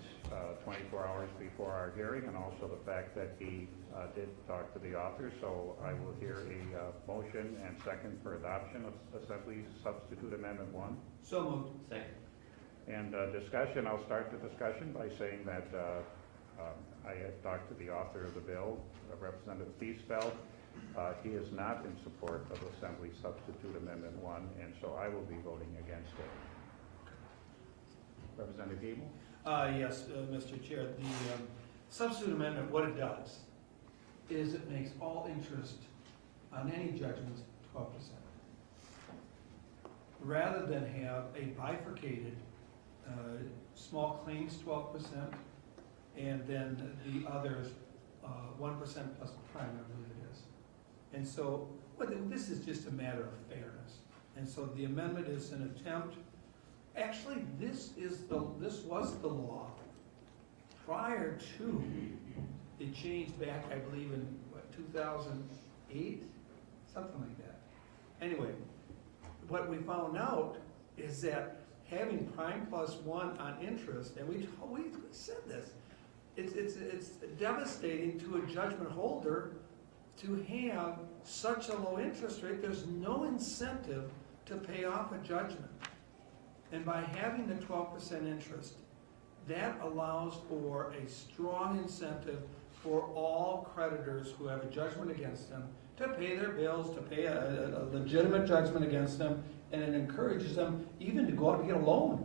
24 hours before our hearing, and also the fact that he did talk to the author. So I will hear a motion and second for adoption of Assembly Substitute Amendment 1. So moved. Second. And discussion, I'll start the discussion by saying that I had talked to the author of the bill, Representative Thiesfeld. He is not in support of Assembly Substitute Amendment 1, and so I will be voting against it. Representative Gable? Yes, Mr. Chair, the substitute amendment, what it does is it makes all interest on any judgments 12%. Rather than have a bifurcated small claims 12% and then the others 1% plus prime, I believe it is. And so this is just a matter of fairness. And so the amendment is an attempt. Actually, this was the law prior to it changed back, I believe, in 2008, something like that. Anyway, what we found out is that having prime plus 1 on interest, and we said this, it's devastating to a judgment holder to have such a low interest rate. There's no incentive to pay off a judgment. And by having the 12% interest, that allows for a strong incentive for all creditors who have a judgment against them to pay their bills, to pay a legitimate judgment against them, and it encourages them even to go out and get a loan,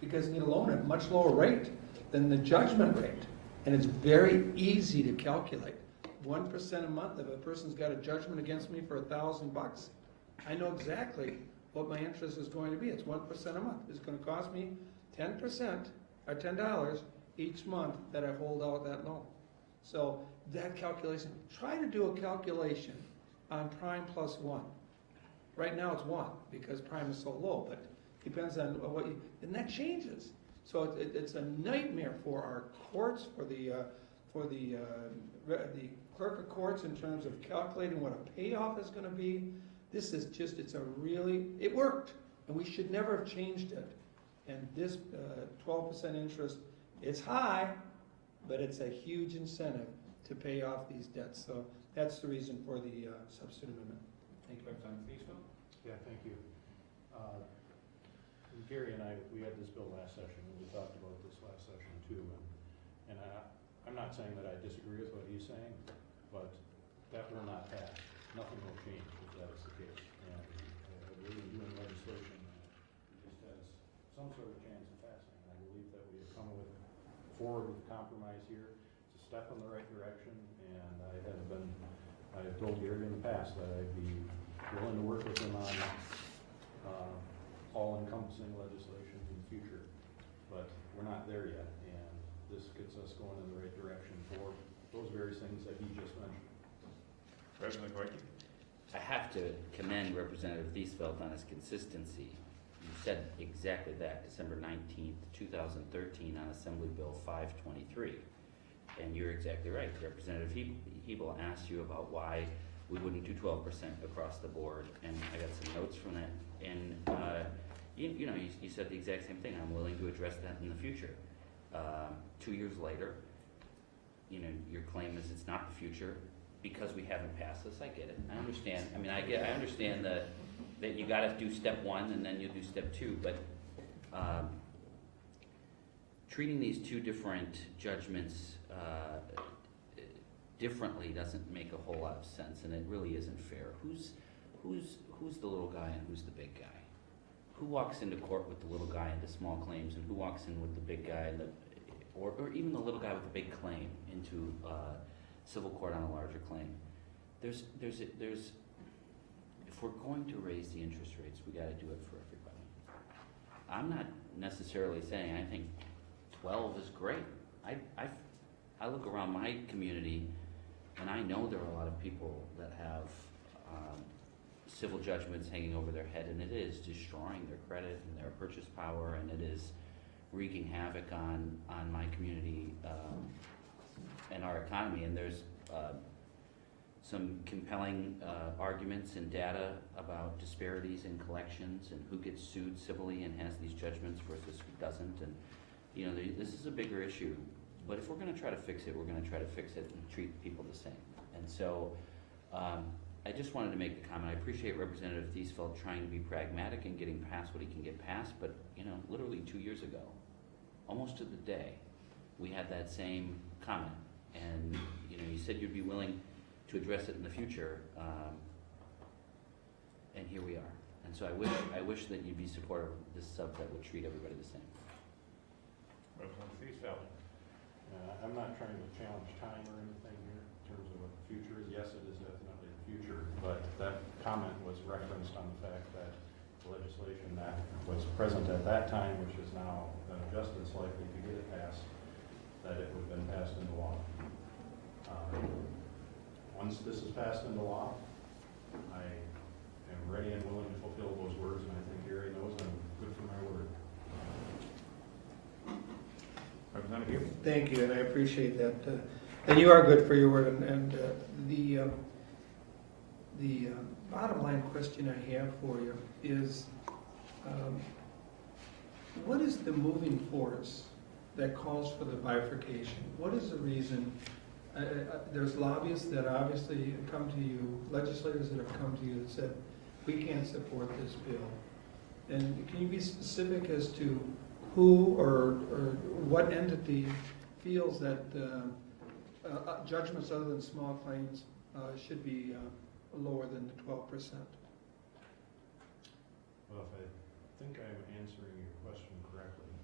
because you get a loan at a much lower rate than the judgment rate. And it's very easy to calculate. 1% a month, if a person's got a judgment against me for $1,000, I know exactly what my interest is going to be. It's 1% a month. It's going to cost me 10% or $10 each month that I hold out that loan. So that calculation, try to do a calculation on prime plus 1. Right now it's 1 because prime is so low, but depends on what you, and that changes. So it's a nightmare for our courts, for the clerk of courts in terms of calculating what a payoff is going to be. This is just, it worked, and we should never have changed it. And this 12% interest, it's high, but it's a huge incentive to pay off these debts. So that's the reason for the substitute amendment. Thank you. Representative Thiesfeld? Yeah, thank you. Gary and I, we had this bill last session, and we talked about this last session too. And I'm not saying that I disagree with what he's saying, but that will not pass. Nothing will change if that is the case. And really doing legislation that just has some sort of chance of passing. I believe that we have come forward with compromise here. It's a step in the right direction, and I have told Gary in the past that I'd be willing to work with him on all-encompassing legislation in the future. But we're not there yet, and this gets us going in the right direction for those various things that he just mentioned. President Goyke? I have to commend Representative Thiesfeld on his consistency. You said exactly that, December 19th, 2013 on Assembly Bill 523. And you're exactly right. Representative Hebel asked you about why we wouldn't do 12% across the board, and I got some notes from that. And, you know, you said the exact same thing, I'm willing to address that in the future. 2 years later, you know, your claim is it's not the future because we haven't passed this. I get it, I understand. I mean, I understand that you gotta do step one and then you do step two, but treating these two different judgments differently doesn't make a whole lot of sense, and it really isn't fair. Who's the little guy and who's the big guy? Who walks into court with the little guy into small claims, and who walks in with the big guy and or even the little guy with the big claim into civil court on a larger claim? There's if we're going to raise the interest rates, we got to do it for everybody. I'm not necessarily saying I think 12 is great. I look around my community, and I know there are a lot of people that have civil judgments hanging over their head, and it is destroying their credit and their purchase power, and it is wreaking havoc on my community and our economy. And there's some compelling arguments and data about disparities in collections and who gets sued civilly and has these judgments versus who doesn't. And you know, this is a bigger issue. But if we're going to try to fix it, we're going to try to fix it and treat people the same. And so I just wanted to make the comment. I appreciate Representative Thiesfeld trying to be pragmatic and getting past what he can get past. But you know, literally 2 years ago, almost to the day, we had that same comment. And you know, you said you'd be willing to address it in the future, and here we are. And so I wish that you'd be supportive of this sub that would treat everybody the same. Representative Thiesfeld. I'm not trying to challenge time or anything here in terms of what the future is. Yes, it is definitely the future, but that comment was referenced on the fact that the legislation that was present at that time, which is now just as likely to get it passed, that it would have been passed into law. Once this is passed into law, I am ready and willing to fulfill those words, and I think Gary knows I'm good for my word. Representative Hughes. Thank you, and I appreciate that. And you are good for your word. And the bottom line question I have for you is, what is the moving force that calls for the bifurcation? What is the reason? There's lobbyists that obviously come to you, legislators that have come to you that said, we can't support this bill. And can you be specific as to who or what entity feels that judgments other than small claims should be lower than the 12%? Well, if I think I'm answering your question correctly,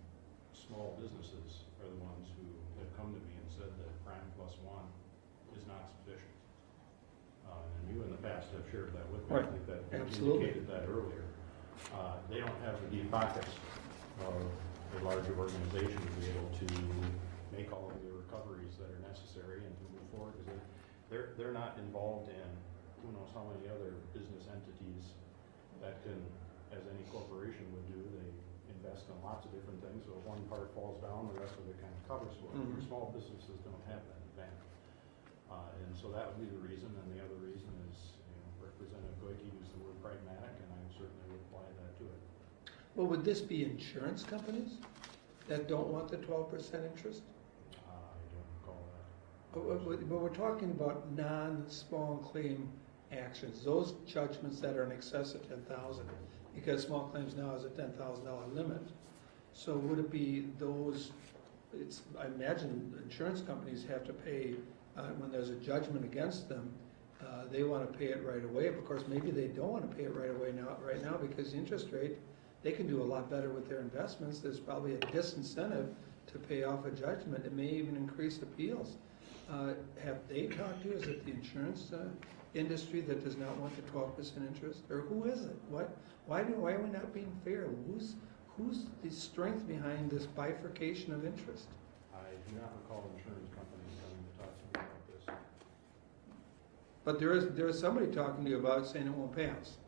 small businesses are the ones who have come to me and said that prime plus one is not sufficient. And you in the past have shared that with me. Right. I think that Absolutely. indicated that earlier. They don't have the deep pockets of a larger organization to be able to make all of the recoveries that are necessary and to move forward, because they're not involved in who knows how many other business entities that can, as any corporation would do, they invest in lots of different things, so if one part falls down, the rest of it kind of covers for it. Your small businesses don't have that advantage. And so that would be the reason, and the other reason is, you know, Representative Goike used the word pragmatic, and I certainly would apply that to it. Well, would this be insurance companies that don't want the 12% interest? I don't recall that. But we're talking about non-small claim actions, those judgments that are in excess of $10,000, because small claims now is a $10,000 limit. So would it be those? I imagine insurance companies have to pay when there's a judgment against them. They want to pay it right away. Of course, maybe they don't want to pay it right now because the interest rate. They can do a lot better with their investments. There's probably a disincentive to pay off a judgment. It may even increase appeals. Have they talked to you? Is it the insurance industry that does not want the 12% interest? Or who is it? Why are we not being fair? Who's the strength behind this bifurcation of interest? I do not recall insurance companies coming to talk to me about this. But there is somebody talking to you about it saying it won't pass.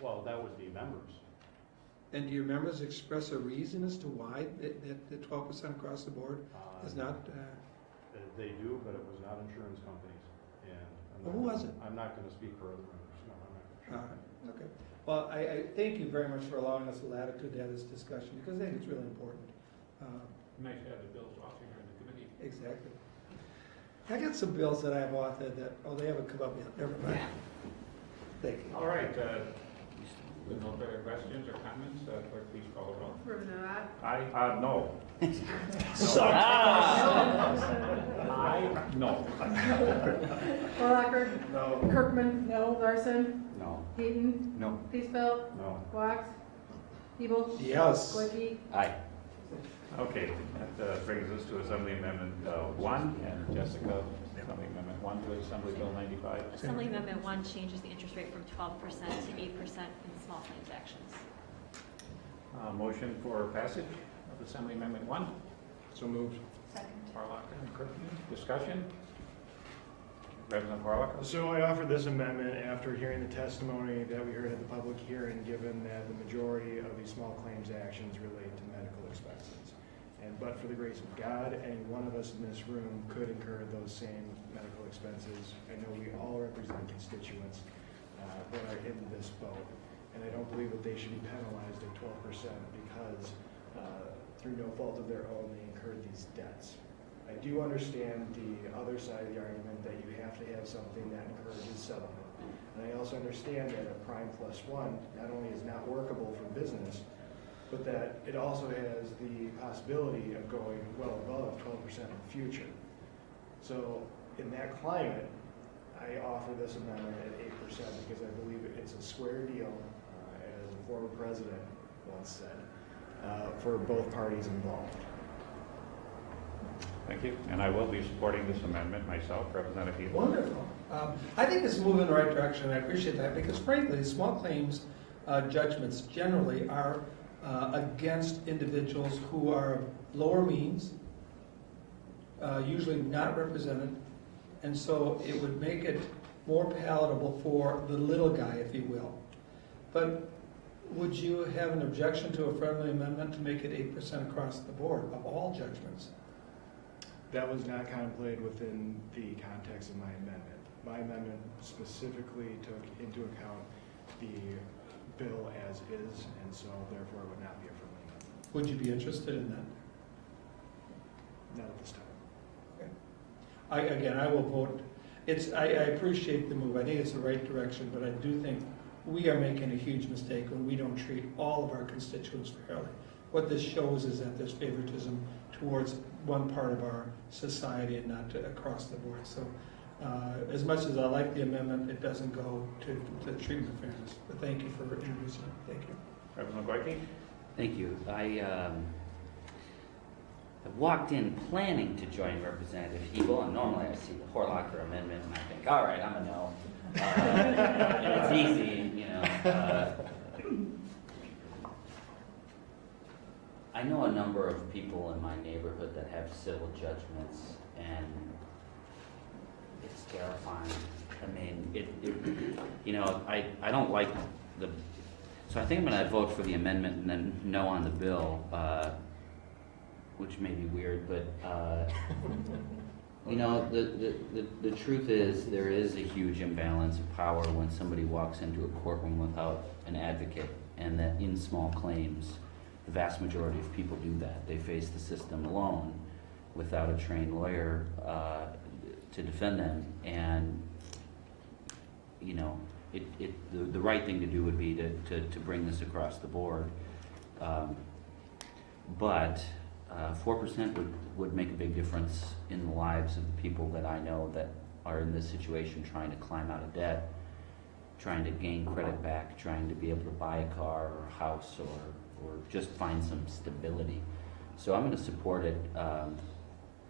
Well, that would be members. And do your members express a reason as to why the 12% across the board is not? They do, but it was not insurance companies. And Well, who was it? I'm not gonna speak for other members, no, I'm not gonna. All right, okay. Well, I thank you very much for allowing us the latitude to have this discussion, because I think it's really important. Nice to have the bills off here in the committee. Exactly. I got some bills that I've authored that, oh, they haven't come up yet, never mind. Thank you. All right, with no further questions or comments, clerk, please call the roll. Rubenard. Aye, no. Aye, no. Warlacher. No. Kirkman. No. Larson. No. Hayden. No. Peacefeld. No. Wax. Hebel. Yes. Goiki. Aye. Okay, that brings us to Assembly Amendment 1, and Jessica, Assembly Amendment 1 to Assembly Bill 95. Assembly Amendment 1 changes the interest rate from 12% to 8% in small claims actions. Motion for passage of Assembly Amendment 1. So moved. Second. Farlacher and Kirkman. Discussion? Representative Farlacher? So I offered this amendment after hearing the testimony that we heard at the public hearing, given that the majority of these small claims actions relate to medical expenses. But for the grace of God, any one of us in this room could incur those same medical expenses. I know we all represent constituents that are in this boat, and I don't believe that they should be penalized at 12% because through no fault of their own, they incurred these debts. I do understand the other side of the argument that you have to have something that encourages settlement. And I also understand that a prime plus one not only is not workable for business, but that it also has the possibility of going well above 12% in the future. So in that climate, I offer this amendment at 8% because I believe it's a square deal, as a former president once said, for both parties involved. Thank you. And I will be supporting this amendment myself, Representative Hebel. Wonderful. I think it's moving in the right direction, and I appreciate that, because frankly, small claims judgments generally are against individuals who are of lower means, usually not represented, and so it would make it more palatable for the little guy, if you will. But would you have an objection to a friendly amendment to make it 8% across the board of all judgments? That was not contemplated within the context of my amendment. My amendment specifically took into account the bill as is, and so therefore it would not be a friendly amendment. Would you be interested in that? Not at this time. Again, I will vote. I appreciate the move. I think it's the right direction, but I do think we are making a huge mistake when we don't treat all of our constituents fairly. What this shows is that there's favoritism towards one part of our society and not across the board. So as much as I like the amendment, it doesn't go to treatment fairness. But thank you for introducing it. Thank you. Representative Goiki? Thank you. I walked in planning to join Representative Hebel, and normally I see the Horlocker amendment and I think, all right, I'm a no. And it's easy, you know. I know a number of people in my neighborhood that have civil judgments, and it's terrifying. I mean, you know, I don't like so I think I'm gonna vote for the amendment and then no on the bill, which may be weird, but, you know, the truth is, there is a huge imbalance of power when somebody walks into a courtroom without an advocate, and that in small claims, the vast majority of people do that. They face the system alone without a trained lawyer to defend them, and, you know, the right thing to do would be to bring this across the board. But 4% would make a big difference in the lives of the people that I know that are in this situation, trying to climb out of debt, trying to gain credit back, trying to be able to buy a car or a house or just find some stability. So I'm going to support it,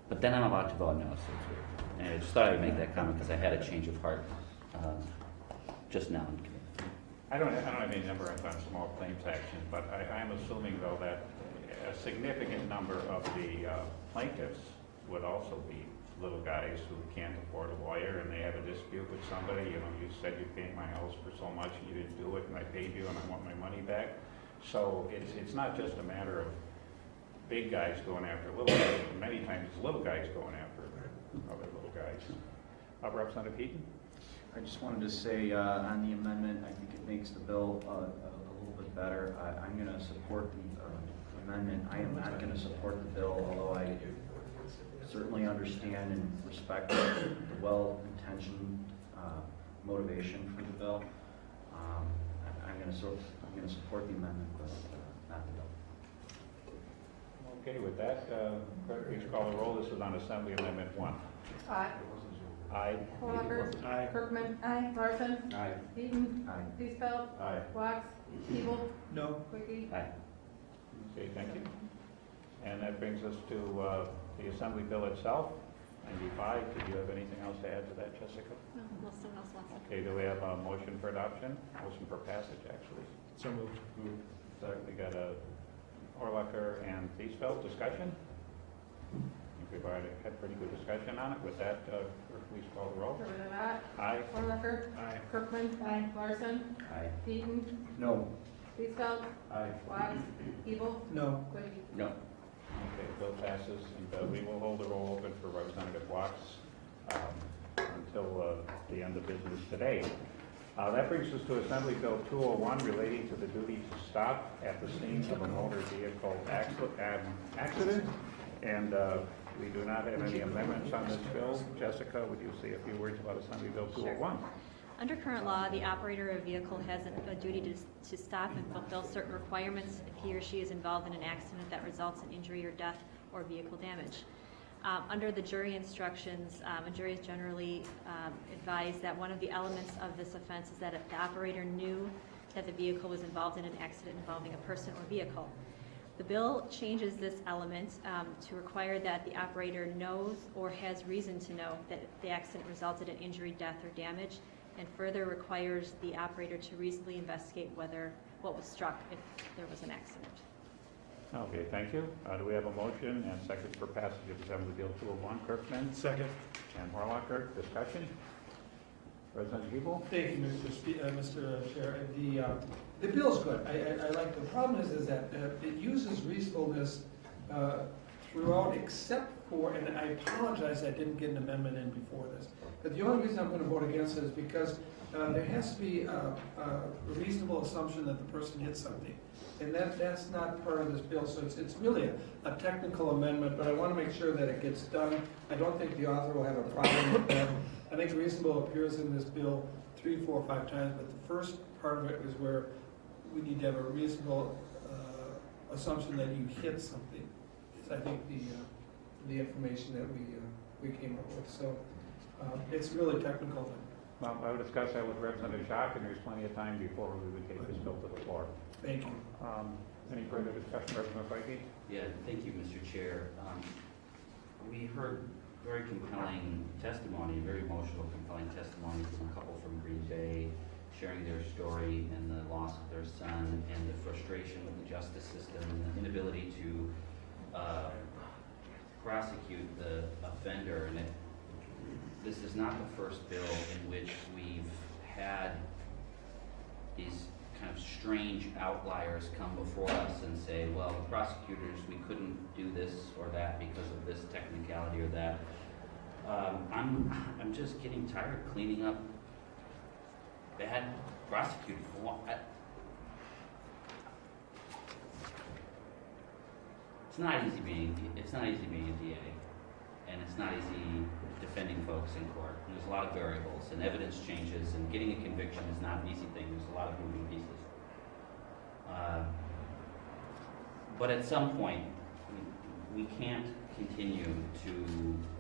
but then I'm about to vote no, so it's weird. And I just thought I would make that comment because I had a change of heart just now. I don't have any number on small claims actions, but I'm assuming though that a significant number of the plaintiffs would also be little guys who can't afford a lawyer and they have a dispute with somebody. You know, you said you paid my house for so much and you didn't do it, and I paid you and I want my money back. So it's not just a matter of big guys going after little guys. Many times it's little guys going after other little guys. Representative Heaton? I just wanted to say on the amendment, I think it makes the bill a little bit better. I'm going to support the amendment. I am not going to support the bill, although I certainly understand and respect the well-intentioned motivation for the bill. I'm going to support the amendment, but not the bill. Okay, with that, clerk, please call the roll. This is on Assembly Amendment 1. Aye. Aye. Walker. Aye. Kirkman. Aye. Larson. Aye. Eaton. Aye. Leesfeld. Aye. Wax. Hebel. No. Quickie. Aye. Okay, thank you. And that brings us to the Assembly Bill itself, 95. Did you have anything else to add to that, Jessica? No, unless someone else wants to. Okay, do we have a motion for adoption? Motion for passage, actually. So moved. So we got a Orlacher and Leesfeld discussion. I think we've already had pretty good discussion on it. With that, clerk, please call the roll. Herman Scott. Aye. Orlacher. Aye. Kirkman. Aye. Larson. Aye. Eaton. No. Leesfeld. Aye. Wax. Hebel. No. Quickie. No. Okay, bill passes, and we will hold the roll open for Representative Watts until the end of business today. That brings us to Assembly Bill 201 relating to the duty to stop at the scene of a motor vehicle accident. And we do not have any amendments on this bill. Jessica, would you say a few words about Assembly Bill 201? Under current law, the operator of a vehicle has a duty to stop and fulfill certain requirements if he or she is involved in an accident that results in injury or death or vehicle damage. Under the jury instructions, a jury is generally advised that one of the elements of this offense is that the operator knew that the vehicle was involved in an accident involving a person or vehicle. The bill changes this element to require that the operator knows or has reason to know that the accident resulted in injury, death, or damage, and further requires the operator to reasonably investigate what was struck if there was an accident. Okay, thank you. Do we have a motion and second for passage of Assembly Bill 201? Kirkman Second. and Horlocker. Discussion? President Hebel? Thank you, Mr. Chair. The bill's good. I like, the problem is that it uses reasonableness throughout except for, and I apologize I didn't get an amendment in before this, but the only reason I'm going to vote against it is because there has to be a reasonable assumption that the person hit something. And that's not part of this bill, so it's really a technical amendment, but I want to make sure that it gets done. I don't think the author will have a problem with that. I think reasonable appears in this bill 3, 4, 5 times, but the first part of it is where we need to have a reasonable assumption that you hit something. Is I think the information that we came up with. So it's really technical. Well, I will discuss that with Representative Jacques, and there's plenty of time before we would take this bill to the floor. Thank you. Any further discussion, Representative Feige? Yeah, thank you, Mr. Chair. We heard very compelling testimony, very emotional, compelling testimony from a couple from Green Bay, sharing their story and the loss of their son and the frustration with the justice system and the inability to prosecute the offender. And this is not the first bill in which we've had these kind of strange outliers come before us and say, well, the prosecutors, we couldn't do this or that because of this technicality or that. I'm just getting tired of cleaning up bad prosecutors. It's not easy being a DA, and it's not easy defending folks in court. And there's a lot of variables, and evidence changes, and getting a conviction is not an easy thing. There's a lot of moving pieces. But at some point, we can't continue to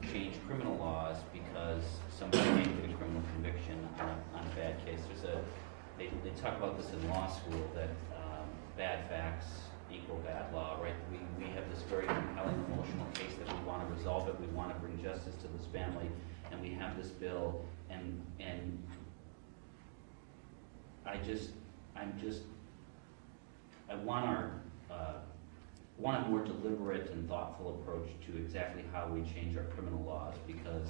change criminal laws because somebody may get a criminal conviction on a bad case. They talk about this in law school, that bad facts equal bad law, right? We have this very compelling emotional case that we want to resolve it, we want to bring justice to this family, and we have this bill, and I want a more deliberate and thoughtful approach to exactly how we change our criminal laws, because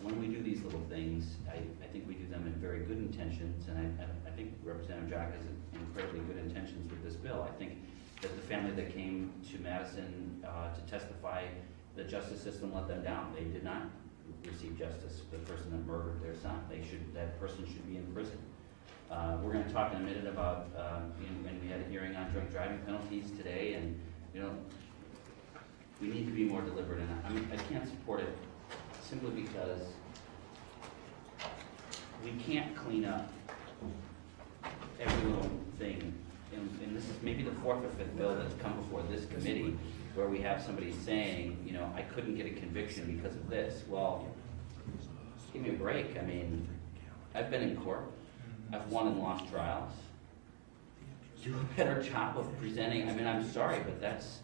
when we do these little things, I think we do them in very good intentions, and I think Representative Jack has incredibly good intentions with this bill. I think that the family that came to Madison to testify, the justice system let them down. They did not receive justice. The person that murdered their son, that person should be in prison. We're gonna talk in a minute about, and we had a hearing on drunk driving penalties today, and, we need to be more deliberate, and I can't support it simply because we can't clean up every little thing. And this is maybe the fourth or fifth bill that's come before this committee where we have somebody saying, I couldn't get a conviction because of this. Well, give me a break. I mean, I've been in court. I've won and lost trials. Do a better job of presenting. I mean, I'm sorry, but that's,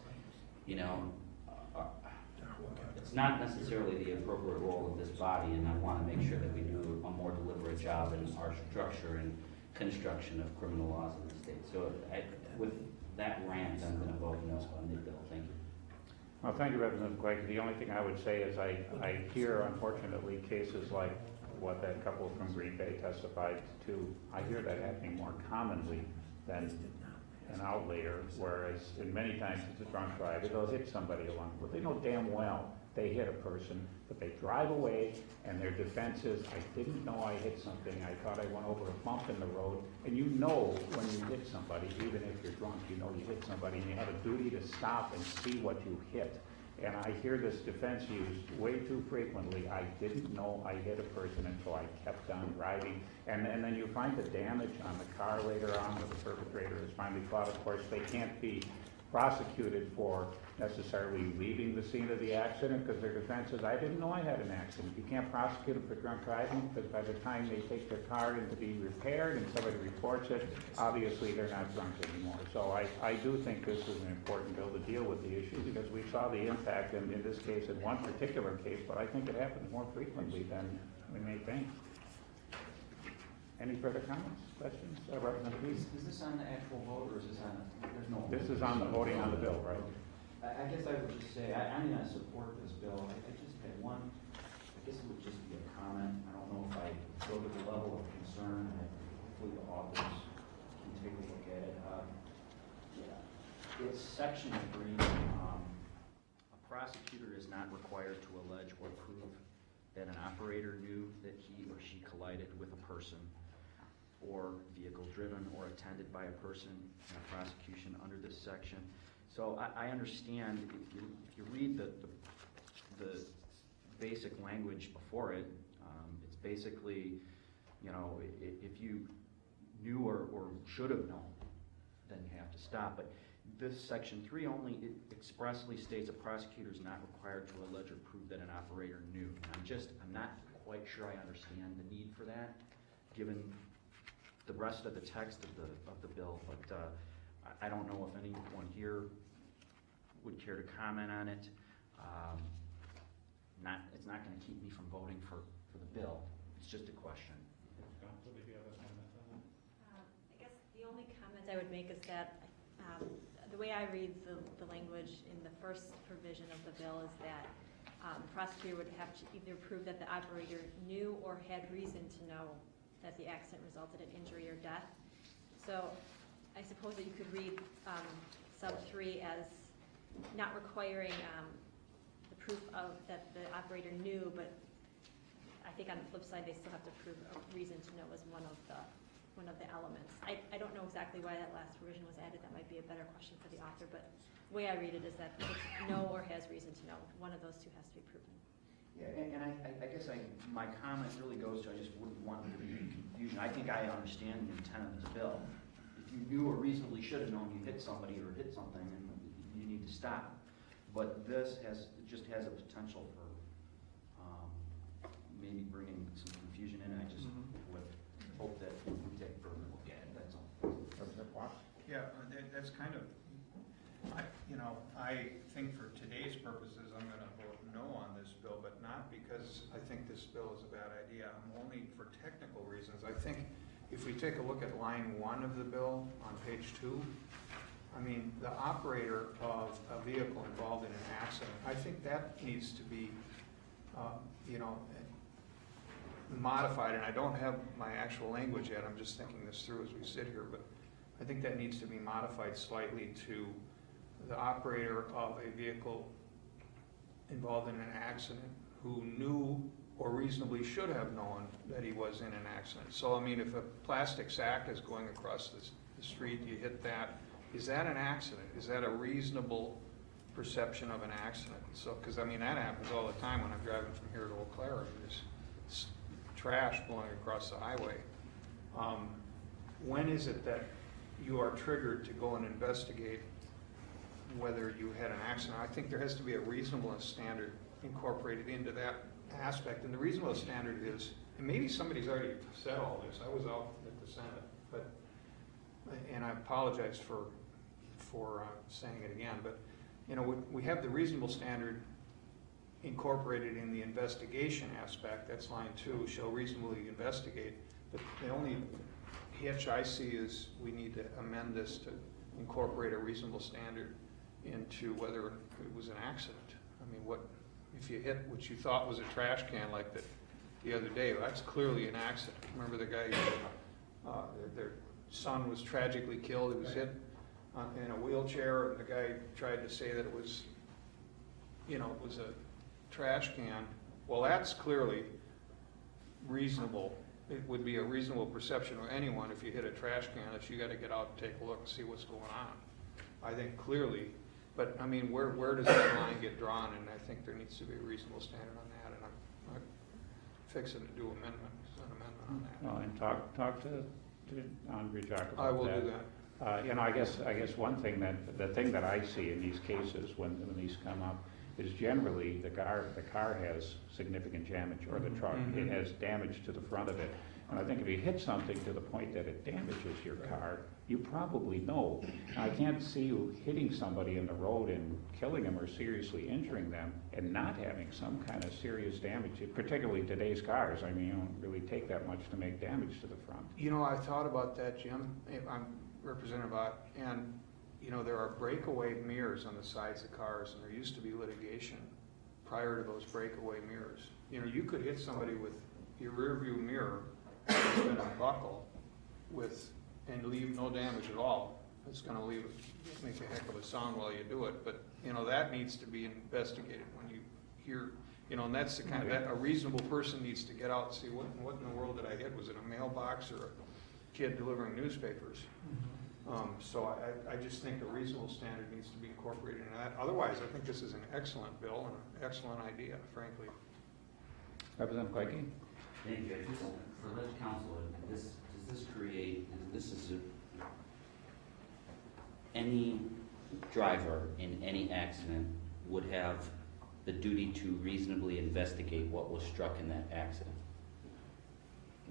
it's not necessarily the appropriate role of this body, and I want to make sure that we do a more deliberate job in our structure and construction of criminal laws in the state. So with that rant, I'm going to vote no on the bill. Thank you. Well, thank you, Representative Quake. The only thing I would say is I hear, unfortunately, cases like what that couple from Green Bay testified to. I hear that happening more commonly than an outlier, whereas in many times it's a drunk driver. They'll hit somebody along, but they know damn well they hit a person, but they drive away, and their defense is, I didn't know I hit something. I thought I went over a bump in the road. And you know when you hit somebody, even if you're drunk, you know you hit somebody, and you have a duty to stop and see what you hit. And I hear this defense used way too frequently. I didn't know I hit a person until I kept on driving. And then you find the damage on the car later on when the perpetrator is finally caught. Of course, they can't be prosecuted for necessarily leaving the scene of the accident because their defense is, I didn't know I had an accident. You can't prosecute them for drunk driving because by the time they take their car in to be repaired and somebody reports it, obviously they're not drunk anymore. So I do think this is an important bill to deal with the issue because we saw the impact in this case, in one particular case, but I think it happens more frequently than we may think. Any further comments, questions? Representative? Is this on the actual vote, or is this on, there's no? This is on the voting on the bill, right? I guess I would just say, I'm gonna support this bill. I just had one, I guess it would just be a comment. I don't know if I go to the level of concern, and hopefully the authors can take a look at it. It's section 3. A prosecutor is not required to allege or prove that an operator knew that he or she collided with a person or vehicle driven or attended by a person in a prosecution under this section. So I understand if you read the basic language before it, it's basically, if you knew or should have known, then you have to stop. But this section 3 only expressly states a prosecutor is not required to allege or prove that an operator knew. And I'm not quite sure I understand the need for that, given the rest of the text of the bill. But I don't know if anyone here would care to comment on it. It's not going to keep me from voting for the bill. It's just a question. I guess the only comment I would make is that the way I read the language in the first provision of the bill is that the prosecutor would have to either prove that the operator knew or had reason to know that the accident resulted in injury or death. So I suppose that you could read sub 3 as not requiring the proof of that the operator knew, but I think on the flip side they still have to prove a reason to know as one of the elements. I don't know exactly why that last provision was added. That might be a better question for the author, but the way I read it is that it's know or has reason to know. One of those two has to be proven. Yeah, and I guess my comment really goes to, I just wouldn't want there to be confusion. I think I understand the intent of this bill. If you knew or reasonably should have known you hit somebody or hit something, and you need to stop. But this just has a potential for maybe bringing some confusion in. I just would hope that we take a further look at it, that's all. Yeah, that's kind of, I think for today's purposes, I'm going to vote no on this bill, but not because I think this bill is a bad idea. I'm only for technical reasons. I think if we take a look at line 1 of the bill on page 2, I mean, the operator of a vehicle involved in an accident, I think that needs to be, modified, and I don't have my actual language yet. I'm just thinking this through as we sit here, but I think that needs to be modified slightly to the operator of a vehicle involved in an accident who knew or reasonably should have known that he was in an accident. So, I mean, if a plastic sack is going across the street, you hit that, is that an accident? Is that a reasonable perception of an accident? So, because I mean, that happens all the time when I'm driving from here to Eau Claire, and there's trash blowing across the highway. When is it that you are triggered to go and investigate whether you had an accident? I think there has to be a reasonableness standard incorporated into that aspect, and the reasonableness standard is, and maybe somebody's already said all this, I was out at the Senate, but, and I apologize for saying it again, but, you know, we have the reasonable standard incorporated in the investigation aspect, that's line 2, shall reasonably investigate, but the only hitch I see is we need to amend this to incorporate a reasonable standard into whether it was an accident. I mean, what, if you hit what you thought was a trash can like the other day, well, that's clearly an accident. Remember the guy, their son was tragically killed, he was hit in a wheelchair, and the guy tried to say that it was, you know, it was a trash can. Well, that's clearly reasonable. It would be a reasonable perception of anyone if you hit a trash can, that you gotta get out and take a look and see what's going on. I think clearly, but I mean, where does that line get drawn? And I think there needs to be a reasonable standard on that, and I'm fixing to do an amendment on that. Well, and talk to Andre Jacob about that. I will do that. You know, I guess one thing the thing that I see in these cases when these come up is generally the car has significant damage, or the truck, it has damage to the front of it. And I think if you hit something to the point that it damages your car, you probably know. I can't see you hitting somebody in the road and killing them or seriously injuring them and not having some kind of serious damage, particularly today's cars. I mean, you don't really take that much to make damage to the front. You know, I thought about that, Jim. I'm Representative Ott, and you know, there are breakaway mirrors on the sides of cars, and there used to be litigation prior to those breakaway mirrors. You know, you could hit somebody with your rear view mirror that's been a buckle and leave no damage at all. It's gonna make a heck of a sound while you do it, but you know, that needs to be investigated when you hear, you know, and that's the kind of, a reasonable person needs to get out and see what in the world did I hit? Was it a mailbox or a kid delivering newspapers? So I just think a reasonable standard needs to be incorporated in that. Otherwise, I think this is an excellent bill and an excellent idea, frankly. Representative Quakey? Thank you. For the council, does this create, any driver in any accident would have the duty to reasonably investigate what was struck in that accident?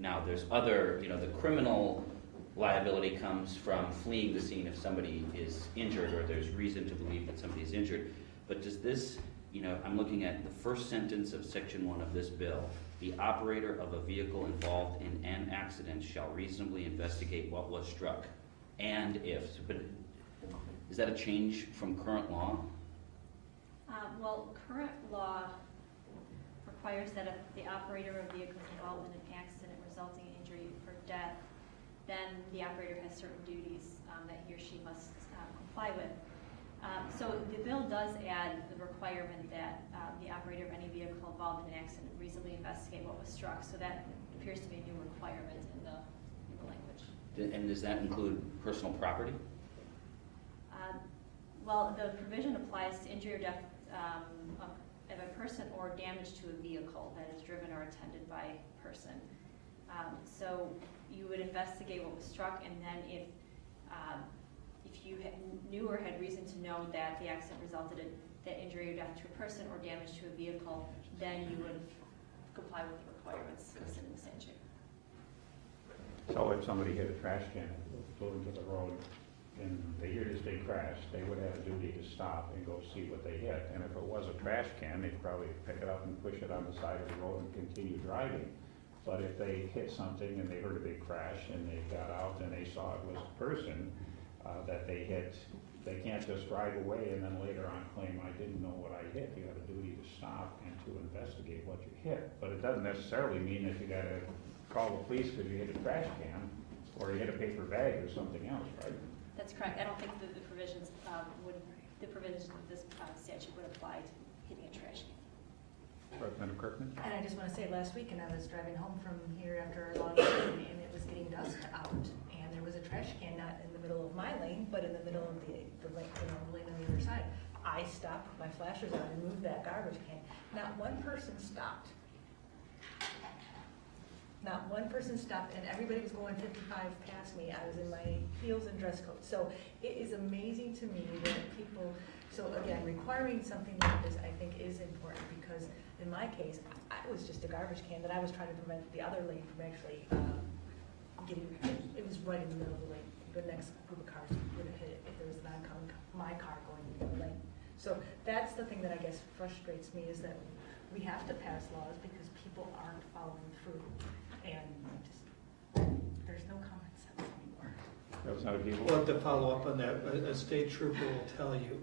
Now, there's other, you know, the criminal liability comes from fleeing the scene if somebody is injured or there's reason to believe that somebody is injured. But does this, you know, I'm looking at the first sentence of section 1 of this bill. The operator of a vehicle involved in an accident shall reasonably investigate what was struck. And if, but is that a change from current law? Well, current law requires that if the operator of a vehicle is involved in an accident resulting in injury or death, then the operator has certain duties that he or she must comply with. So the bill does add the requirement that the operator of any vehicle involved in an accident reasonably investigate what was struck. So that appears to be a new requirement in the language. And does that include personal property? Well, the provision applies to injury or death of a person or damage to a vehicle that is driven or attended by a person. So you would investigate what was struck, and then if you knew or had reason to know that the accident resulted in that injury or death to a person or damage to a vehicle, then you would comply with the requirements listed in the statute. So if somebody hit a trash can, flew into the road, and they hear this big crash, they would have a duty to stop and go see what they hit. And if it was a trash can, they'd probably pick it up and push it on the side of the road and continue driving. But if they hit something and they heard a big crash and they got out and they saw it was a person that they hit, they can't just drive away and then later on claim, I didn't know what I hit. You have a duty to stop and to investigate what you hit. But it doesn't necessarily mean that you gotta call the police because you hit a trash can or you hit a paper bag or something else, right? That's correct. I don't think that the provisions of this statute would apply to hitting a trash can. Representative Kirkman? And I just wanna say, last weekend I was driving home from here after our long weekend, and it was getting dusk out, and there was a trash can not in the middle of my lane, but in the middle of the lane, lane on the other side. I stopped, put my flashers on, and moved that garbage can. Not one person stopped. Not one person stopped, and everybody was going 55 past me. I was in my heels and dress coat. So it is amazing to me that people, so again, requiring something like this, I think, is important, because in my case, I was just a garbage can that I was trying to prevent the other lane from actually getting, it was right in the middle of the lane. The next group of cars would have hit it if there was an oncoming, my car going in the lane. So that's the thing that I guess frustrates me, is that we have to pass laws because people aren't following through. And just, there's no common sense anymore. Those other people? Well, to follow up on that, a state trooper will tell you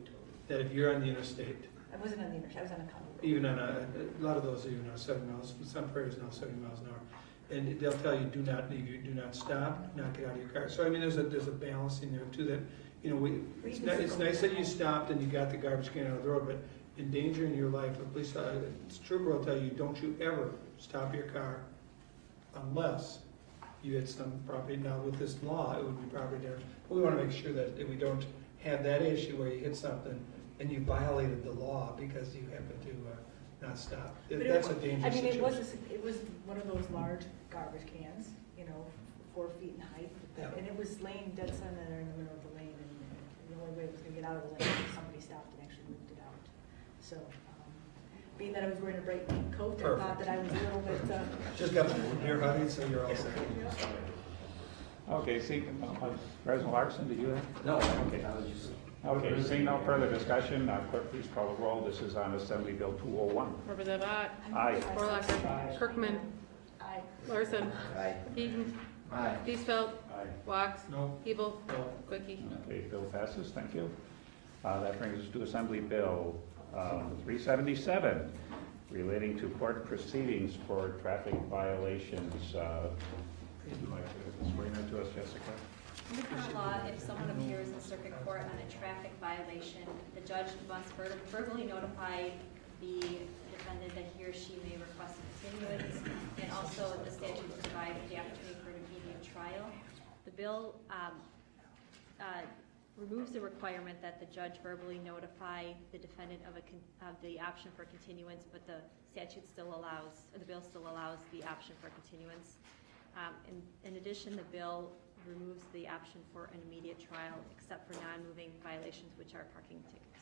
that if you're on the interstate, I wasn't on the interstate, I was on a county road. even on a lot of those are even 7 miles, some prairies now 70 miles an hour. And they'll tell you, do not leave, do not stop, do not get out of your car. So I mean, there's a balancing there too, that, you know, it's nice that you stopped and you got the garbage can out of the road, but endangering your life, a police trooper will tell you, don't you ever stop your car unless you hit some property. Now with this law, it would be property damage. But we want to make sure that we don't have that issue where you hit something and you violated the law because you happen to not stop. That's a dangerous situation. It was one of those large garbage cans, 4 feet in height. Yeah. And it was laying dead center in the middle of the lane, and the only way it was gonna get out of the lane was if somebody stopped and actually moved it out. So, being that I was wearing a bright pink coat, I thought that I was a little bit, Just got the beer honey, so you're all set. Okay, see, President Larson, did you have? No, Okay. I was just. Okay, seeing no further discussion, clerk, please call the roll. This is on Assembly Bill 201. Representative Ott. Aye. Vorlacher. Kirkman. I, Larson. Aye. Eaton. Aye. Peacefeld. Aye. Wax. No. Hebel. No. Quickie. Okay, bill passes, thank you. That brings us to Assembly Bill 377, relating to court proceedings for traffic violations. Would you like to explain that to us, Jessica? In the current law, if someone appears in circuit court on a traffic violation, the judge must verbally notify the defendant that he or she may request a continuance, and also the statute provides the opportunity for an immediate trial. The bill removes the requirement that the judge verbally notify the defendant of the option for continuance, but the statute still allows, or the bill still allows the option for continuance. In addition, the bill removes the option for an immediate trial, except for non-moving violations, which are parking tickets.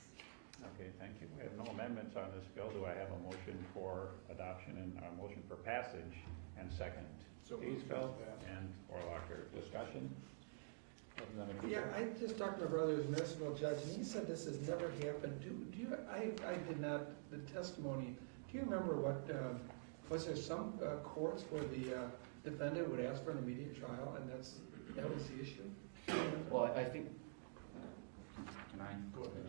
Okay, thank you. We have no amendments on this bill. Do I have a motion for adoption and a motion for passage and second? So Peacefeld and Vorlacher. Discussion? Yeah, I just talked to my brother who's a municipal judge, and he said this has never happened. I did not, the testimony, do you remember what, was there some courts where the defendant would ask for an immediate trial, and that was the issue? Well, I think, can I? Go ahead.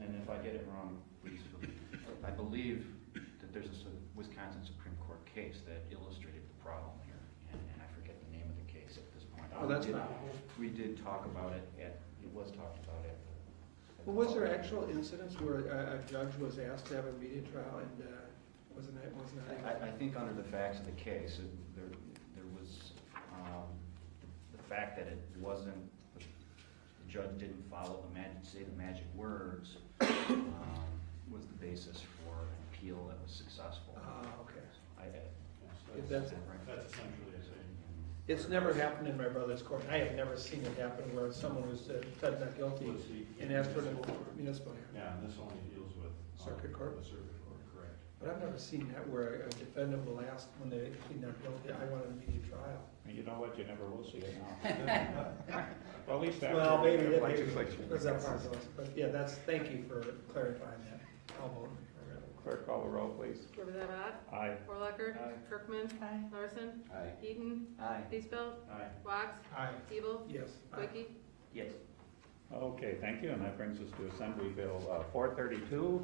And if I get it wrong, please. I believe that there's a Wisconsin Supreme Court case that illustrated the problem here, and I forget the name of the case at this point. Oh, that's fine. We did talk about it it was talked about at the. Well, was there actual incidents where a judge was asked to have an immediate trial, and wasn't that? I think under the facts of the case, there was the fact that it wasn't, the judge didn't follow say the magic words was the basis for an appeal that was successful. Okay. If that's essentially the same. It's never happened in my brother's court. I have never seen it happen where someone was pled not guilty and asked for the municipal. Yeah, and this only deals with. Circuit court? The circuit court, correct. But I've never seen that where a defendant will ask when they plead not guilty, I want an immediate trial. And you know what? You never will see it now. Well, at least that's. Well, maybe the that legislature. was that part of it. But yeah, thank you for clarifying that. I'll vote. Clerk, call the roll, please. Representative Ott. Aye. Vorlacher. Aye. Kirkman. Aye. Larson. Aye. Eaton. Aye. Peacefeld. Aye. Wax. Aye. Hebel. Yes. Quickie. Yes. Okay, thank you, and that brings us to Assembly Bill 432,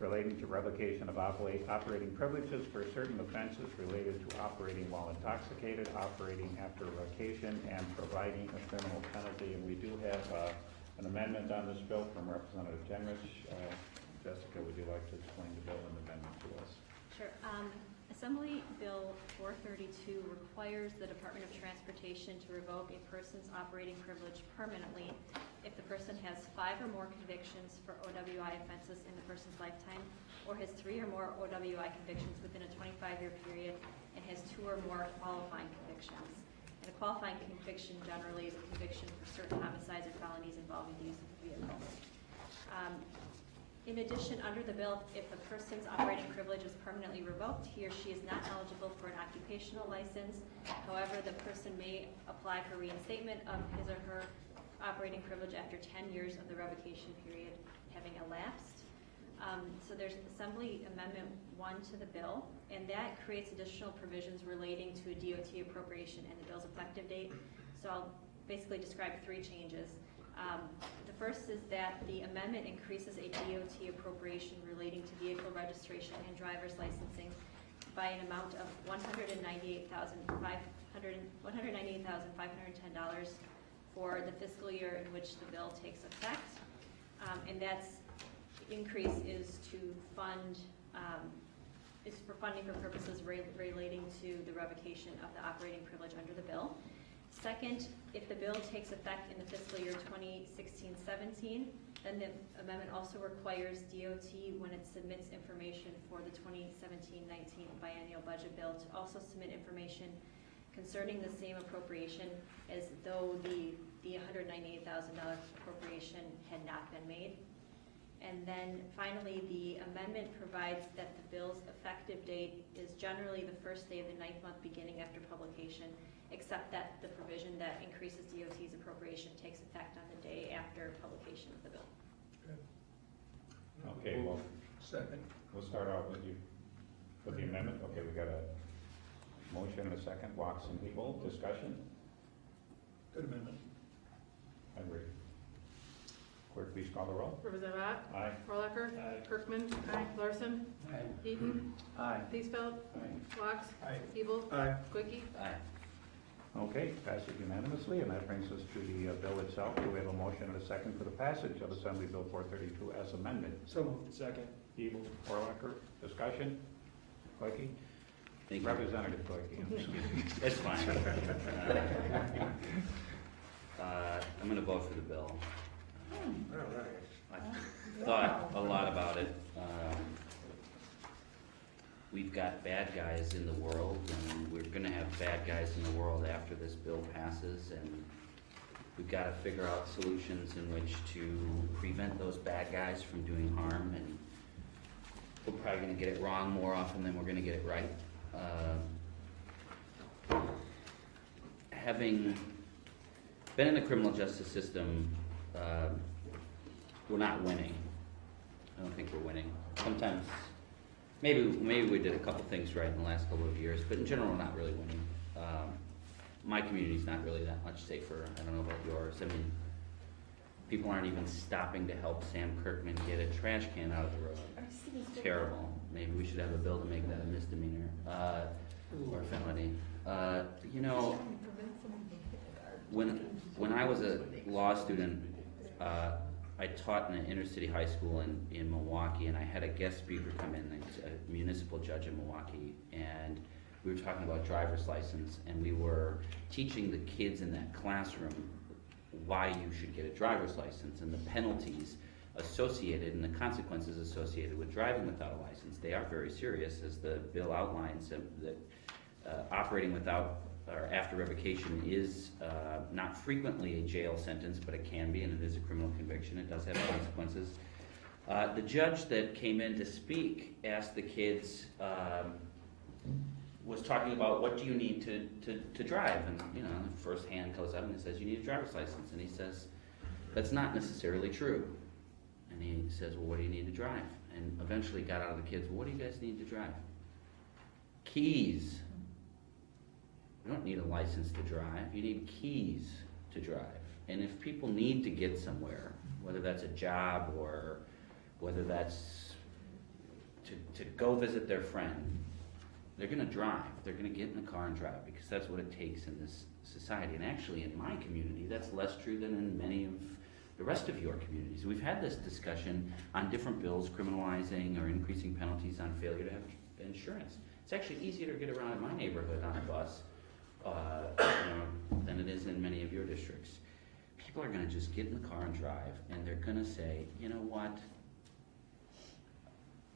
relating to revocation of operating privileges for certain offenses related to operating while intoxicated, operating after vacation, and providing a criminal penalty. And we do have an amendment on this bill from Representative Jenrich. Jessica, would you like to explain the bill and amendment to us? Sure. Assembly Bill 432 requires the Department of Transportation to revoke a person's operating privilege permanently if the person has 5 or more convictions for OWI offenses in the person's lifetime, or has 3 or more OWI convictions within a 25-year period, and has 2 or more qualifying convictions. And a qualifying conviction generally is a conviction for certain homicides or felonies involving the use of a vehicle. In addition, under the bill, if a person's operating privilege is permanently revoked, he or she is not eligible for an occupational license. However, the person may apply for reinstatement of his or her operating privilege after 10 years of the revocation period having elapsed. So there's Assembly Amendment 1 to the bill, and that creates additional provisions relating to a DOT appropriation and the bill's effective date. So I'll basically describe 3 changes. The first is that the amendment increases a DOT appropriation relating to vehicle registration and driver's licensing by an amount of $198,510 for the fiscal year in which the bill takes effect. And that's increase is to fund, is for funding for purposes relating to the revocation of the operating privilege under the bill. Second, if the bill takes effect in the fiscal year 2016-17, then the amendment also requires DOT, when it submits information for the 2017-19 biennial budget bill, to also submit information concerning the same appropriation as though the $198,000 appropriation had not been made. And then finally, the amendment provides that the bill's effective date is generally the first day of the 9th month beginning after publication, except that the provision that increases DOT's appropriation takes effect on the day after publication of the bill. Okay, well, Second. we'll start out with you, with the amendment. Okay, we got a motion and a second. Watson, people, discussion? Good amendment. I agree. Clerk, please call the roll. Representative Ott? Aye. Rollecker? Aye. Kirkman? Aye. Larson? Aye. Eden? Aye. Leesfeld? Aye. Wax? Aye. Hebel? Aye. Quickie? Aye. Okay, passes unanimously, and that brings us to the bill itself. Do we have a motion and a second for the passage of Assembly Bill 432 as amended? So moved. Second. Evil, Horlacher, discussion? Clerky? Thank you. Representative Clerky, excuse me. It's fine. I'm gonna vote for the bill. I thought a lot about it. We've got bad guys in the world, and we're gonna have bad guys in the world after this bill passes, and we've gotta figure out solutions in which to prevent those bad guys from doing harm, and we're probably gonna get it wrong more often than we're gonna get it right. Having been in the criminal justice system, we're not winning. I don't think we're winning. Sometimes, maybe we did a couple things right in the last couple of years, but in general, we're not really winning. My community's not really that much safer. I don't know about yours. I mean, people aren't even stopping to help Sam Kirkman get a trash can out of the road. Terrible. Maybe we should have a bill to make that a misdemeanor, or a felony. You know, when I was a law student, I taught in an inner city high school in Milwaukee, and I had a guest speaker come in, a municipal judge in Milwaukee, and we were talking about driver's license, and we were teaching the kids in that classroom why you should get a driver's license and the penalties associated and the consequences associated with driving without a license. They are very serious, as the bill outlines, that operating without or after revocation is not frequently a jail sentence, but it can be, and it is a criminal conviction. It does have consequences. The judge that came in to speak asked the kids, was talking about what do you need to drive, and you know, the first hand goes up and it says you need a driver's license, and he says that's not necessarily true, and he says, well, what do you need to drive? And eventually got out of the kids, well, what do you guys need to drive? Keys. You don't need a license to drive, you need keys to drive. And if people need to get somewhere, whether that's a job or whether that's to go visit their friend, they're gonna drive, they're gonna get in the car and drive, because that's what it takes in this society. And actually in my community, that's less true than in many of the rest of your communities. We've had this discussion on different bills criminalizing or increasing penalties on failure to have insurance. It's actually easier to get around in my neighborhood on a bus, than it is in many of your districts. People are gonna just get in the car and drive, and they're gonna say, you know what?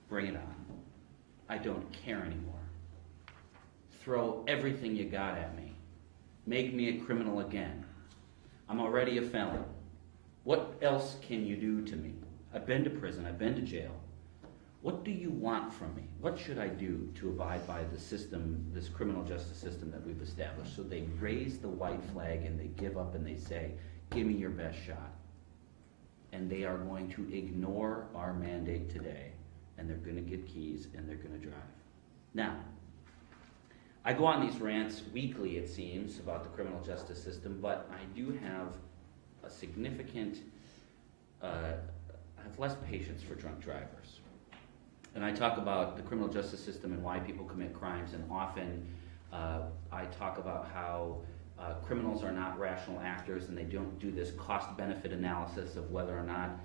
Bring it on. I don't care anymore. Throw everything you got at me. Make me a criminal again. I'm already a felon. What else can you do to me? I've been to prison, I've been to jail. What do you want from me? What should I do to abide by the system, this criminal justice system that we've established? So they raise the white flag and they give up and they say, give me your best shot. And they are going to ignore our mandate today, and they're gonna get keys and they're gonna drive. Now, I go on these rants weekly, it seems, about the criminal justice system, but I do have a significant, I have less patience for drunk drivers. And I talk about the criminal justice system and why people commit crimes, and often I talk about how criminals are not rational actors and they don't do this cost-benefit analysis of whether or not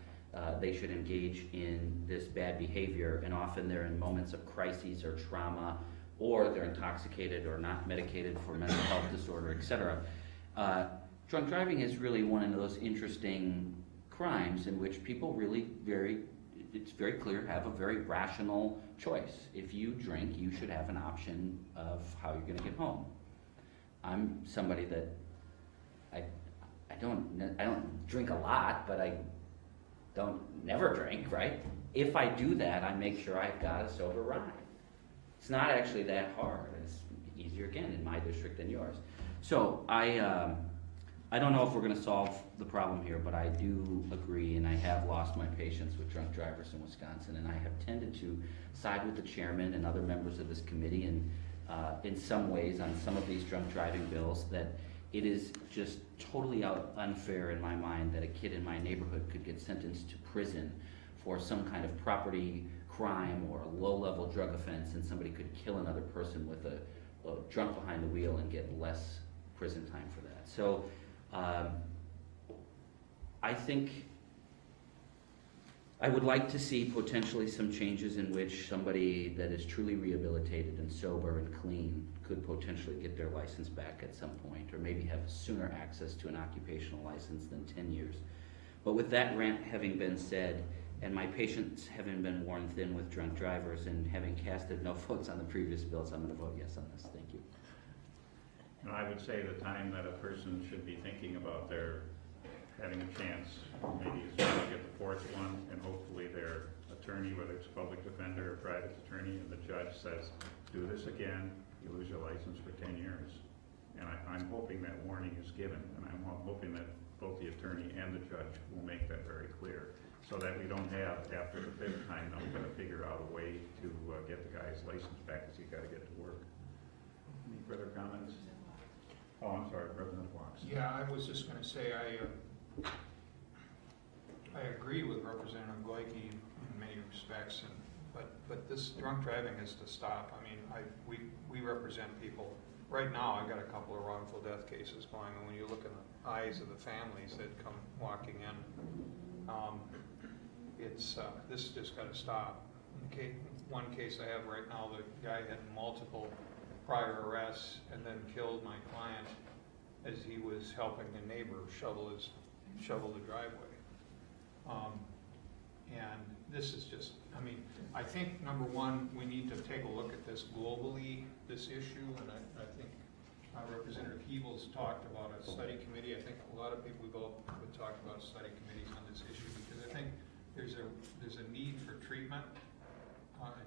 they should engage in this bad behavior, and often they're in moments of crises or trauma, or they're intoxicated or not medicated for mental health disorder, etc. Drunk driving is really one of those interesting crimes in which people really it's very clear, have a very rational choice. If you drink, you should have an option of how you're gonna get home. I'm somebody that, I don't drink a lot, but I don't never drink, right? If I do that, I make sure I've got a sober ride. It's not actually that hard. It's easier, again, in my district than yours. So I don't know if we're gonna solve the problem here, but I do agree, and I have lost my patience with drunk drivers in Wisconsin, and I have tended to side with the chairman and other members of this committee, and in some ways on some of these drunk driving bills, that it is just totally unfair in my mind that a kid in my neighborhood could get sentenced to prison for some kind of property crime or a low-level drug offense, and somebody could kill another person with a drunk behind the wheel and get less prison time for that. So I think I would like to see potentially some changes in which somebody that is truly rehabilitated and sober and clean could potentially get their license back at some point, or maybe have sooner access to an occupational license than 10 years. But with that rant having been said, and my patience having been worn thin with drunk drivers, and having casted no votes on the previous bills, I'm going to vote yes on this. Thank you. And I would say the time that a person should be thinking about their having a chance, maybe is when they get the fourth one, and hopefully their attorney, whether it's a public defender or private attorney, and the judge says, do this again, you lose your license for 10 years. And I'm hoping that warning is given, and I'm hoping that both the attorney and the judge will make that very clear, so that we don't have, after the fifth time, now we've got to figure out a way to get the guy's license back, because he's got to get to work. Any further comments? Oh, I'm sorry, President Fox. Yeah, I was just gonna say, I agree with Representative Goyke in many respects, but this drunk driving has to stop. I mean, we represent people. Right now, I've got a couple of wrongful death cases going, and when you look in the eyes of the families that come walking in, this just gotta stop. One case I have right now, the guy had multiple prior arrests and then killed my client as he was helping a neighbor shovel the driveway. And this is just, I mean, I think, number one, we need to take a look at this globally, this issue, and I think Representative Hebels talked about a study committee. I think a lot of people would talk about study committees on this issue, because I think there's a need for treatment,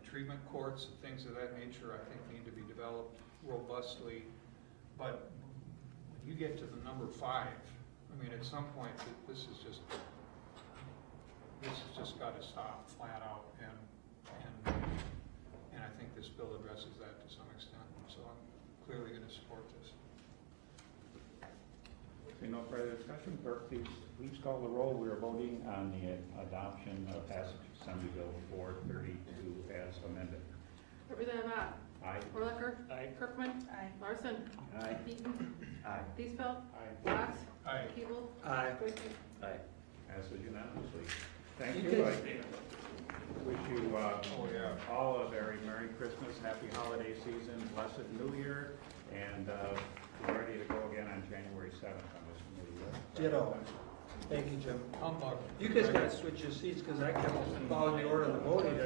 treatment courts and things of that nature, I think need to be developed robustly. But when you get to the number 5, I mean, at some point, this has just got to stop flat out, and I think this bill addresses that to some extent. So I'm clearly going to support this. See no further discussion. Clerk, please call the roll. We are voting on the adoption of passage of Assembly Bill 432 as amended. Representative Ott. Aye. Orlicker. Aye. Kirkman. Aye. Larson. Aye. Eaton. Aye. Peacefeld. Aye. Fox. Aye. Hebel. Aye. Goyke. Aye. Passes unanimously. Thank you. I wish you all a very Merry Christmas, happy holiday season, blessed New Year, and we're ready to go again on January 7th on this new year. Ditto. Thank you, Jim. You guys gotta switch your seats, because I kept following the order of the voting.